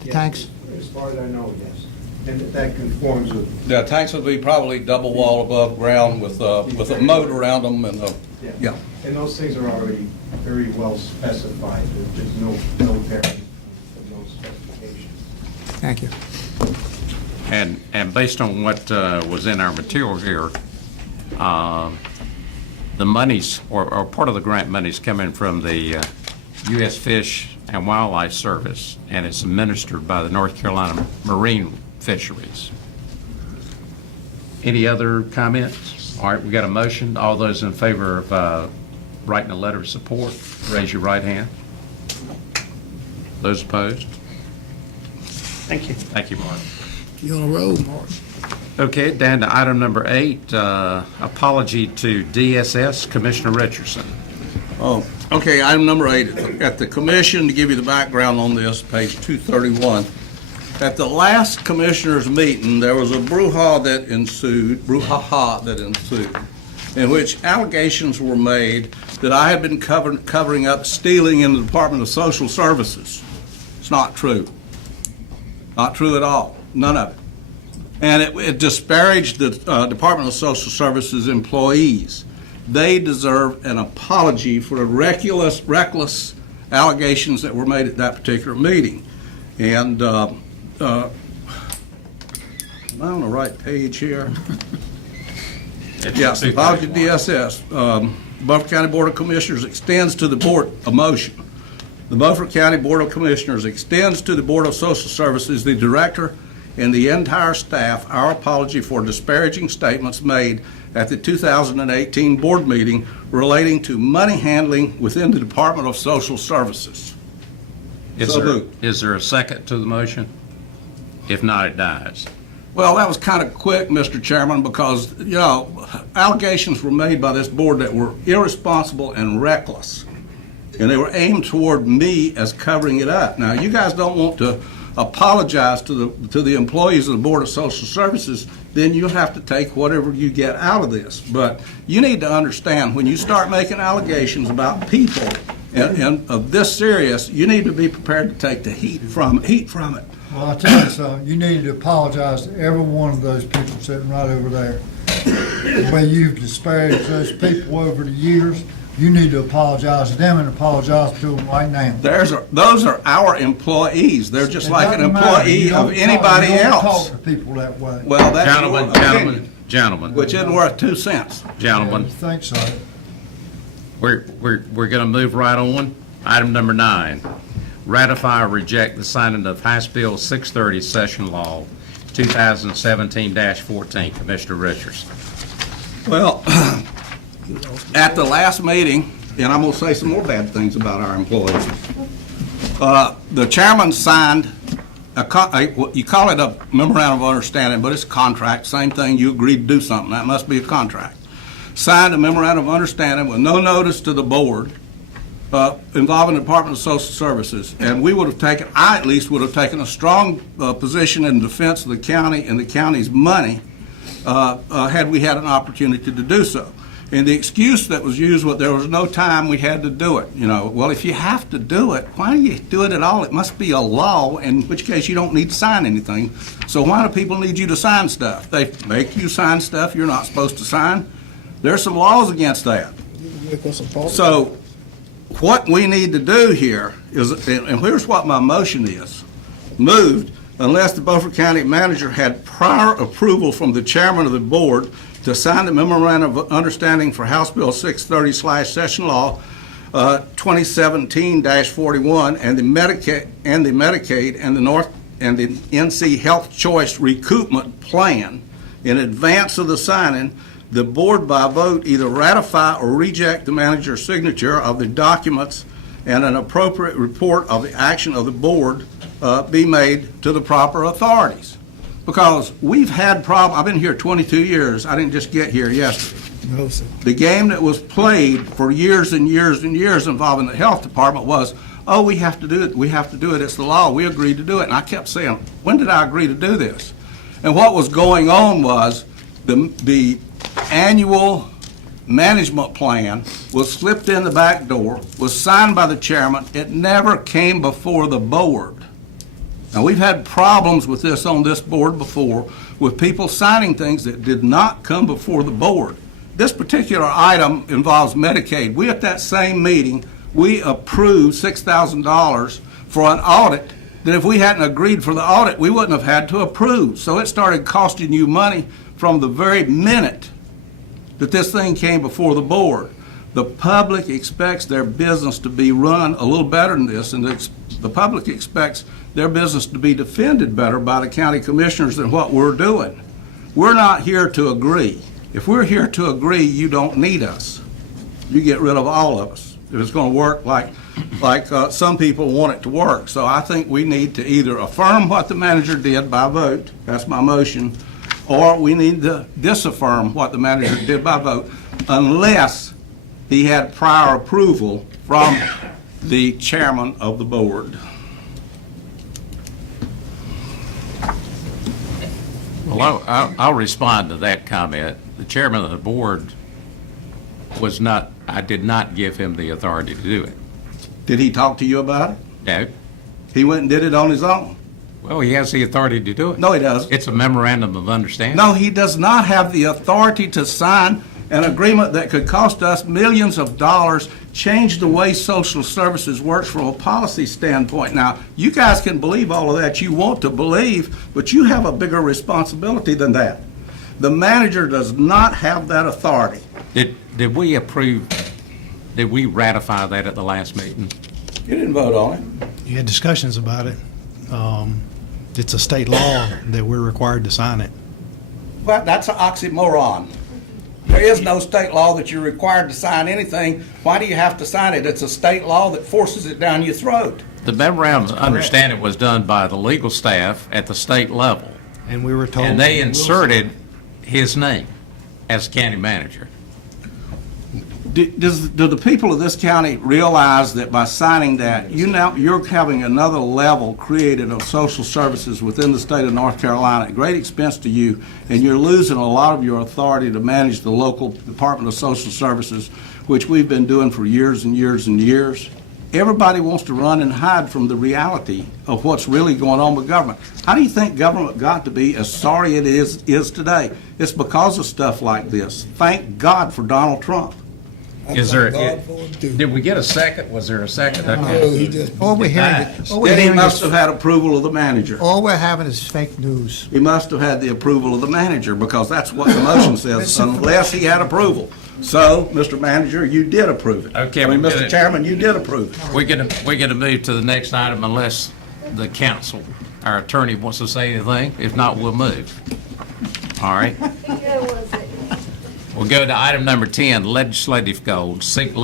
the tanks? As far as I know, yes. And that conforms with. The tanks will be probably double wall above ground with a moat around them and yeah. And those things are already very well specified. There's no variance from those specifications. Thank you. And based on what was in our material here, the monies, or part of the grant monies coming from the U.S. Fish and Wildlife Service, and it's administered by the North Carolina Marine Fisheries. Any other comments? All right, we got a motion. All those in favor of writing a letter of support, raise your right hand. Those opposed? Thank you. Thank you, Mark. You on a roll, Mark? Okay, down to item number 8, apology to DSS, Commissioner Richardson. Oh, okay, item number 8, at the commission, to give you the background on this, page 231. At the last commissioners' meeting, there was a brouhaha that ensued, in which allegations were made that I had been covering up stealing in the Department of Social Services. It's not true. Not true at all. None of it. And it disparaged the Department of Social Services employees. They deserve an apology for the reckless allegations that were made at that particular meeting. And am I on the right page here? Yes, apology to DSS. Beaufort County Board of Commissioners extends to the board a motion. The Beaufort County Board of Commissioners extends to the Board of Social Services, the director, and the entire staff our apology for disparaging statements made at the 2018 board meeting relating to money handling within the Department of Social Services. Is there a second to the motion? If not, it dies. Well, that was kind of quick, Mr. Chairman, because, you know, allegations were made by this board that were irresponsible and reckless, and they were aimed toward me as covering it up. Now, you guys don't want to apologize to the employees of the Board of Social Services, then you'll have to take whatever you get out of this. But you need to understand, when you start making allegations about people and of this serious, you need to be prepared to take the heat from it. Well, I tell you something, you need to apologize to every one of those people sitting right over there. The way you've disparaged those people over the years, you need to apologize to them and apologize to them right now. Those are our employees. They're just It like an doesn't matter. You employee don't of anybody you don't else. talk to people that way. Well, that's Gentlemen, your gentlemen, opinion, gentlemen, which isn't worth 2 cents. gentlemen, I think so. we're going to move right on. Item number 9, ratify or reject the signing of House Bill 630 Session Law 2017-14. Commissioner Richards. Well, at the last meeting, and I'm going to say some more bad things about our employees, the chairman signed you call it a memorandum of understanding, but it's a contract, same thing, you agreed to do something, that must be a contract. Signed a memorandum of understanding with no notice to the board involving the Department of Social Services, and we would have taken, I at least would have taken a strong position in defense of the county and the county's money had we had an opportunity to do so. And the excuse that was used was there was no time, we had to do it. You know, well, if you have to do it, why do you do it at all? It must be a law, in which case you don't need to sign anything. So why do people need you to sign stuff? They make you sign stuff you're not supposed to sign. There's some laws against that. So what we need to do here is, and here's what my motion is, moved unless the Beaufort County manager had prior approval from the chairman of the board to sign the memorandum of understanding for House Bill 630/Session Law 2017-41 and the Medicaid and the NC Health Choice Recoupment Plan in advance of the signing, the board by vote either ratify or reject the manager's signature of the documents and an appropriate report of the action of the board be made to the proper authorities. Because we've had problems. I've been here 22 years. I didn't just get here yesterday. No, sir. The game that was played for years and years and years involving the health department was, oh, we have to do it. We have to do it. It's the law. We agreed to do it. And I kept saying, when did I agree to do this? And what was going on was the annual management plan was slipped in the back door, was signed by the chairman. It never came before the board. Now, we've had problems with this on this board before, with people signing things that did not come before the board. This particular item involves Medicaid. We, at that same meeting, we approved $6,000 for an audit that if we hadn't agreed for the audit, we wouldn't have had to approve. So it started costing you money from the very minute that this thing came before the board. The public expects their business to be run a little better than this, and the public expects their business to be defended better by the county commissioners than what we're doing. We're not here to agree. If we're here to agree, you don't need us. You get rid of all of us. If it's going to work like some people want it to work. So I think we need to either affirm what the manager did by vote, that's my motion, or we need to disaffirm what the manager did by vote, unless he had prior approval from the chairman of the board. Well, I'll respond to that comment. The chairman of the board was not, I did not give him the authority to do it. Did he talk to you about it? No. He went and did it on his own? Well, he has the authority to do it. No, he doesn't. It's a memorandum of understanding. No, he does not have the authority to sign an agreement that could cost us millions of dollars, change the way social services works from a policy standpoint. Now, you guys can believe all of that you want to believe, but you have a bigger responsibility than that. The manager does not have that authority. Did we approve, did we ratify that at the last meeting? You didn't vote on it. You had discussions about it. It's a state law that we're required to sign it. Well, that's an oxymoron. There is no state law that you're required to sign anything. Why do you have to sign it? It's a state law that forces it down your throat. The memorandum of understanding was done by the legal staff at the state level. And we were told. And they inserted his name as county manager. Do the people of this county realize that by signing that, you're having another level created of social services within the state of North Carolina at great expense to you, and you're losing a lot of your authority to manage the local Department of Social Services, which we've been doing for years and years and years? Everybody wants to run and hide from the reality of what's really going on with government. How do you think government got to be as sorry it is today? It's because of stuff like this. Thank God for Donald Trump. Did we get a second? Was there a second? All we're hearing, Then he must have had approval of the manager. all we're having is fake news. He must have had the approval of the manager, because that's what the motion says, unless he had approval. So, Mr. Manager, you did approve it. Okay, Mr. Chairman, you did approve it. We're gonna move to the next item unless the council, our attorney wants to say anything. If not, we'll move. All right. We'll go to item number 10, legislative goals. Seek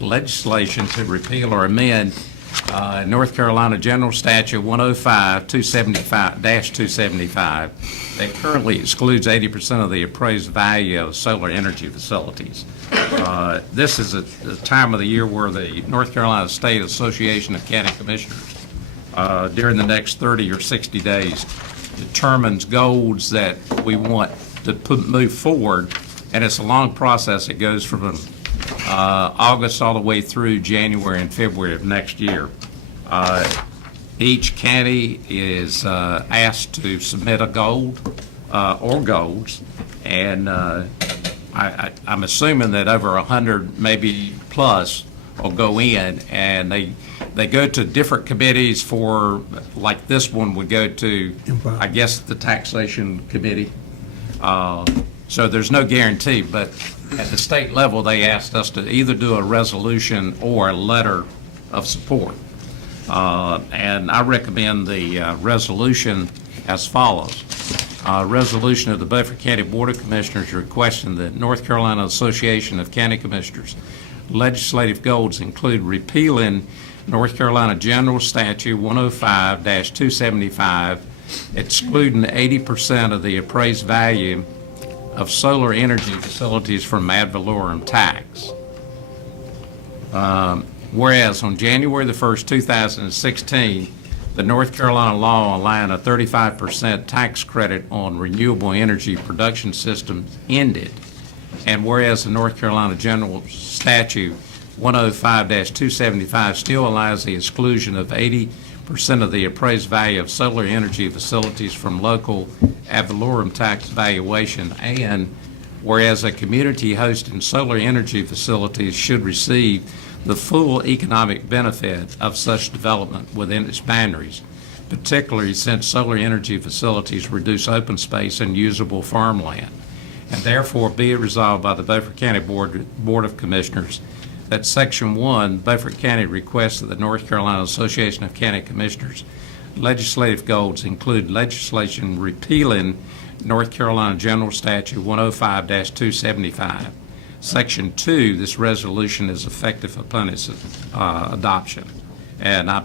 legislation to repeal or amend North Carolina General Statute 105-275 that currently excludes 80% of the appraised value of solar energy facilities. This is a time of the year where the North Carolina State Association of County Commissioners, during the next 30 or 60 days, determines goals that we want to move forward, and it's a long process. It goes from August all the way through January and February of next year. Each county is asked to submit a goal or goals, and I'm assuming that over 100, maybe plus, will go in, and they go to different committees for, like this one would go to, I guess, the taxation committee. So there's no guarantee, but at the state level, they asked us to either do a resolution or a letter of support. And I recommend the resolution as follows. Resolution of the Beaufort County Board of Commissioners requesting that North Carolina Association of County Commissioners legislative goals include repealing North Carolina General Statute 105-275, excluding 80% of the appraised value of solar energy facilities from ad valorem tax. Whereas on January the 1st, 2016, the North Carolina law allowing a 35% tax credit on renewable energy production systems ended. And whereas the North Carolina General Statute 105-275 still allows the exclusion of 80% of the appraised value of solar energy facilities from local ad valorem tax valuation, and whereas a community hosting solar energy facilities should receive the full economic benefit of such development within its boundaries, particularly since solar energy facilities reduce open space and usable farmland. And therefore be it resolved by the Beaufort County Board of Commissioners that Section 1, Beaufort County requests that the North Carolina Association of County Commissioners legislative goals include legislation repealing North Carolina General Statute 105-275. Section 2, this resolution is effective upon its adoption. And I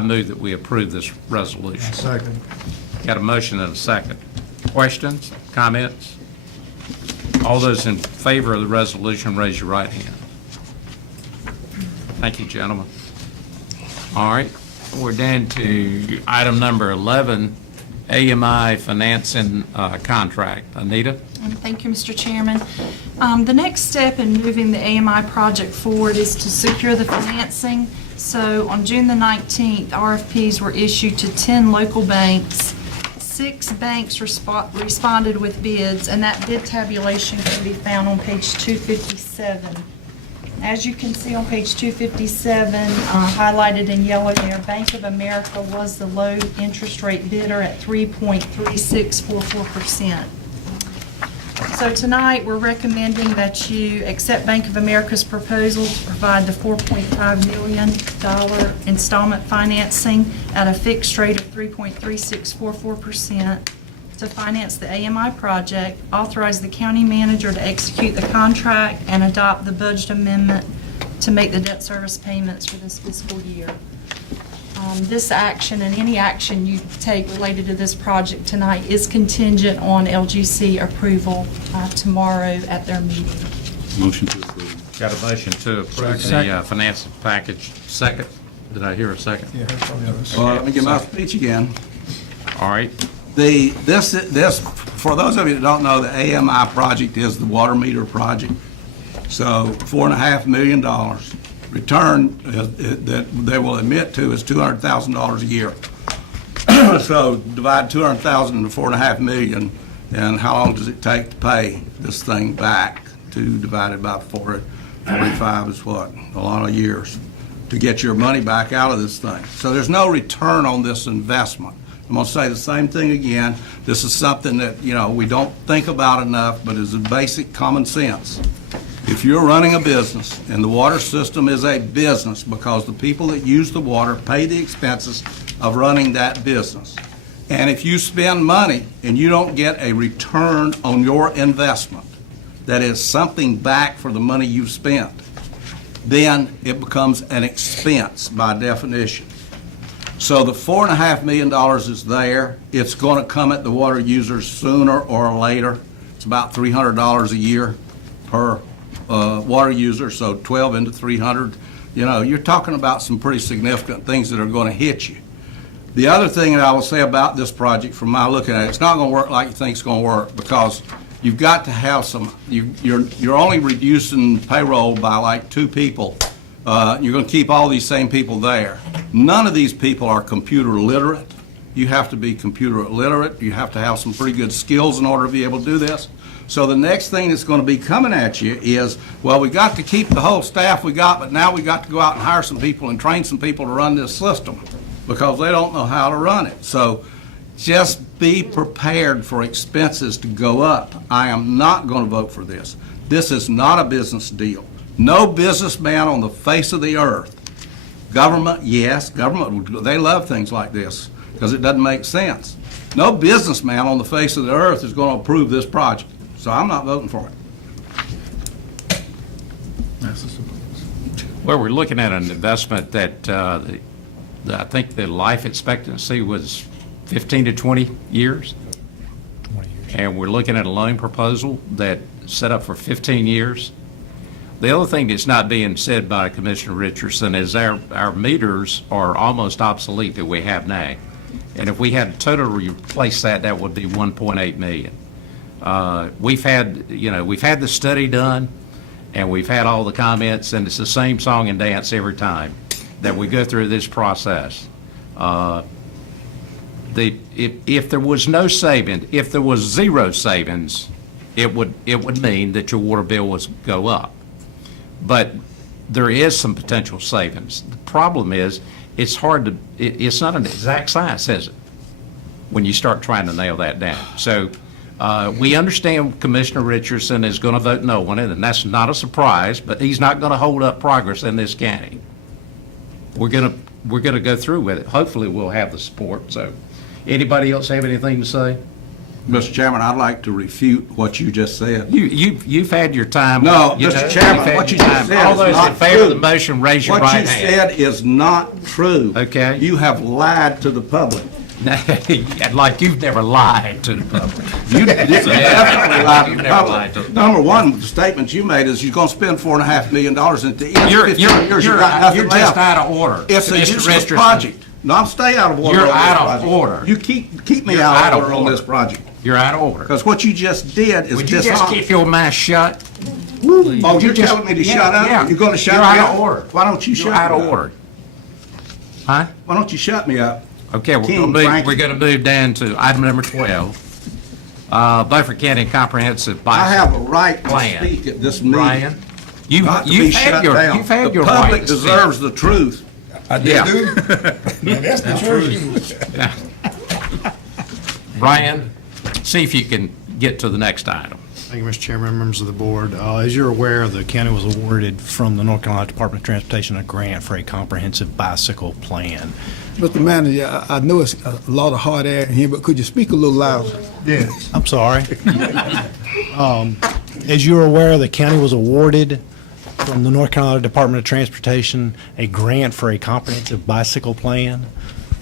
move that we approve this resolution. Second. Got a motion and a second. Questions, comments? All those in favor of the resolution, raise your right hand. Thank you, gentlemen. All right, we're down to item number 11, AMI financing contract. Anita? Thank you, Mr. Chairman. The next step in moving the AMI project forward is to secure the financing. So on June the 19th, RFPs were issued to 10 local banks. 6 banks responded with bids, and that bid tabulation can be found on page 257. As you can see on page 257, highlighted in yellow there, Bank of America was the low interest rate bidder at 3.3644%. So tonight, we're recommending that you accept Bank of America's proposal to provide the $4.5 million installment financing at a fixed rate of 3.3644% to finance the AMI project, authorize the county manager to execute the contract, and adopt the budget amendment to make the debt service payments for this fiscal year. This action and any action you take related to this project tonight is contingent on LGC approval tomorrow at their meeting. Motion to approve. Got a motion to approve the financing package. Second. Did I hear a second? Well, let me get my speech again. All right. This, for those of you that don't know, the AMI project is the water meter project. So $4.5 million. Return that they will admit to is $200,000 a year. So divide 200,000 into $4.5 million, and how long does it take to pay this thing back? 2 divided by 45 is what? A lot of years to get your money back out of this thing. So there's no return on this investment. I'm going to say the same thing again. This is something that, we don't think about enough, but is a basic common sense. If you're running a business, and the water system is a business because the people that use the water pay the expenses of running that business. And if you spend money and you don't get a return on your investment, that is something back for the money you've spent, then it becomes an expense by definition. So the $4.5 million is there. It's going to come at the water users sooner or later. It's about $300 a year per water user, so 12 into 300. You're talking about some pretty significant things that are going to hit you. The other thing that I will say about this project, from my looking at it, it's not going to work like you think it's going to work, because you've got to have some. You're only reducing payroll by like 2 people. You're going to keep all these same people there. None of these people are computer literate. You have to be computer literate. You have to have some pretty good skills in order to be able to do this. So the next thing that's going to be coming at you is, well, we got to keep the whole staff we got, but now we got to go out and hire some people and train some people to run this system because they don't know how to run it. So just be prepared for expenses to go up. I am not going to vote for this. This is not a business deal. No businessman on the face of the earth, government, yes, government, they love things like this because it doesn't make sense. No businessman on the face of the earth is going to approve this project. So I'm not voting for it. Well, we're looking at an investment that I think the life expectancy was 15 to 20 years. 20 years. And we're looking at a loan proposal that set up for 15 years. The other thing that's not being said by Commissioner Richardson is our meters are almost obsolete that we have now. And if we had to totally replace that, that would be $1.8 million. We've had the study done, and we've had all the comments, and it's the same song and dance every time that we go through this process. If there was no savings, if there was zero savings, it would mean that your water bill would go up. But there is some potential savings. The problem is it's hard to. It's not an exact science, is it? When you start trying to nail that down. So. We understand Commissioner Richardson is going to vote no on it, and that's not a surprise, but he's not going to hold up progress in this county. We're going to go through with it. Hopefully, we'll have the support. So, anybody else have anything to say? Mr. Chairman, I'd like to refute what you just said. You've had your time. No, Mr. Chairman, what you just said all is those not in favor of the true. motion, raise your right hand. What you said is not true. Okay. You have lied to the public. Like you've never lied to the public. You definitely lied to You've the never lied to public. the Number one, the statement you made is you're going to spend $4.5 million, and at the end of 15 years, You're got nothing just left. out of order. It's a Mr. useless Richardson. project. No, I'm stay out of order. You're on this out of project. order. You keep me You're out of order on this project. You're out of order. Because what you just did is Would you just dishonest. keep your mouth shut? Oh, you're telling me to shut up? Yeah. You're going to shut You're me out up? of order. Why don't you shut You're me out of up? order. Huh? Why don't you shut me up? Okay, King we're Frankie. going to move down to item number 12. Beaufort County Comprehensive I have a Bicycle right to Plan. speak at this meeting. Brian, Not to be you've shut had your down. you've had The your public right to speak. deserves the truth. I Yeah. do. Now, that's the truth. Yeah. Brian, see if you can get to the next item. Thank you, Mr. Chairman, members of the board. As you're aware, the county was awarded from the North Carolina Department of Transportation a grant for a comprehensive bicycle plan. Mr. Manager, I know it's a lot of hot air in here, but could you speak a little louder? Yes. I'm sorry. As you're aware, the county was awarded from the North Carolina Department of Transportation a grant for a comprehensive bicycle plan.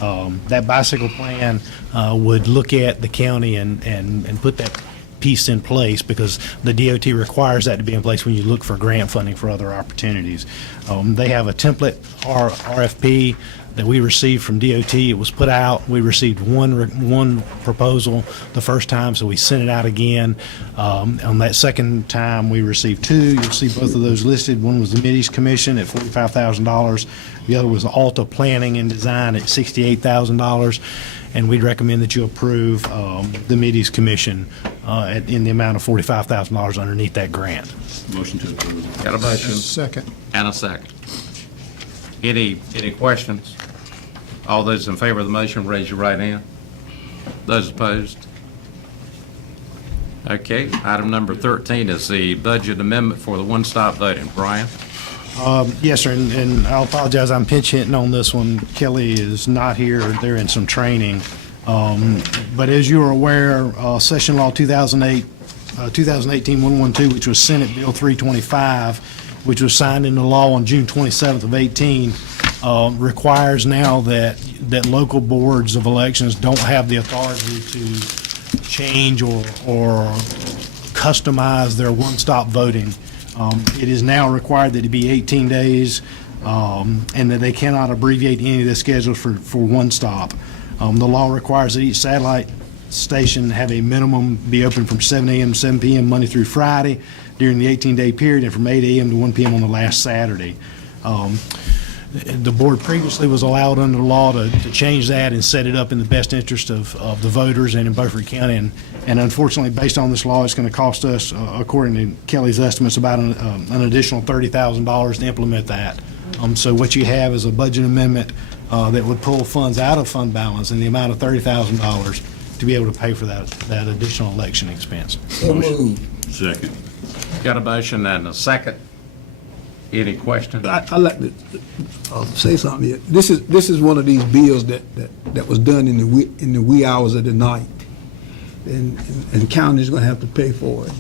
That bicycle plan would look at the county and put that piece in place because the DOT requires that to be in place when you look for grant funding for other opportunities. They have a template RFP that we received from DOT. It was put out. We received one proposal the first time, so we sent it out again. On that second time, we received two. You'll see both of those listed. One was the Mideast Commission at $45,000. The other was Alta Planning and Design at $68,000. And we'd recommend that you approve the Mideast Commission in the amount of $45,000 underneath that grant. Motion to approve. Got a motion? Second. And a second. Any questions? All those in favor of the motion, raise your right hand. Those opposed? Okay, item number 13 is the budget amendment for the one-stop voting. Brian? Yes, sir, and I'll apologize, I'm pinch hitting on this one. Kelly is not here, they're in some training. But as you are aware, Session Law 2018-112, which was Senate Bill 325, which was signed into law on June 27th of 18, requires now that local boards of elections don't have the authority to change or customize their one-stop voting. It is now required that it be 18 days and that they cannot abbreviate any of the schedules for one stop. The law requires that each satellite station have a minimum be open from 7 a.m. to 7 p.m. Monday through Friday during the 18-day period and from 8 a.m. to 1 p.m. on the last Saturday. The board previously was allowed under the law to change that and set it up in the best interest of the voters and in Beaufort County. And unfortunately, based on this law, it's going to cost us, according to Kelly's estimates, about an additional $30,000 to implement that. So what you have is a budget amendment that would pull funds out of fund balance in the amount of $30,000 to be able to pay for that additional election expense. Second. Got a motion and a second. Any questions? I'd like to say something here. This is one of these bills that was done in the wee hours of the night, and the county's going to have to pay for it.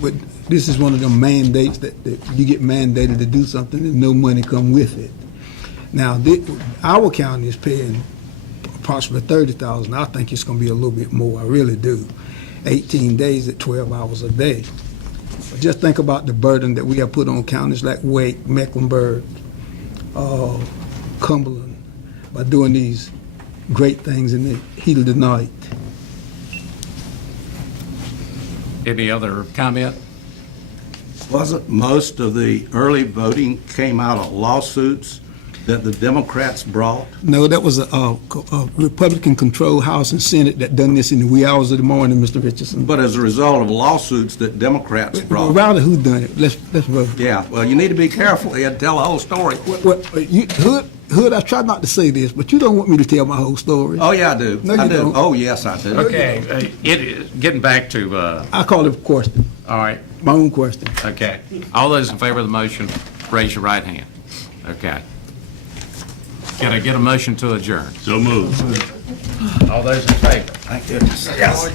But this is one of them mandates that you get mandated to do something and no money come with it. Now, our county is paying approximately $30,000. I think it's going to be a little bit more. I really do. 18 days at 12 hours a day. But just think about the burden that we have put on counties like Wake, Mecklenburg, Cumberland, by doing these great things in the heat of the night. Any other comment? Wasn't most of the early voting came out of lawsuits that the Democrats brought? No, that was a Republican-controlled House and Senate that done this in the wee hours of the morning, Mr. Richardson. But as a result of lawsuits that Democrats Well, brought. rather who done it? Let's vote. Yeah, well, you need to be careful and tell the whole story. Hood, I try not to say this, but you don't want me to tell my whole story. Oh, yeah, I do. No, you I do. don't. Oh, yes, I do. Okay, getting back to, I call it a question, all right, my own question. okay. All those in favor of the motion, raise your right hand. Okay. Can I get a motion to adjourn? So moved. All those in favor? Thank goodness. Yes.